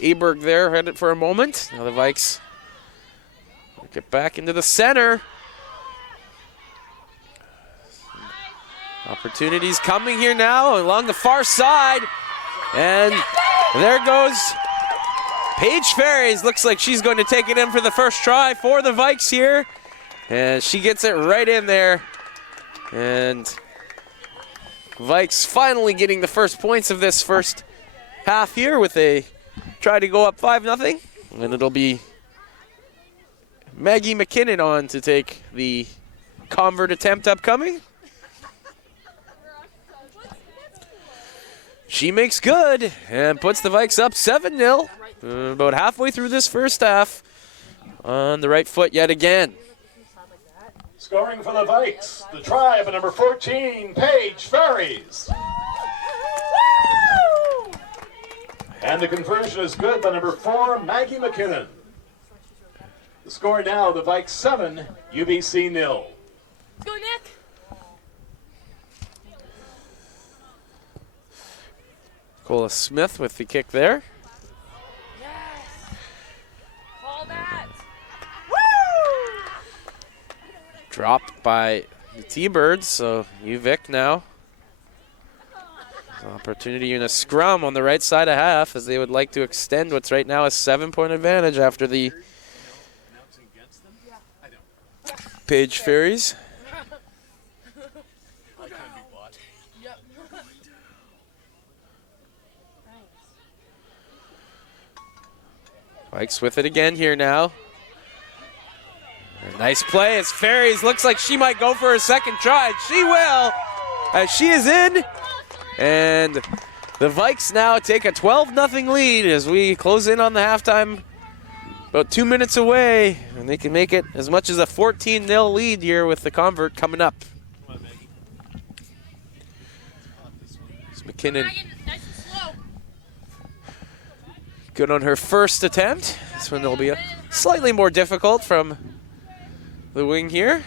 Aberg there had it for a moment. Now the Vikes get back into the center. Opportunities coming here now along the far side. And there goes Paige Ferries. Looks like she's going to take it in for the first try for the Vikes here. And she gets it right in there. And Vikes finally getting the first points of this first half here with a try to go up 5-0. And it'll be Maggie McKinnon on to take the convert attempt upcoming. She makes good and puts the Vikes up 7-0. About halfway through this first half. On the right foot yet again. Scoring for the Vikes, the try of number 14, Paige Ferries. And the conversion is good by number 4, Maggie McKinnon. The score now, the Vikes 7, UVC 0. Go, Nick! Cola Smith with the kick there. Yes! Call that! Dropped by the T-Birds, so UVIC now. Opportunity in a scrum on the right side of half as they would like to extend what's right now a 7-point advantage after the Page Fairies. Vikes with it again here now. A nice play as Fairies looks like she might go for a second try. She will, as she is in. And the Vikes now take a 12-0 lead as we close in on the halftime. About 2 minutes away, and they can make it as much as a 14-0 lead here with the convert coming up. It's McKinnon. Good on her first attempt. This one will be slightly more difficult from the wing here.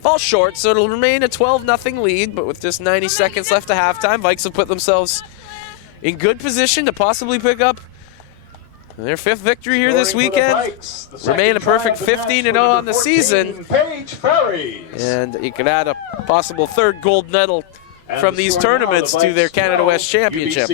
Falls short, so it'll remain a 12-0 lead, but with just 90 seconds left to halftime, Vikes will put themselves in good position to possibly pick up their 5th victory here this weekend. Remain a perfect 15-0 on the season. And you could add a possible 3rd gold medal from these tournaments to their Canada West Championship.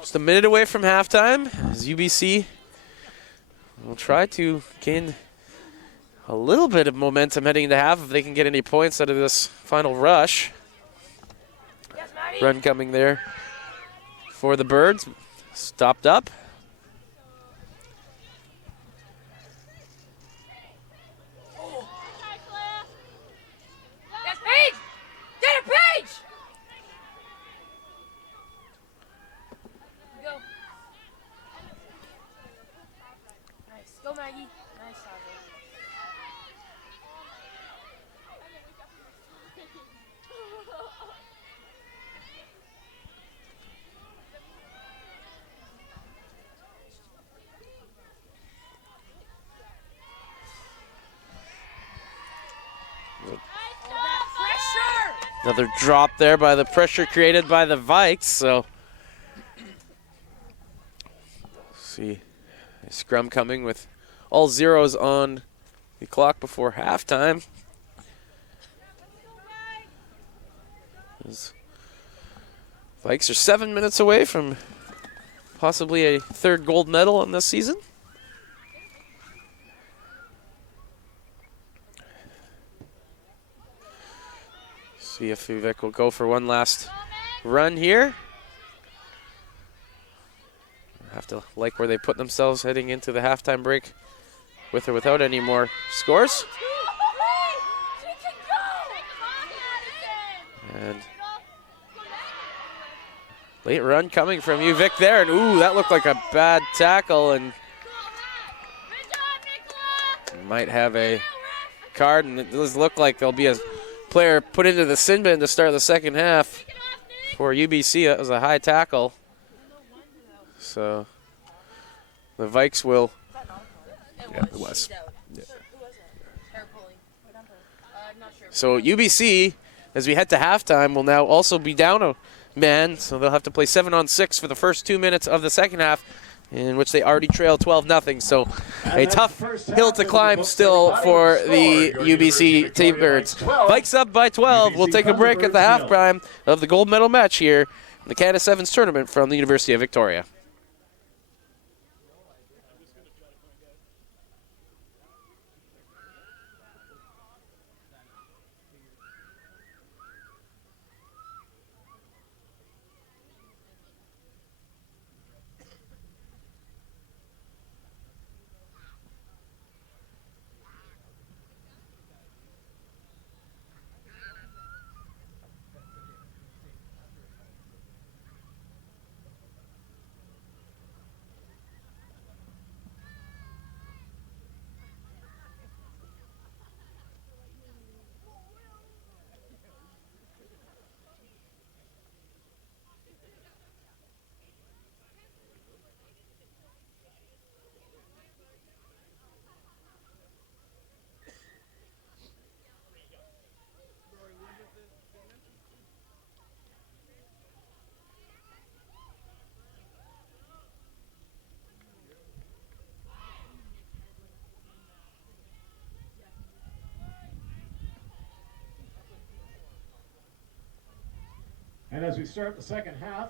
Just a minute away from halftime as UBC will try to gain a little bit of momentum heading into half if they can get any points out of this final rush. Run coming there for the Birds. Stopped up. Yes, Paige! Get it, Paige! Go. Nice. Go, Maggie. Nice, Sasha. Another drop there by the pressure created by the Vikes. So, see a scrum coming with all zeros on the clock before halftime. Vikes are 7 minutes away from possibly a 3rd gold medal in this season. See if UVIC will go for one last run here. Have to like where they put themselves heading into the halftime break with or without any more scores. And late run coming from UVIC there. And ooh, that looked like a bad tackle and might have a card. And it does look like there'll be a player put into the sin bin to start the second half for UBC. That was a high tackle. So the Vikes will. Yeah, it was. Yeah. So UBC, as we head to halftime, will now also be down a man. So they'll have to play 7-on-6 for the first 2 minutes of the second half, in which they already trail 12-0. So a tough hill to climb still for the UBC T-Birds. Vikes up by 12. We'll take a break at the halftime of the gold medal match here in the Canada Sevens tournament from the University of Victoria. And as we start the second half,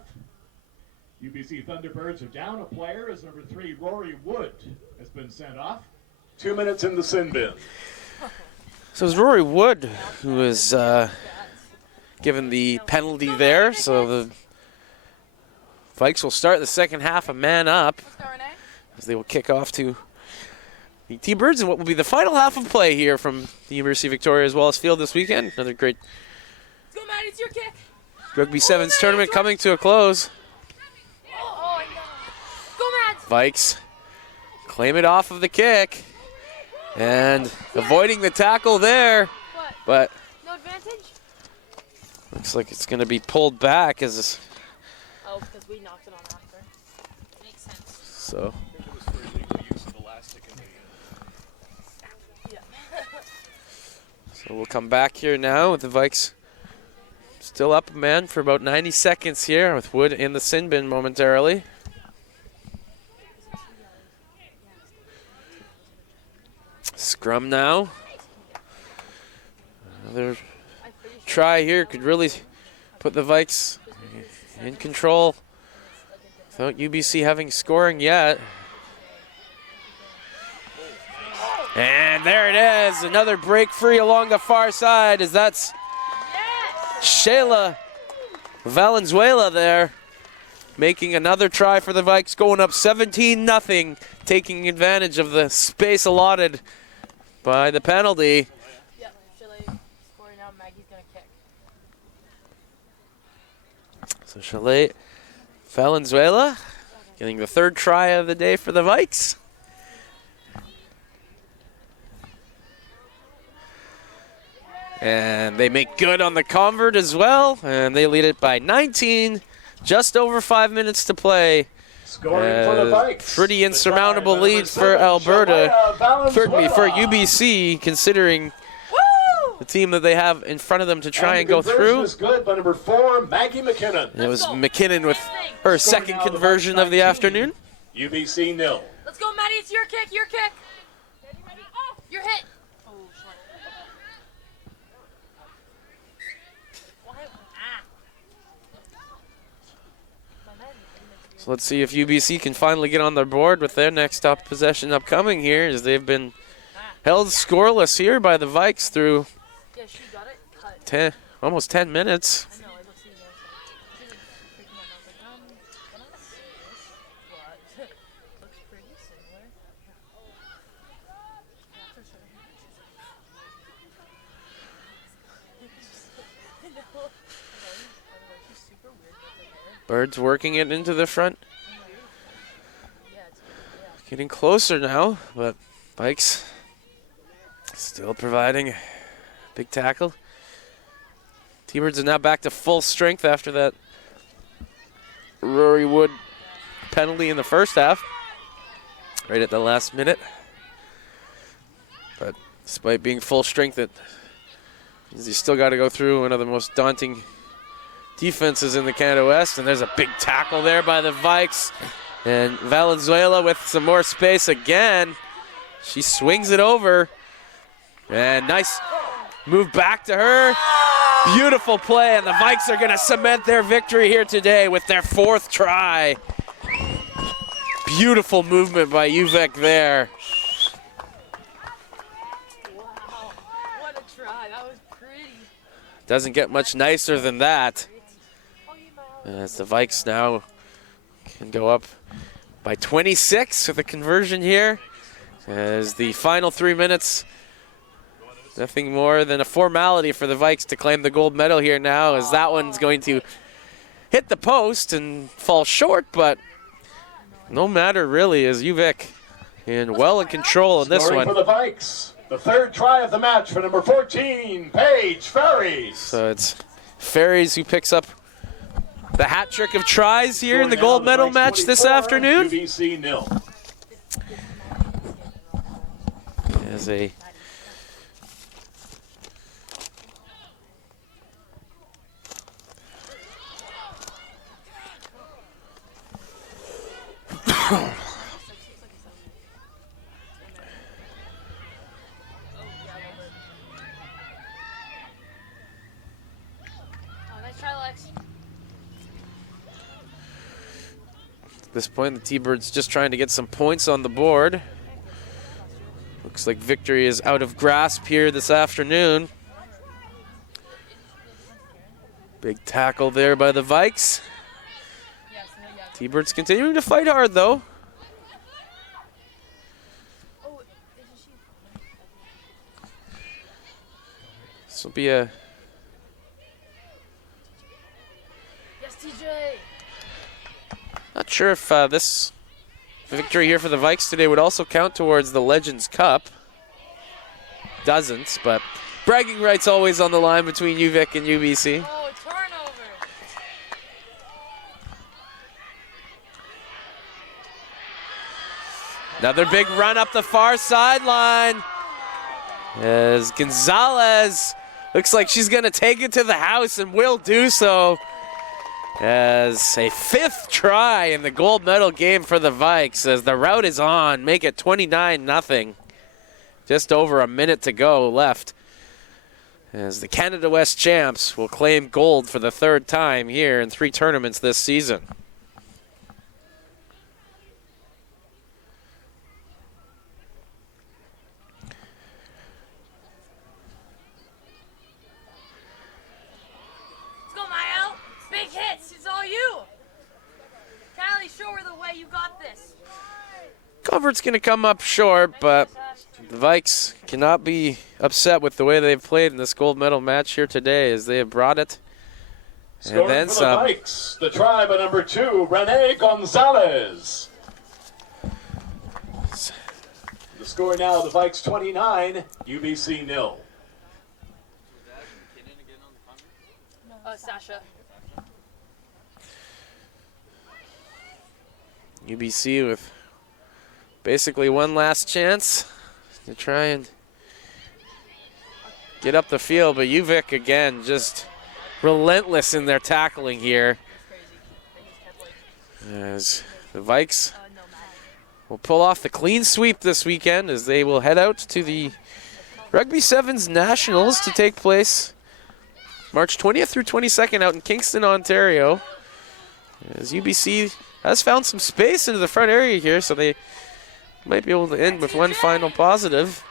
UBC Thunderbirds are down a player as number 3, Rory Wood, has been sent off. 2 minutes in the sin bin. So it's Rory Wood who is given the penalty there. So the Vikes will start the second half a man up as they will kick off to the T-Birds in what will be the final half of play here from the University of Victoria's Wallace Field this weekend. Another great Let's go, Maddie. It's your kick. Rugby Sevens tournament coming to a close. Oh, I know. Go, Mads. Vikes claim it off of the kick and avoiding the tackle there, What? but No advantage? looks like it's going to be pulled back as Oh, because we knocked it on after. Makes sense. so. I think it was for illegal use of elastic in the Yeah. So we'll come back here now with the Vikes still up a man for about 90 seconds here with Wood in the sin bin momentarily. Scrum now. Another try here could really put the Vikes in control without UBC having scoring yet. And there it is, another break free along the far side as that's Shayla Valenzuela there making another try for the Vikes, going up 17-0, taking advantage of the space allotted by the penalty. Yeah, Chalet scoring now. Maggie's going to kick. So Shayla Valenzuela getting the third try of the day for the Vikes. And they make good on the convert as well, and they lead it by 19. Just over 5 minutes to play. Scoring for the Vikes. Pretty insurmountable lead for Alberta. For UBC, considering the team that they have in front of them to try and go through. Is good by number 4, Maggie McKinnon. It was McKinnon with her second conversion of the afternoon. UBC 0. Let's go, Maddie. It's your kick. Your kick. Ready? Oh, you're hit. Oh, shit. So let's see if UBC can finally get on the board with their next up possession upcoming here, as they've been held scoreless here by the Vikes through Yeah, she got it. Cut. almost 10 minutes. I know. I looked at you guys. She was freaking out. I was like, can I see this? But looks pretty similar. She's super weird with her hair. Birds working it into the front. Yeah, it's Getting closer now, but Vikes still providing a big tackle. T-Birds are now back to full strength after that Rory Wood penalty in the first half, right at the last minute. But despite being full strength, it means you still got to go through one of the most daunting defenses in the Canada West, and there's a big tackle there by the Vikes. And Valenzuela with some more space again. She swings it over. And nice move back to her. Beautiful play, and the Vikes are going to cement their victory here today with their fourth try. Beautiful movement by UVIC there. wow. What a try. That was pretty. Doesn't get much nicer than that. As the Vikes now can go up by 26 with a conversion here. As the final 3 minutes, nothing more than a formality for the Vikes to claim the gold medal here now, as that one's going to hit the post and fall short, but no matter really, as UVIC well in control of this Scoring one. for the Vikes. The third try of the match for number 14, Paige Ferries. So it's Ferries who picks up the hat trick of tries here in the gold medal match this afternoon. UBC 0. As a Oh, nice try, Lex. this point, the T-Birds just trying to get some points on the board. Looks like victory is out of grasp here this afternoon. Big tackle there by the Vikes. T-Birds continuing to fight hard, though. This will be a... Yes, TJ. Not sure if this victory here for the Vikes today would also count towards the Legends Cup. Doesn't, but bragging rights always on the line between UVIC and UBC. Oh, turnover. Another big run up the far sideline. As Gonzalez looks like she's going to take it to the house and will do so. As a 5th try in the gold medal game for the Vikes as the route is on. Make it 29-0. Just over a minute to go left. As the Canada West champs will claim gold for the 3rd time here in 3 tournaments this season. Big hits, it's all you. Kylie, show her the way, you got this. Convert's going to come up short, but the Vikes cannot be upset with the way they've played in this gold medal match here today as they have brought it. Scoring and then for some. The Vikes, the try by number 2, Renee Gonzalez. The score now, the Vikes 29, UBC 0. Sasha. UBC with basically one last chance to try and get up the field, but UVIC again just relentless in their tackling here. As the Vikes will pull off the clean sweep this weekend as they will head out to the Rugby Sevens Nationals to take place March 20th through 22nd out in Kingston, Ontario. As UBC has found some space into the front area here, so they might be able to end with one final positive.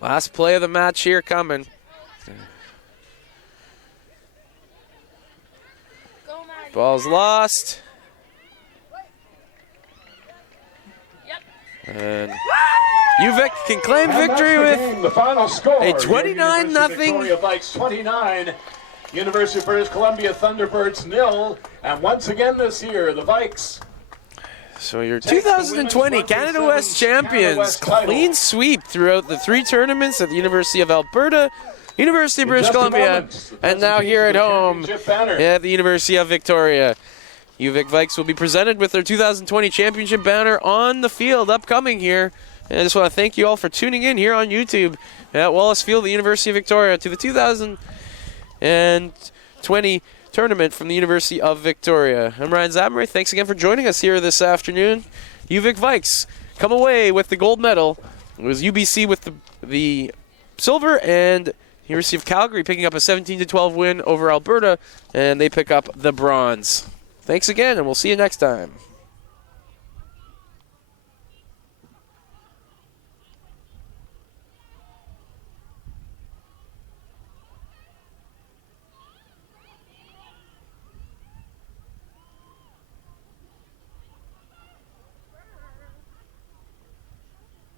Last play of the match here coming. Ball's lost. And UVIC can claim victory with the final score. A 29-0. Victoria Vikes 29, University of British Columbia Thunderbirds 0. And once again this year, the Vikes. So your 2020 Canada West champions, clean sweep throughout the 3 tournaments at the University of Alberta, University of British Columbia, and now here at home at the University of Victoria. UVIC Vikes will be presented with their 2020 championship banner on the field upcoming here. And I just want to thank you all for tuning in here on YouTube at Wallace Field, the University of Victoria, to the 2020 tournament from the University of Victoria. I'm Ryan Zamery. Thanks again for joining us here this afternoon. UVIC Vikes come away with the gold medal. It was UBC with the silver, and University of Calgary picking up a 17-12 win over Alberta, and they pick up the bronze. Thanks again, and we'll see you next time.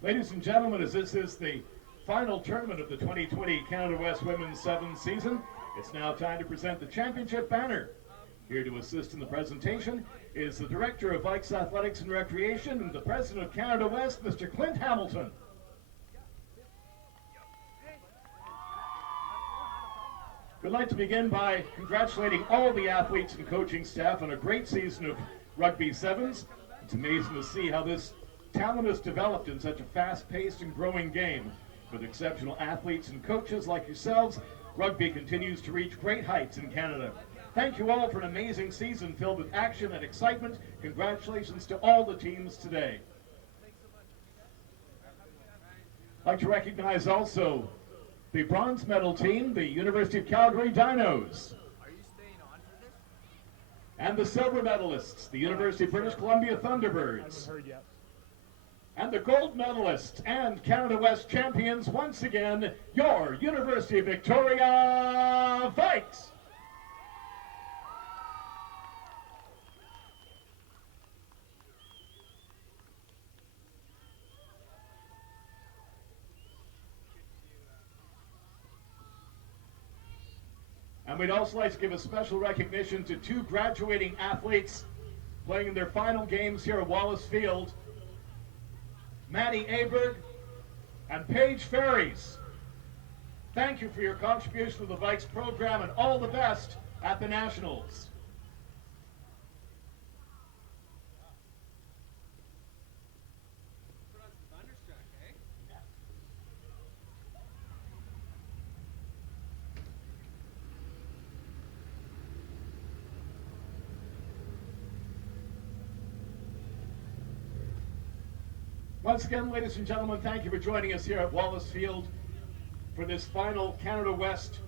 Ladies and gentlemen, as this is the final tournament of the 2020 Canada West Women's Sevens season, it's now time to present the championship banner. Here to assist in the presentation is the Director of Vikes Athletics and Recreation and the President of Canada West, Mr. Clint Hamilton. We'd like to begin by congratulating all the athletes and coaching staff on a great season of Rugby Sevens. It's amazing to see how this talent has developed in such a fast-paced and growing game. With exceptional athletes and coaches like yourselves, rugby continues to reach great heights in Canada. Thank you all for an amazing season filled with action and excitement. Congratulations to all the teams today. I'd like to recognize also the bronze medal team, the University of Calgary Dinos. Are you staying on for this? And the silver medalists, the University of British Columbia I Thunderbirds. haven't heard yet. And the gold medalists and Canada West champions, once again, your University of Victoria Vikes. And we'd also like to give a special recognition to two graduating athletes playing in their final games here at Wallace Field. Maddie Aberg and Paige Ferries. Thank you for your contribution to the Vikes program and all the best at the Nationals. Thunderstruck, eh? Once again, ladies and gentlemen, thank you for joining us here at Wallace Field for this final Canada West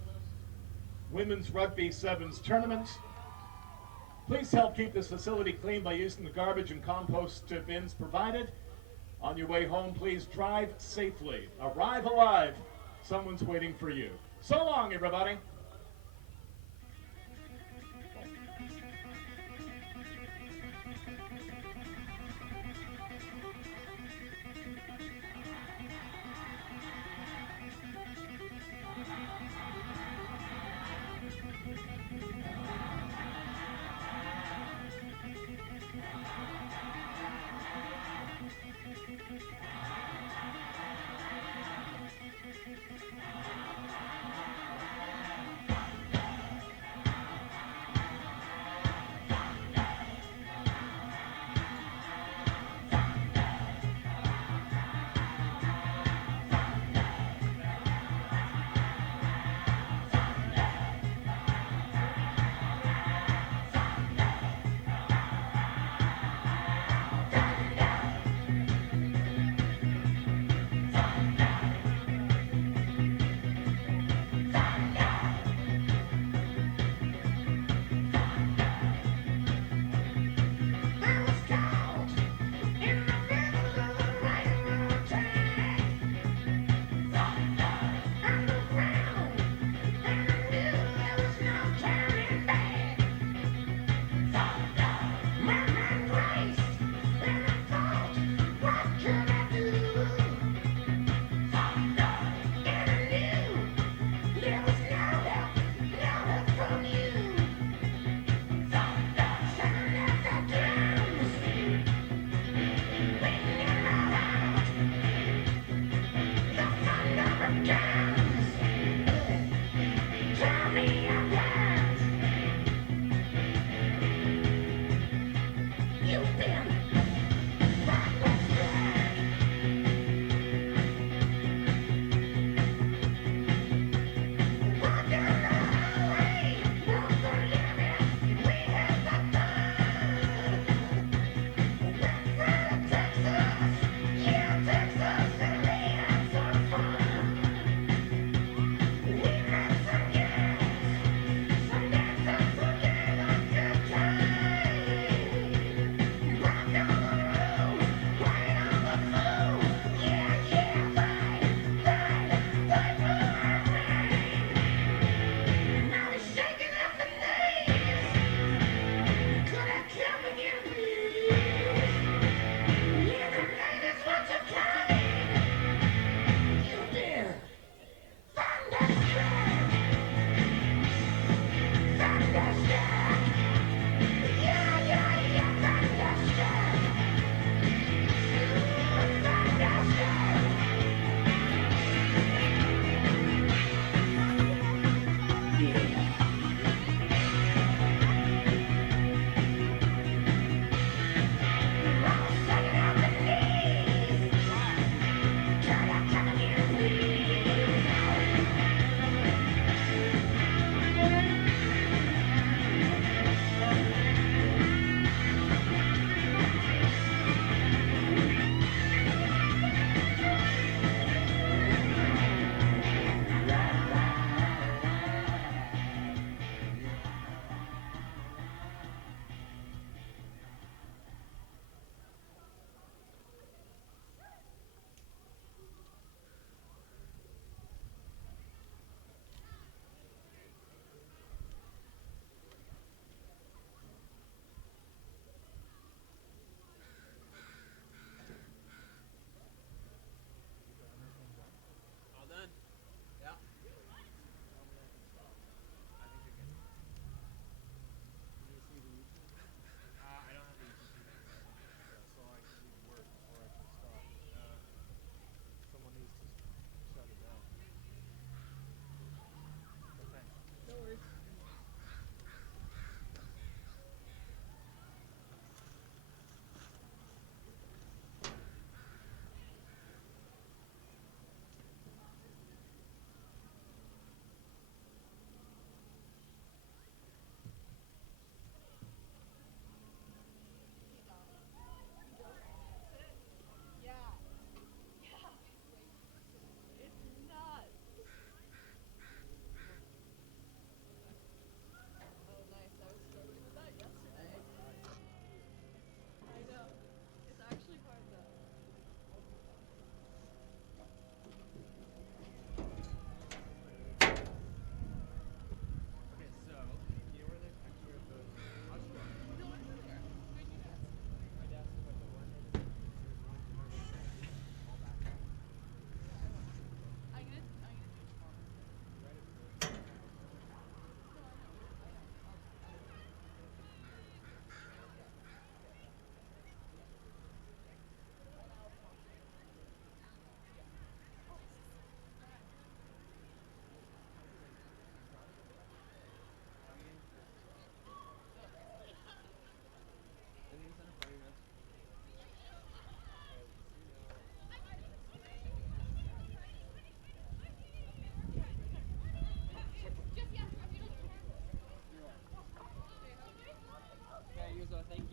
Women's Rugby Sevens tournament. Please help keep this facility clean by using the garbage and compost bins provided. On your way home, please drive safely. Arrive alive. Someone's waiting for you. So long, everybody.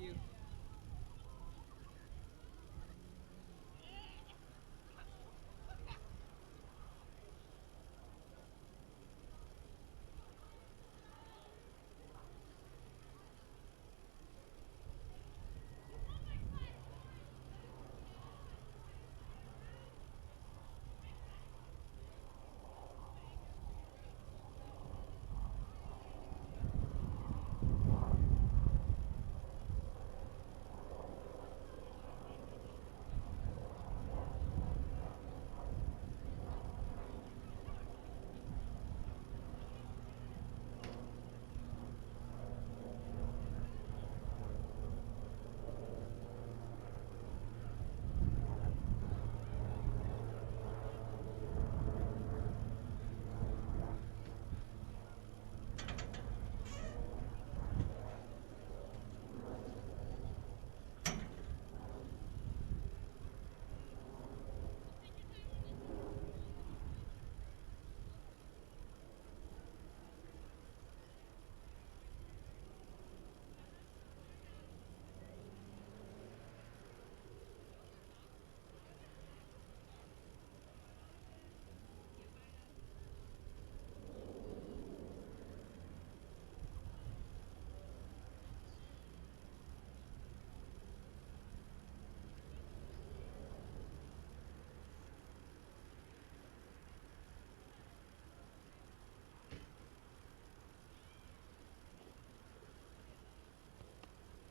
you.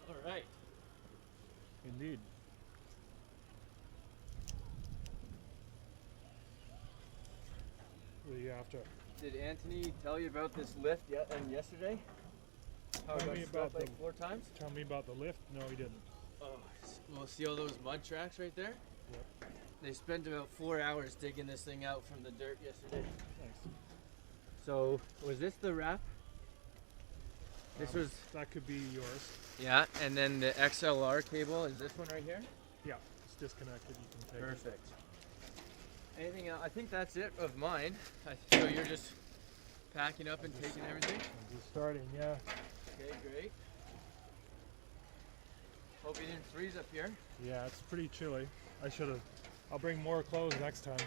All right. Indeed. What are you after? Did Anthony tell you about this lift yesterday? How Tell it me got about stuck like the- 4 times? Tell me about the lift. No, he didn't. Oh, well, see all those mud tracks right there? Yep. They spent about 4 hours digging this thing out from the dirt yesterday. Nice. So, was this the wrap? This was, That could be yours. yeah, and then the XLR cable is this one right here? Yeah, it's disconnected. You can take it. Perfect. Anything else? I think that's it of mine. So you're just packing up and taking everything? I'm just starting. Yeah. Okay, great. Hope you didn't freeze up here. Yeah, it's pretty chilly. I'll bring more clothes next time.